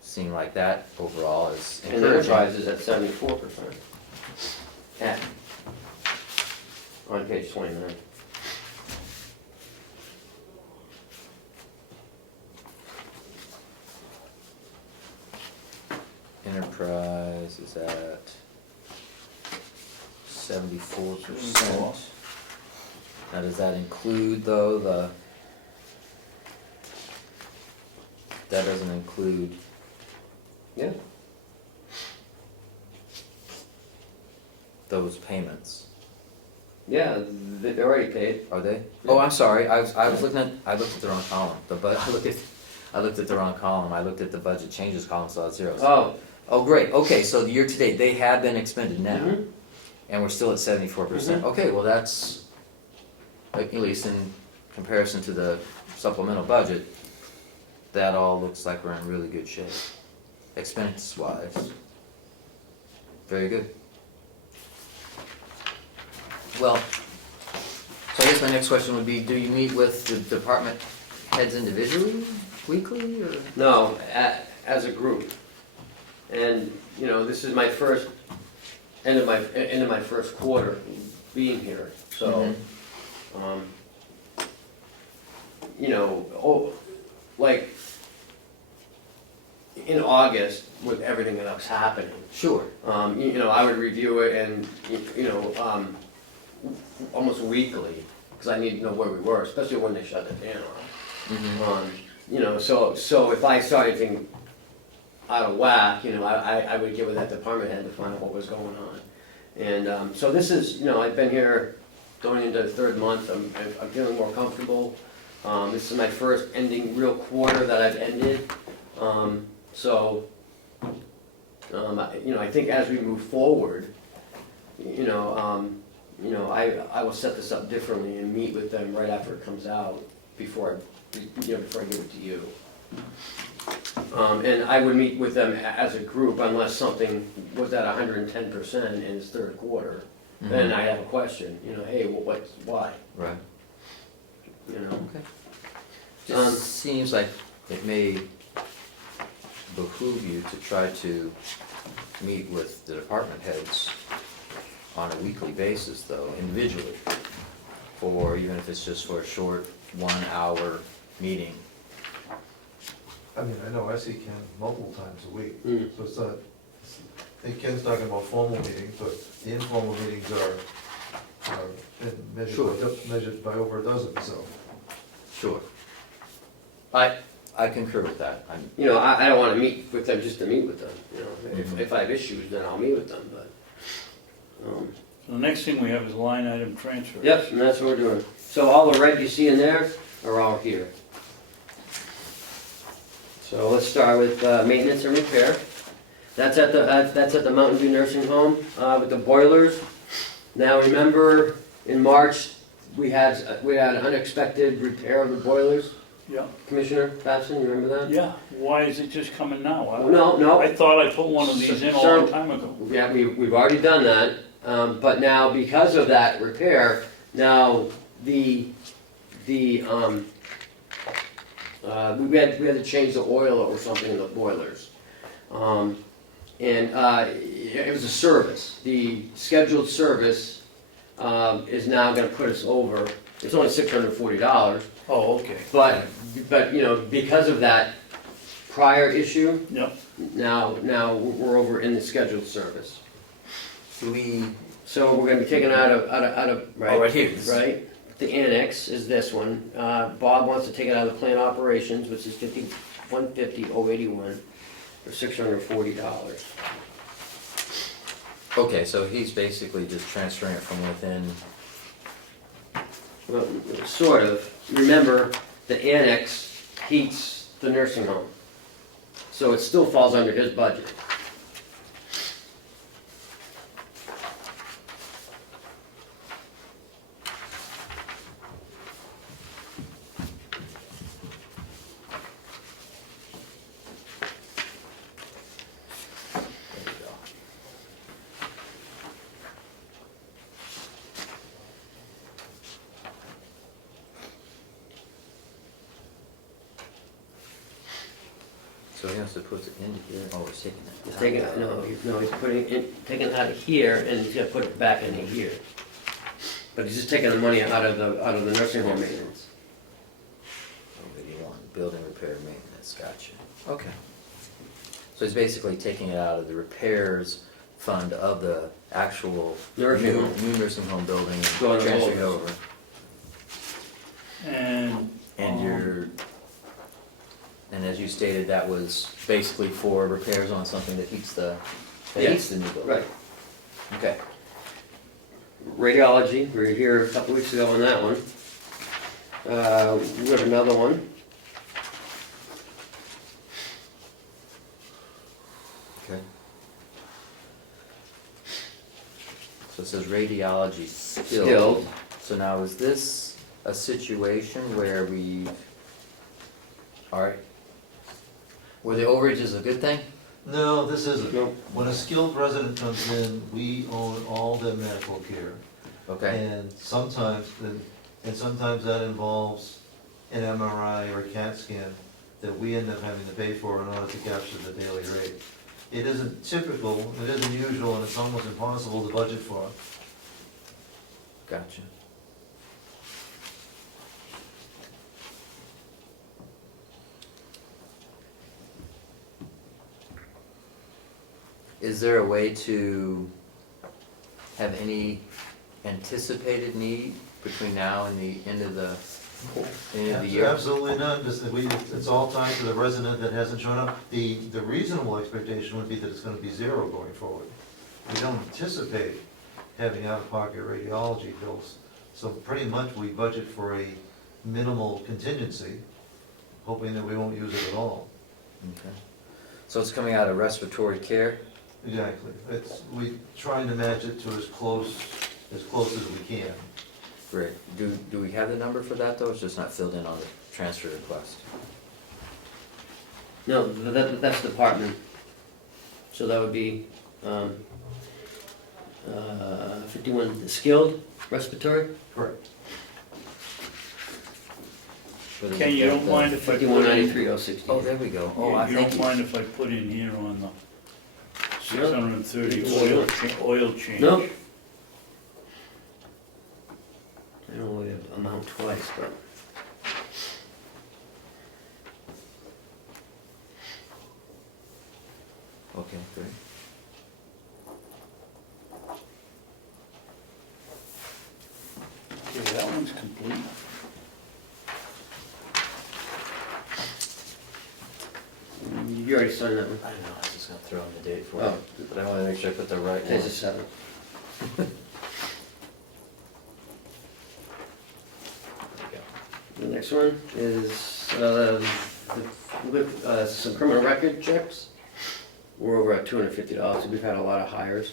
seem like that overall is And encouraging. enterprise is at 74%. On page 29. Enterprise is at 74%. Now, does that include, though, that doesn't include, Yeah. those payments, Yeah, they're already paid. are they? Oh, I'm sorry, I looked at the wrong column, I looked at the wrong column, I looked at the budget changes column, so it's zeros. Oh. Oh, great, okay, so year to date, they have been expended now, Mhm. and we're still at 74%. Okay, well, that's, at least in comparison to the supplemental budget, that all looks like we're in really good shape, expense-wise. Very good. Well, so I guess my next question would be, do you meet with the department heads individually, weekly, or? No, as a group. And, this is my first, end of my first quarter being here, so, like, in August, with everything that was happening, Sure. I would review it and, almost weekly, because I need to know where we were, especially when they shut it down. So if I saw anything out of whack, I would get with that department head to find out what was going on. And so this is, I've been here going into the third month, I'm feeling more comfortable. This is my first ending real quarter that I've ended. I think as we move forward, I will set this up differently and meet with them right after it comes out, before before I give it to you. And I would meet with them as a group unless something was at 110% in its third quarter. Then I have a question, hey, why, Right. Okay. Just seems like it may behoove you to try to meet with the department heads on a weekly basis, though, individually, even if it's just for a short 1 hour meeting. I mean, I know I see Ken multiple times a week, Mm. so it's not, I think Ken's talking about formal meetings, but the informal meetings are measured by over a dozen, so. Sure. I concur with that. I don't wanna meet with them just to meet with them, if I have issues, then I'll meet with them, but. The next thing we have is line item transfer. Yep, and that's what we're doing. So all the red you see in there are all here. So let's start with maintenance and repair. That's at the Mountain View Nursing Home with the boilers. Now remember, in March, we had an unexpected repair of the boilers. Yeah, Commissioner Babson, you remember that? yeah, why is it just coming now? No. I thought I put one of these in a long time ago. Yeah, we've already done that, but now because of that repair, now we had to change the oil or something in the boilers. It was a service. The scheduled service is now gonna put us over, it's only $640, Oh, okay. but because of that prior issue, Yep, now we're over in the scheduled service. We, So we're gonna be taking out of, right here. right? The annex is this one. Bob wants to take it out of the plant operations, which is 150,081 for $640. Okay, so he's basically just transferring it from within. Well, sort of. Remember, the annex heats the nursing home. So it still falls under his budget. So he has to put it into here. Oh, he's taking that. He's taking it, he's taking it out of here and he's gonna put it back into here. But he's just taking the money out of the nursing home maintenance. Oh, 81, building repair maintenance, gotcha. Okay. So he's basically taking it out of the repairs fund of the actual Nursing home. new nursing home building and Going to transferring it Lowe's. over. and. And as you stated, that was basically for repairs on something that heats the new building. Right. Okay. Radiology, we were here a couple weeks ago on that one. We got another one. Okay. So it says radiology skilled. Skilled. So now is this a situation where where the overage is a good thing? No, this isn't. Nope. When a skilled resident comes in, we own all their medical care. Okay, And sometimes that involves an MRI or a CAT scan that we end up having to pay for in order to capture the daily rate. It isn't typical, it isn't usual, and it's almost impossible to budget for. gotcha. Is there a way to have any anticipated need between now and the end of the year? Absolutely none, it's all tied to the resident that hasn't shown up. The reasonable expectation would be that it's gonna be zero going forward. We don't anticipate having out-of-pocket radiology bills, so pretty much we budget for a minimal contingency, hoping that we won't use it at all. Okay. So it's coming out of respiratory care? Exactly, we trying to match it to as close as we can. Great. Do we have the number for that though? It's just not filled in on transfer request. No, that's department. So that would be, 51 skilled respiratory, Correct. But it Ken, would you get don't the- mind if I put in, 5193,060. Oh, there we go. Oh, I you thank don't you. mind if I put in here on the No. 630 No. oil change? No. I don't know the amount twice, but. Okay, great. Okay, that one's complete. You already signed that one. I know, I was just gonna throw in the date for Oh. it, but I wanna make sure I put the right one. Today's the 7th. There we go. The next one is, some criminal record checks. We're over at $250, we've had a lot of hires.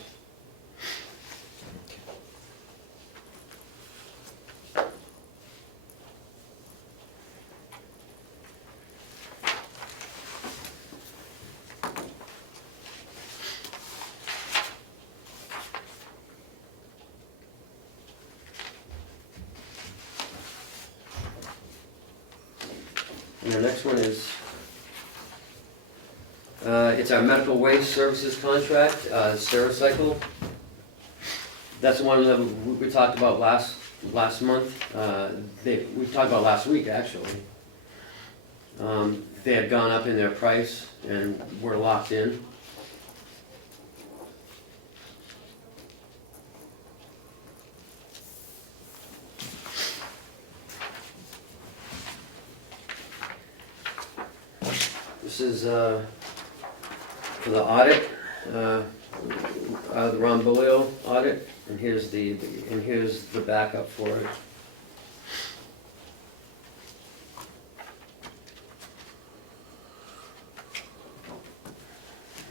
And the next one is, it's our medical waste services contract, Stericycle. That's the one that we talked about last month. We talked about last week, actually. They had gone up in their price and we're locked in. This is for the audit, the Ron Bolio audit, and here's the backup for it.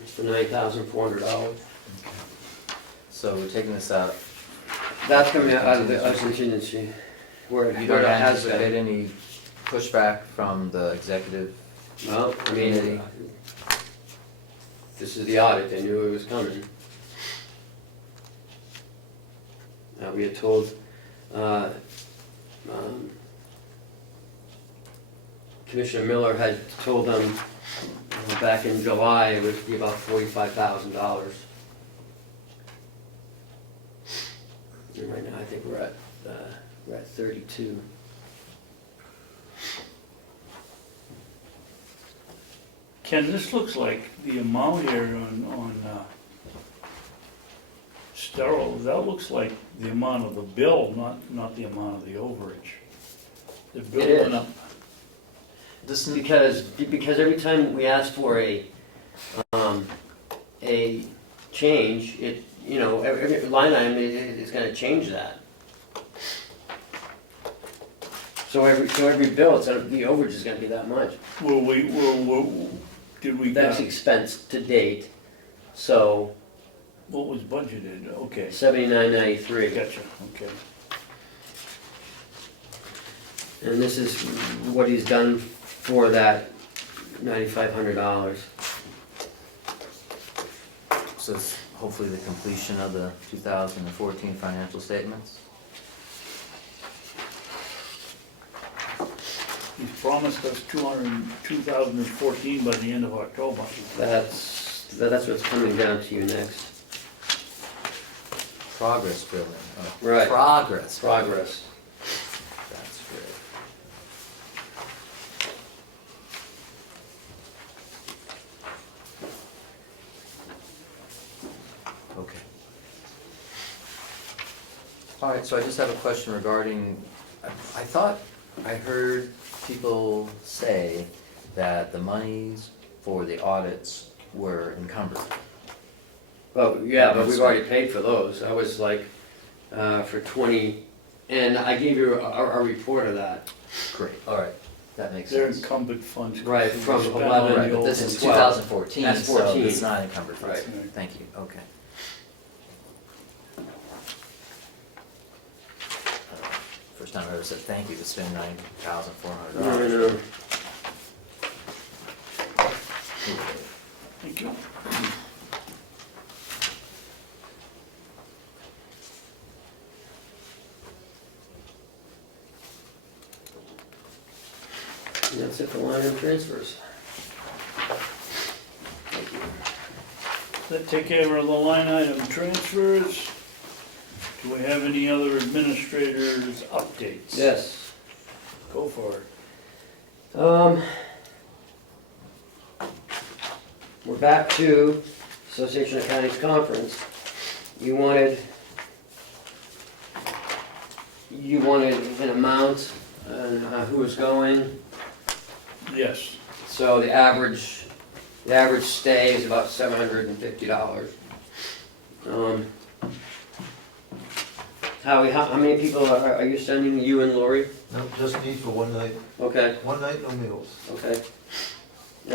It's for $9,400. So we're taking this out, That's coming out of the contingency, where you where don't it has anticipate been. any pushback from the executive? Well, I mean, this is the audit, they knew it was coming. We had told, Commissioner Miller had told them back in July it would be about $45,000. And right now, I think we're at 32. Ken, this looks like the amount here on sterile, that looks like the amount of the bill, not the amount of the overage. The bill It went is. up. This, Because every time we ask for a change, it, you know, every line item is gonna change that. So every bill, it's gonna, the overage is gonna be that much. Did we, That's expense to date, so what was budgeted? Okay, $79.93. gotcha, okay. And this is what he's done for that $9,500. so it's hopefully the completion of the 2014 financial statements? He's promised us 2014 by the end of October. That's what's coming down to you next. Progress billing. Oh, Right. Progress. Progress. That's great. Okay. All right, so I just have a question regarding, I thought I heard people say that the monies for the audits were encumbered. Oh, yeah, but we've already paid for those. I was like, for 20, and I gave you a report of that. Great. All right, that makes They're sense. encumbered funds. Right, We from spent 11 on the Right, but old this one. is 12. 2014, That's so 14. it's not encumbered funds. Right. Thank you, okay. For first time I ever said thank you to spend I $9,400. know. Thank you. And that's it for line item transfers. Thank you. That take care of the line item transfers. Do we have any other administrators' updates? Yes. Go for it. We're back to Association of Counties Conference. You wanted an amount and who was going. Yes. So the average stay is about $750. Howie, how many people are you sending, you and Lori? No, just me for one night, Okay, no meals. okay.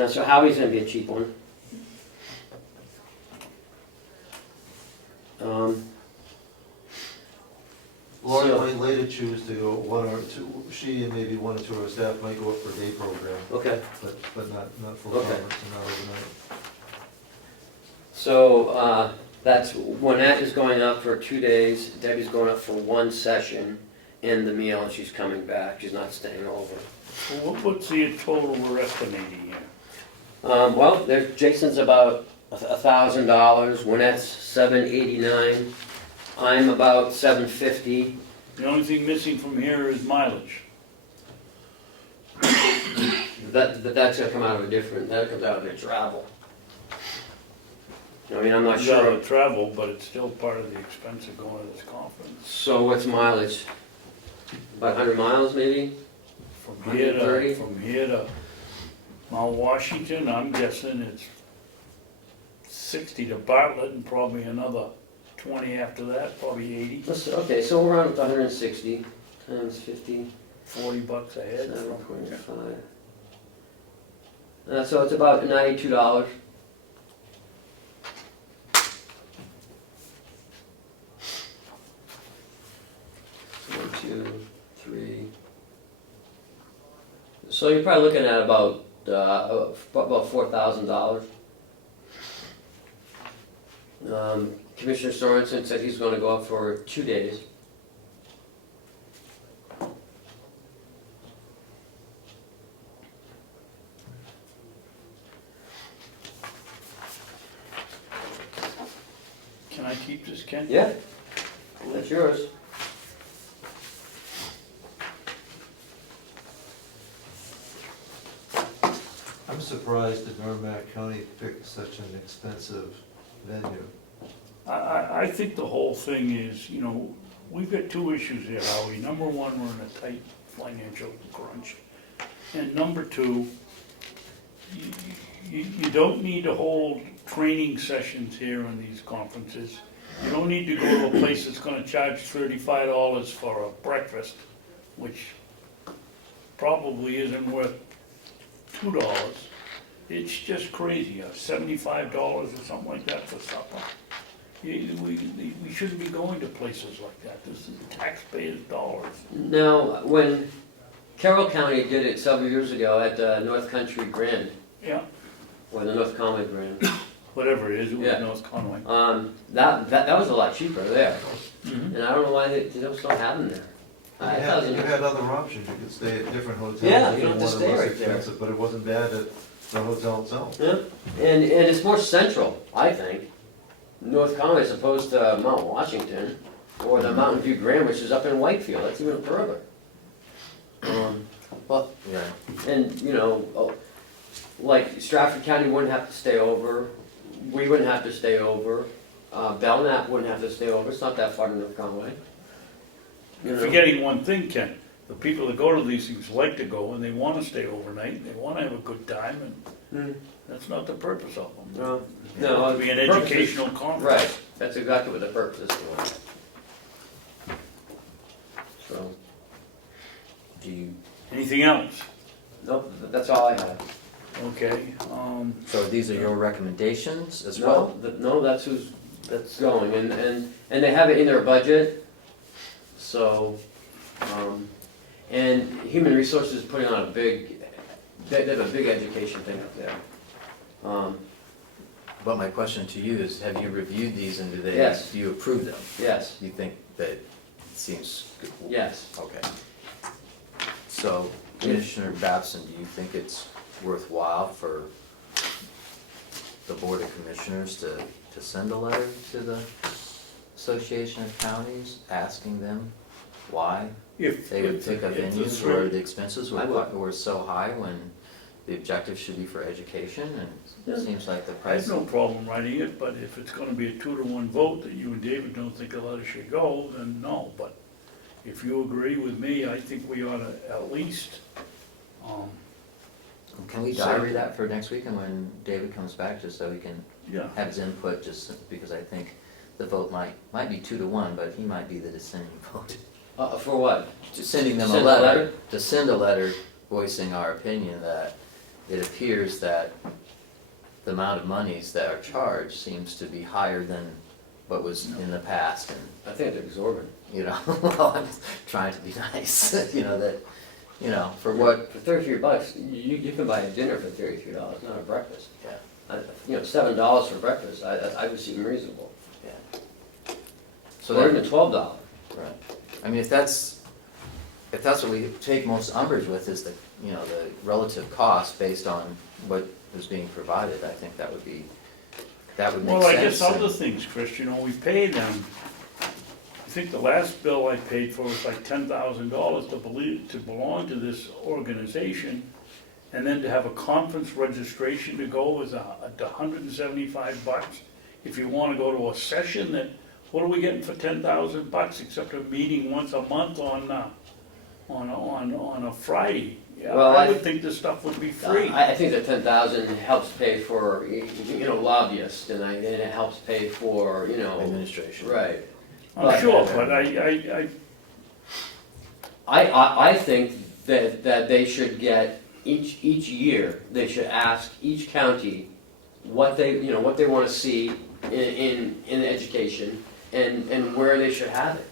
So Howie's gonna be a cheap one. Lori So- might later choose to go one or two, she and maybe one or two of her staff might go up for a day program, Okay, but not full Okay. conference and not overnight. so that's, Juanette is going up for 2 days, Debbie's going up for 1 session in the meal, and she's coming back, she's not staying over. Well, what's the total we're estimating here? Well, Jason's about $1,000, Juanette's $789, I'm about $750. The only thing missing from here is mileage. That's gonna come out of that comes out of their travel. I mean, I'm not You gotta sure. travel, but it's still part of the expense of going to this conference. So what's mileage? About 100 miles maybe? From 130? from here to Mount Washington, I'm guessing it's 60 to Bartlett and probably another 20 after that, probably 80, Okay, so we're on with 160 times 50, $40 a head. 7.5. So it's about $92. So 1, 2, 3. So you're probably looking at about $4,000. Commissioner Sorensen said he's going to go up for 2 days. Can I keep this, Ken? Yeah, that's yours. I'm surprised that Merrimack County picked such an expensive venue. I think the whole thing is, you know, we've got two issues here, Howie. Number one, we're in a tight financial crunch. And number two, you don't need to hold training sessions here in these conferences. You don't need to go to a place that's gonna charge $35 for a breakfast, which probably isn't worth $2. It's just crazy, $75 or something like that for supper. We shouldn't be going to places like that. This is taxpayers' dollars. Now, when Carroll County did it several years ago at North Country Grand, Yeah, or the North Conway Grand, whatever it is, it was Yeah. North Conway. that was a lot cheaper there. Mhm. And I don't know why they don't still have them there. You I thought it was- had other options, you could stay at different hotels. Yeah, if you don't have to wanted stay less right there. expensive, But it wasn't bad at the hotel itself. Yeah, and it's more central, I think, North Conway as opposed to Mount Washington, or the Mountain View Grand, which is up in Whitefield, that's even further. Well, yeah, And, like Stratford County wouldn't have to stay over, we wouldn't have to stay over, Belknap wouldn't have to stay over, it's not that far to North Conway. You're forgetting one thing, Ken. The people that go to these things like to go and they wanna stay overnight, and they wanna have a good time, and that's not the purpose of them. No, It's to be an the purpose is- educational conference. Right, that's exactly what the purpose is for. So, do you, Anything else? nope, that's all I have. Okay, so these are your recommendations as well? No, that's that's going, and they have it in their budget, so, And Human Resources is putting on they have a big education thing up there. But my question to you is, have you reviewed these and Yes. do you approve them? Yes, You think that it seems good? yes. Okay. So Commissioner Babson, do you think it's worthwhile for the Board of Commissioners to send a letter to the Association of Counties asking them why If they would pick a if the venues three- where the expenses I would. were so high when the objective should be for education, and it seems like the I price. have no problem writing it, but if it's gonna be a 2-to-1 vote that you and David don't think the letter should go, then no, but if you agree with me, I think we ought to at least, Can we diary that for next week and when David comes back, just so he can yeah. have his input, just because I think the vote might be 2-to-1, but he might be the dissenting vote. For what? Just sending them a Send a letter, letter? to send a letter voicing our opinion that it appears that the amount of monies that are charged seems to be higher than what was in the past, and, I think they're exorbitant. well, I'm trying to be nice, for what, For $33, you can buy a dinner for $33, not a breakfast. yeah, $7 for breakfast, I would seem reasonable. yeah. So Or then, even $12. right, I mean, if that's what we take most umbrage with, is the relative cost based on what is being provided, I think that would make sense. Well, I guess and- other things, Chris, we pay them, I think the last bill I paid for was like $10,000 to belong to this organization, and then to have a conference registration to go is $175. If you wanna go to a session, then what are we getting for $10,000 except a meeting once a month on a Friday? Yeah, Well, I would think this stuff would be free. I think that 10,000 helps pay for, lobbyists, and it helps pay for, Administration. right. I'm sure, but I think that they should get, each year, they should ask each county what they wanna see in education, and where they should have it.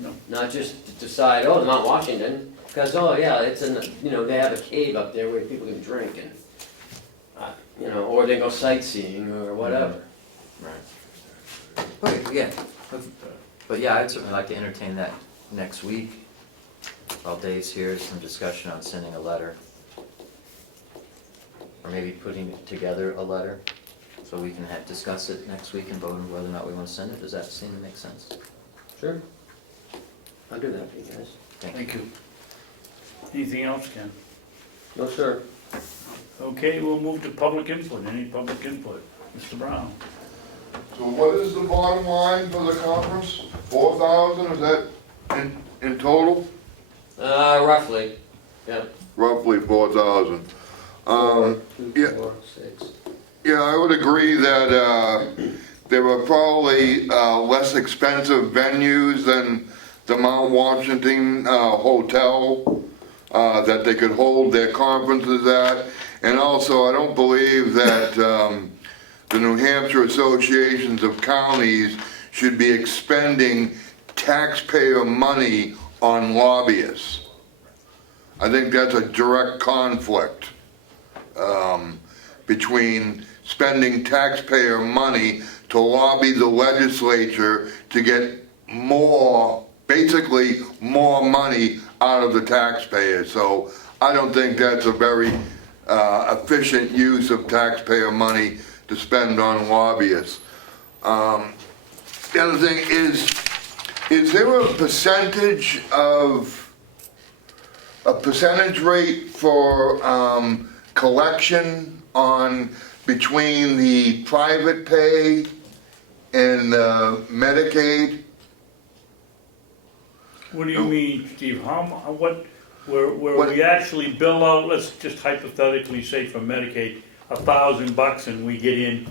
No. Not just decide, oh, Mount Washington, because, they have a cave up there where people can drink and, or they go sightseeing or whatever. Right. Okay, yeah, but yeah, I'd certainly like to entertain that next week. While Dave's here, some discussion on sending a letter. Or maybe putting together a letter, so we can discuss it next week and vote on whether or not we want to send it. Does that seem to make sense? Sure. I'll do that for you guys. Thank you. Anything else, Ken? No, sir. Okay, we'll move to public input. Any public input? Mr. Brown? So what is the bottom line for the conference? 4,000, is that in total? Roughly, yeah. Roughly 4,000. Two, yeah. 4, 6. Yeah, I would agree that there were probably less expensive venues than the Mount Washington Hotel that they could hold their conferences at. And also, I don't believe that the New Hampshire Associations of Counties should be expending taxpayer money on lobbyists. I think that's a direct conflict between spending taxpayer money to lobby the legislature to get basically more money out of the taxpayers. So I don't think that's a very efficient use of taxpayer money to spend on lobbyists. The other thing is there a percentage rate for collection on between the private pay and Medicaid? What do you mean, Steve? Where What- we actually bill out, let's just hypothetically say for Medicaid, $1,000 and we get in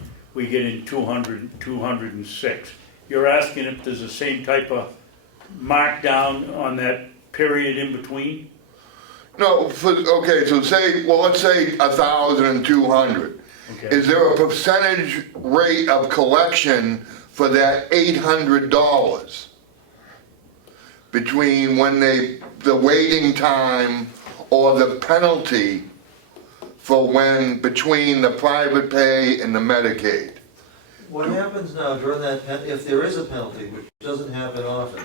206. You're asking if there's the same type of markdown on that period in between? No, okay, so let's say 1,200. Okay. Is there a percentage rate of collection for that $800? between when the waiting time or the penalty for when, between the private pay and the Medicaid? What happens now during that, if there is a penalty, which doesn't happen often,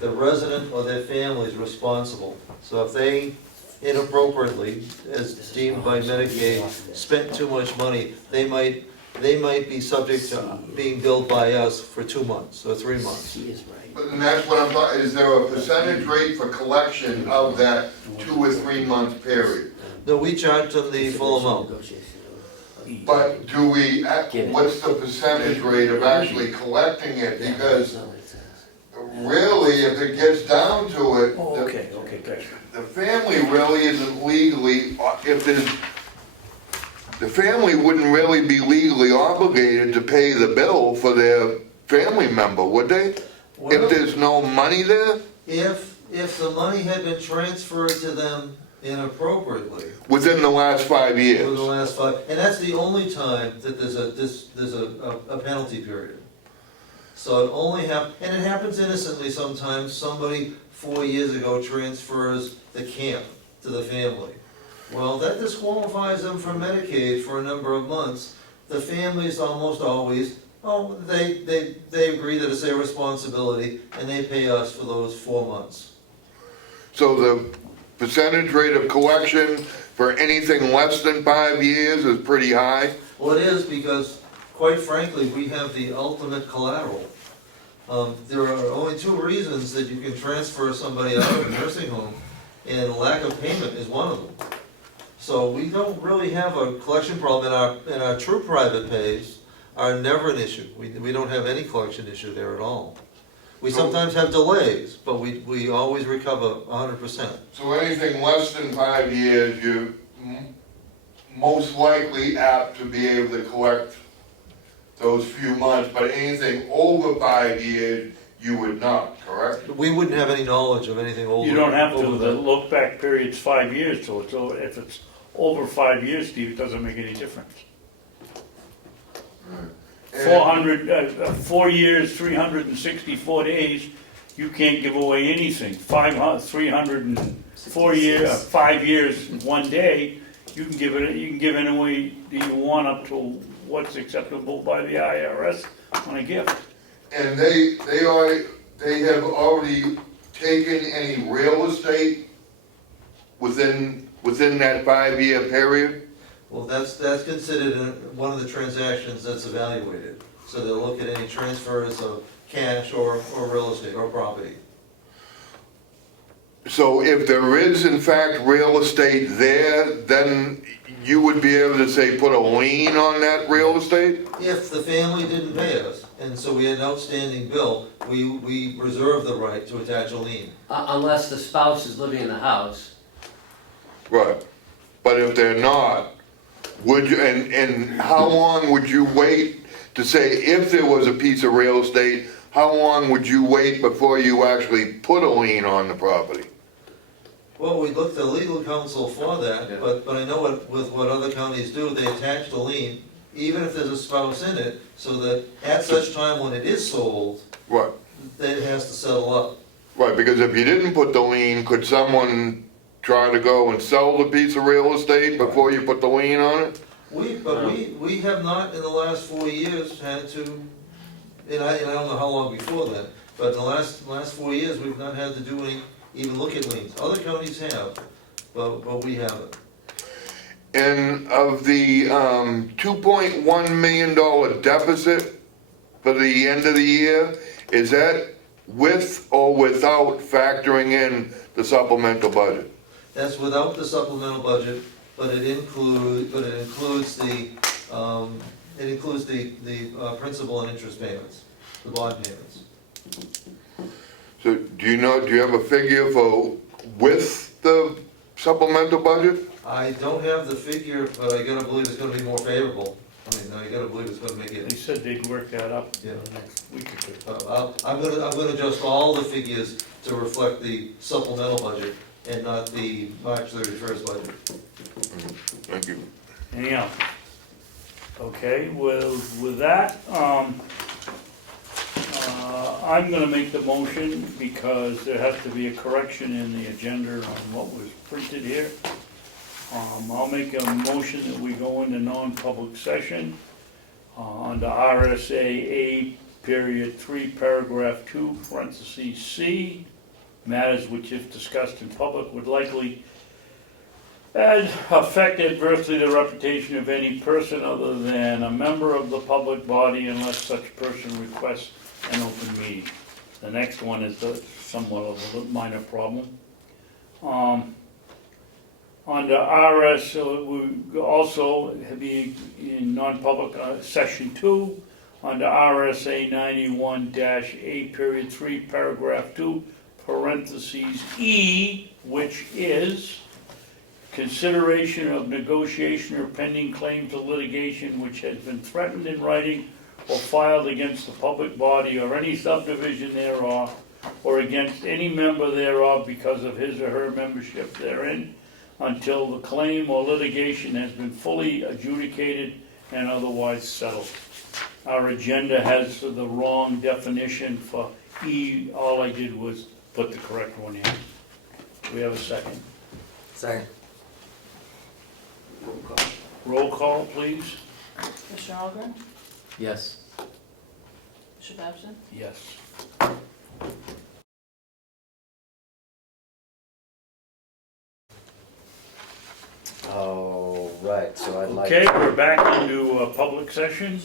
the resident or their family is responsible. So if they inappropriately, as deemed by Medicaid, spent too much money, they might be subject to being billed by us for 2 months or 3 months. He is right. And that's what I'm talking, is there a percentage rate for collection of that 2 or 3 month period? No, we charge them the full amount. But do we, what's the percentage rate of actually collecting it? Because really, if it gets down to it, Oh, okay, gotcha. the family really isn't legally, the family wouldn't really be legally obligated to pay the bill for their family member, would they? Well, If there's no money there? if the money had been transferred to them inappropriately Within the last 5 over years? the last 5, and that's the only time that there's a penalty period. So it only and it happens innocently sometimes. Somebody 4 years ago transfers the camp to the family. Well, that disqualifies them from Medicaid for a number of months. The families almost always, they agree that it's their responsibility, and they pay us for those 4 months. So the percentage rate of collection for anything less than 5 years is pretty high? Well, it is because, quite frankly, we have the ultimate collateral. There are only 2 reasons that you can transfer somebody out of a nursing home, and lack of payment is one of them. So we don't really have a collection problem, and our true private pays are never an issue. We don't have any collection issue there at all. We sometimes have delays, but we always recover 100%. So anything less than 5 years, you're most likely apt to be able to collect those few months, but anything over 5 years, you would not, correct? We wouldn't have any knowledge of anything older. You don't have to, over the that. look back period's 5 years, so if it's over 5 years, Steve, it doesn't make any difference. 4 years, 364 days, you can't give away anything. 304 years, 5 years, 1 day, you can give it away you want up to what's acceptable by the IRS on a gift. And they have already taken any real estate within that 5 year period? Well, that's considered one of the transactions that's evaluated. So they'll look at any transfers of cash or real estate or property. So if there is in fact real estate there, then you would be able to say, put a lien on that real estate? If the family didn't pay us, and so we had an outstanding bill, we reserve the right to attach a lien. Unless the spouse is living in the house. Right. But if they're not, would you, and how long would you wait to say, if there was a piece of real estate, how long would you wait before you actually put a lien on the property? Well, we looked to legal counsel for that, Yeah. but I know what other counties do, they attach the lien, even if there's a spouse in it, so that at such time when it is sold, Right, it has to settle up. right, because if you didn't put the lien, could someone try to go and sell the piece of real estate before you put the lien on it? We have not in the last 4 years had to, and I don't know how long before that, but in the last 4 years, we've not had to do even look at liens. Other counties have, but we haven't. And of the $2.1 million deficit for the end of the year, is that with or without factoring in the supplemental budget? That's without the supplemental budget, but it includes the principal and interest payments, the bond payments. So do you have a figure for with the supplemental budget? I don't have the figure, but I gotta believe it's gonna be more favorable. I mean, I gotta believe it's gonna make They it, said they'd work that up in Yeah. the next week or two. I'm gonna adjust all the figures to reflect the supplemental budget and not the March 31st budget. Thank you. Anything else? Okay, well, with that, I'm gonna make the motion because there has to be a correction in the agenda on what was printed here. I'll make a motion that we go into non-public session, under RSA A.3, paragraph 2, parentheses C, matters which if discussed in public would likely affect adversely the reputation of any person other than a member of the public body unless such person requests an open meeting. The next one is somewhat of a minor problem. Under RS, we also be in non-public session 2, under RSA 91-A.3, paragraph 2, parentheses E, which is consideration of negotiation or pending claims of litigation which has been threatened in writing or filed against the public body or any subdivision thereof, or against any member thereof because of his or her membership therein, until the claim or litigation has been fully adjudicated and otherwise settled. Our agenda has the wrong definition for E. All I did was put the correct one in. Do we have a second? Second. Roll call, please. Commissioner Ahlgren? Yes. Commissioner Babson? Yes. All right, so I'd like. Okay, we're back into public session.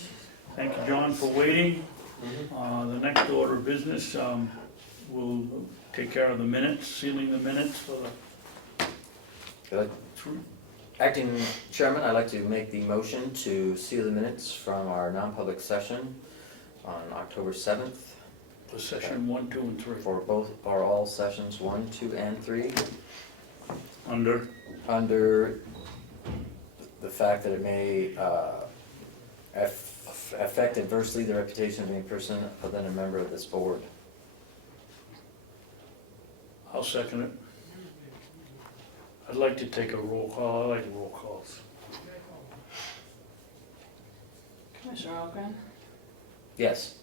Thank you, John, for waiting. The next order of business, we'll take care of the minutes, sealing the minutes for the. Good. Acting Chairman, I'd like to make the motion to seal the minutes from our non-public session on October 7th For session 1, 2, and 3. for both, or all sessions 1, 2, and 3, Under, under the fact that it may affect adversely the reputation of any person other than a member of this board. I'll second it. I'd like to take a roll call. I like roll calls. Commissioner Ahlgren? Yes.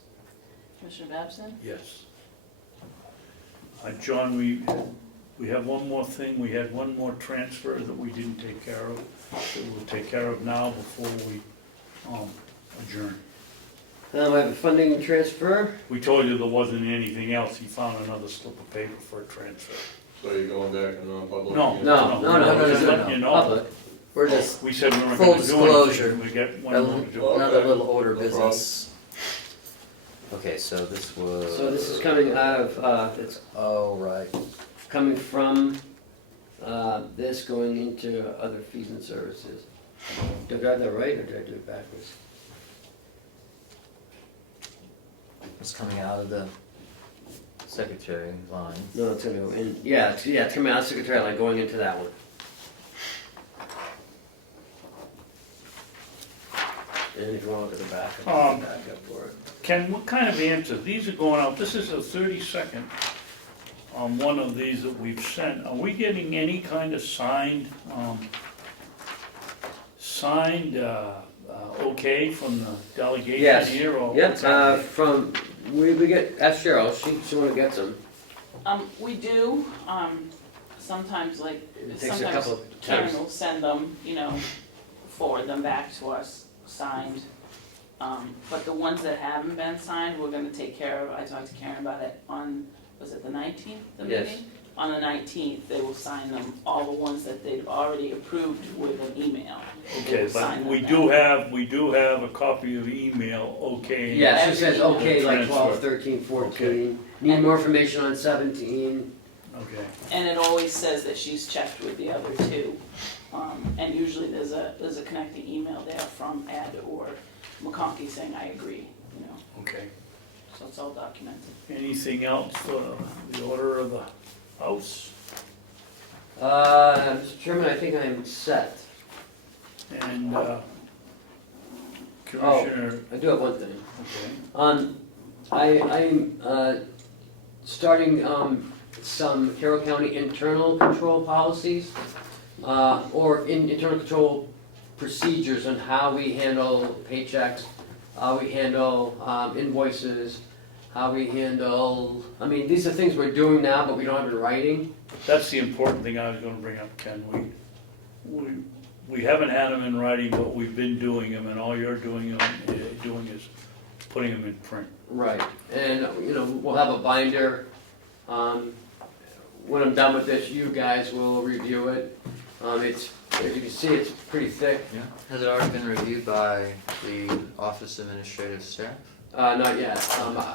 Commissioner Babson? Yes. John, we have one more thing. We had one more transfer that we didn't take care of, that we'll take care of now before we adjourn. I have a funding transfer. We told you there wasn't anything else. He found another slip of paper for a transfer. So you're going back to non-public? No. No, Just letting you know. Public. We're just, We said we weren't Full gonna do disclosure. anything. We get one more to do. another little order of No business. Okay, so this was. So this is coming out of, it's Oh, right. coming from, this going into other fees and services. Did I have that right, or did I do it backwards? It's coming out of the secretary line. No, it's gonna go in, it's coming out of secretary line, going into that one. And if you want to look at the back, I'll back up for it. Ken, what kind of answers? These are going out, this is a 30-second on one of these that we've sent. Are we getting any kind of signed, okay from the delegation Yes. here? Or Yep, from, we get, ask Cheryl, she wanna get some. We do, sometimes like, It takes a sometimes couple of Karen times. will send them, forward them back to us, signed. But the ones that haven't been signed, we're gonna take care of. I talked to Karen about it on, was it the 19th, the meeting? Yes. On the 19th, they will sign them, all the ones that they've already approved with an email. They Okay, will sign but them we back. do have a copy of email, okay? Yeah, she says, okay, like Transfer. 12, 13, 14, need more information on 17. Okay, And it always says that she's checked with the other two. And usually there's a connecting email there from Ed or McConkey saying, I agree, okay. so it's all documented. Anything else for the order of the house? Mr. Chairman, I think I'm set. And Commissioner, I do have one thing. okay, I'm starting some Carroll County internal control policies, or internal control procedures on how we handle paychecks, how we handle invoices, how we handle, I mean, these are things we're doing now, but we don't have in writing. That's the important thing I was gonna bring up, Ken. We haven't had them in writing, but we've been doing them, and all you're doing is putting them in print. Right, and, you know, we'll have a binder. When I'm done with this, you guys will review it. It's, as you can see, it's pretty thick. Yeah. Has it already been reviewed by the Office Administrative Staff? Not yet.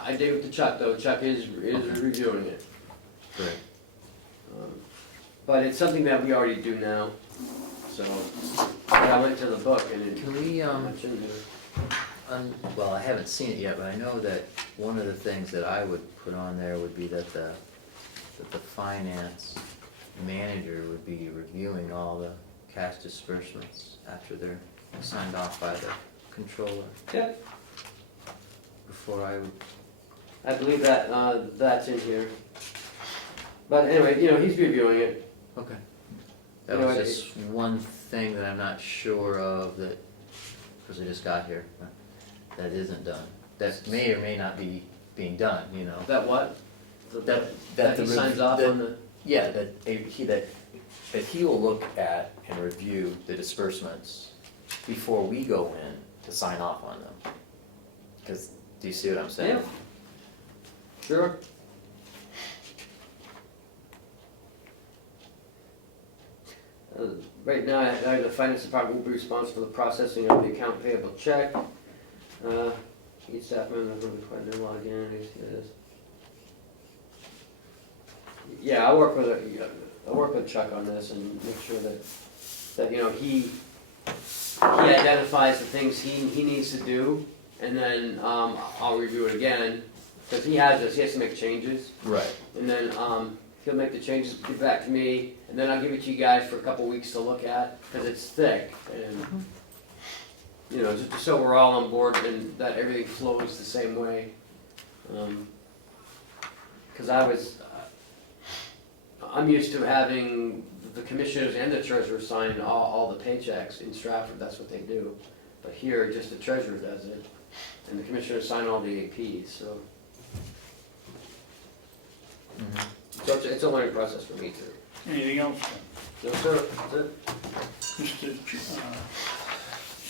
I gave it to Chuck, though. Chuck is reviewing it. Great. But it's something that we already do now, so, I went to the book and it, Can we, much in there. well, I haven't seen it yet, but I know that one of the things that I would put on there would be that the finance manager would be reviewing all the cash disbursements after they're signed off by the controller. Yep, Before I would, I believe that, that's in here. But anyway, you know, he's reviewing it. okay. That You know, was just one thing that I'm not sure of that, because I just got here, that isn't done. That may or may not be being done, you know. That what? That he the signs off on the, Yeah, that he will look at and review the disbursements before we go in to sign off on them. Because, do you see what I'm saying? yeah. Sure. Right now, the finance department will be responsible for the processing of the account payable check. Each staff member will be required to log in, see this. Yeah, I'll work with Chuck on this and make sure that, you know, he identifies the things he needs to do, and then, I'll review it again, because he has to make changes. Right. And then, he'll make the changes, give it back to me, and then I'll give it to you guys for a couple weeks to look at, because it's thick, and, you know, just so we're all on board and that everything flows the same way. Because I'm used to having the commissioners and the treasurer sign all the paychecks in Stratford, that's what they do. But here, just the treasurer does it, and the commissioners sign all the APs, so. So it's a learning process for me too. Anything else? No, sir, that's it. Mr.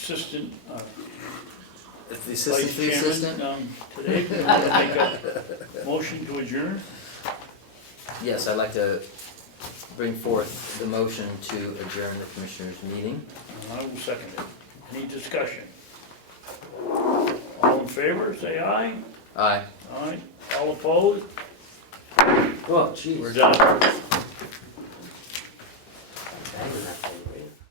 Assistant, If the assistant Vice to the assistant? Chairman, today, we want to make a motion to adjourn? Yes, I'd like to bring forth the motion to adjourn the commissioners' meeting. I will second it. Any discussion? All in favor, say aye. Aye. Aye. All opposed? Oh, jeez. We're done.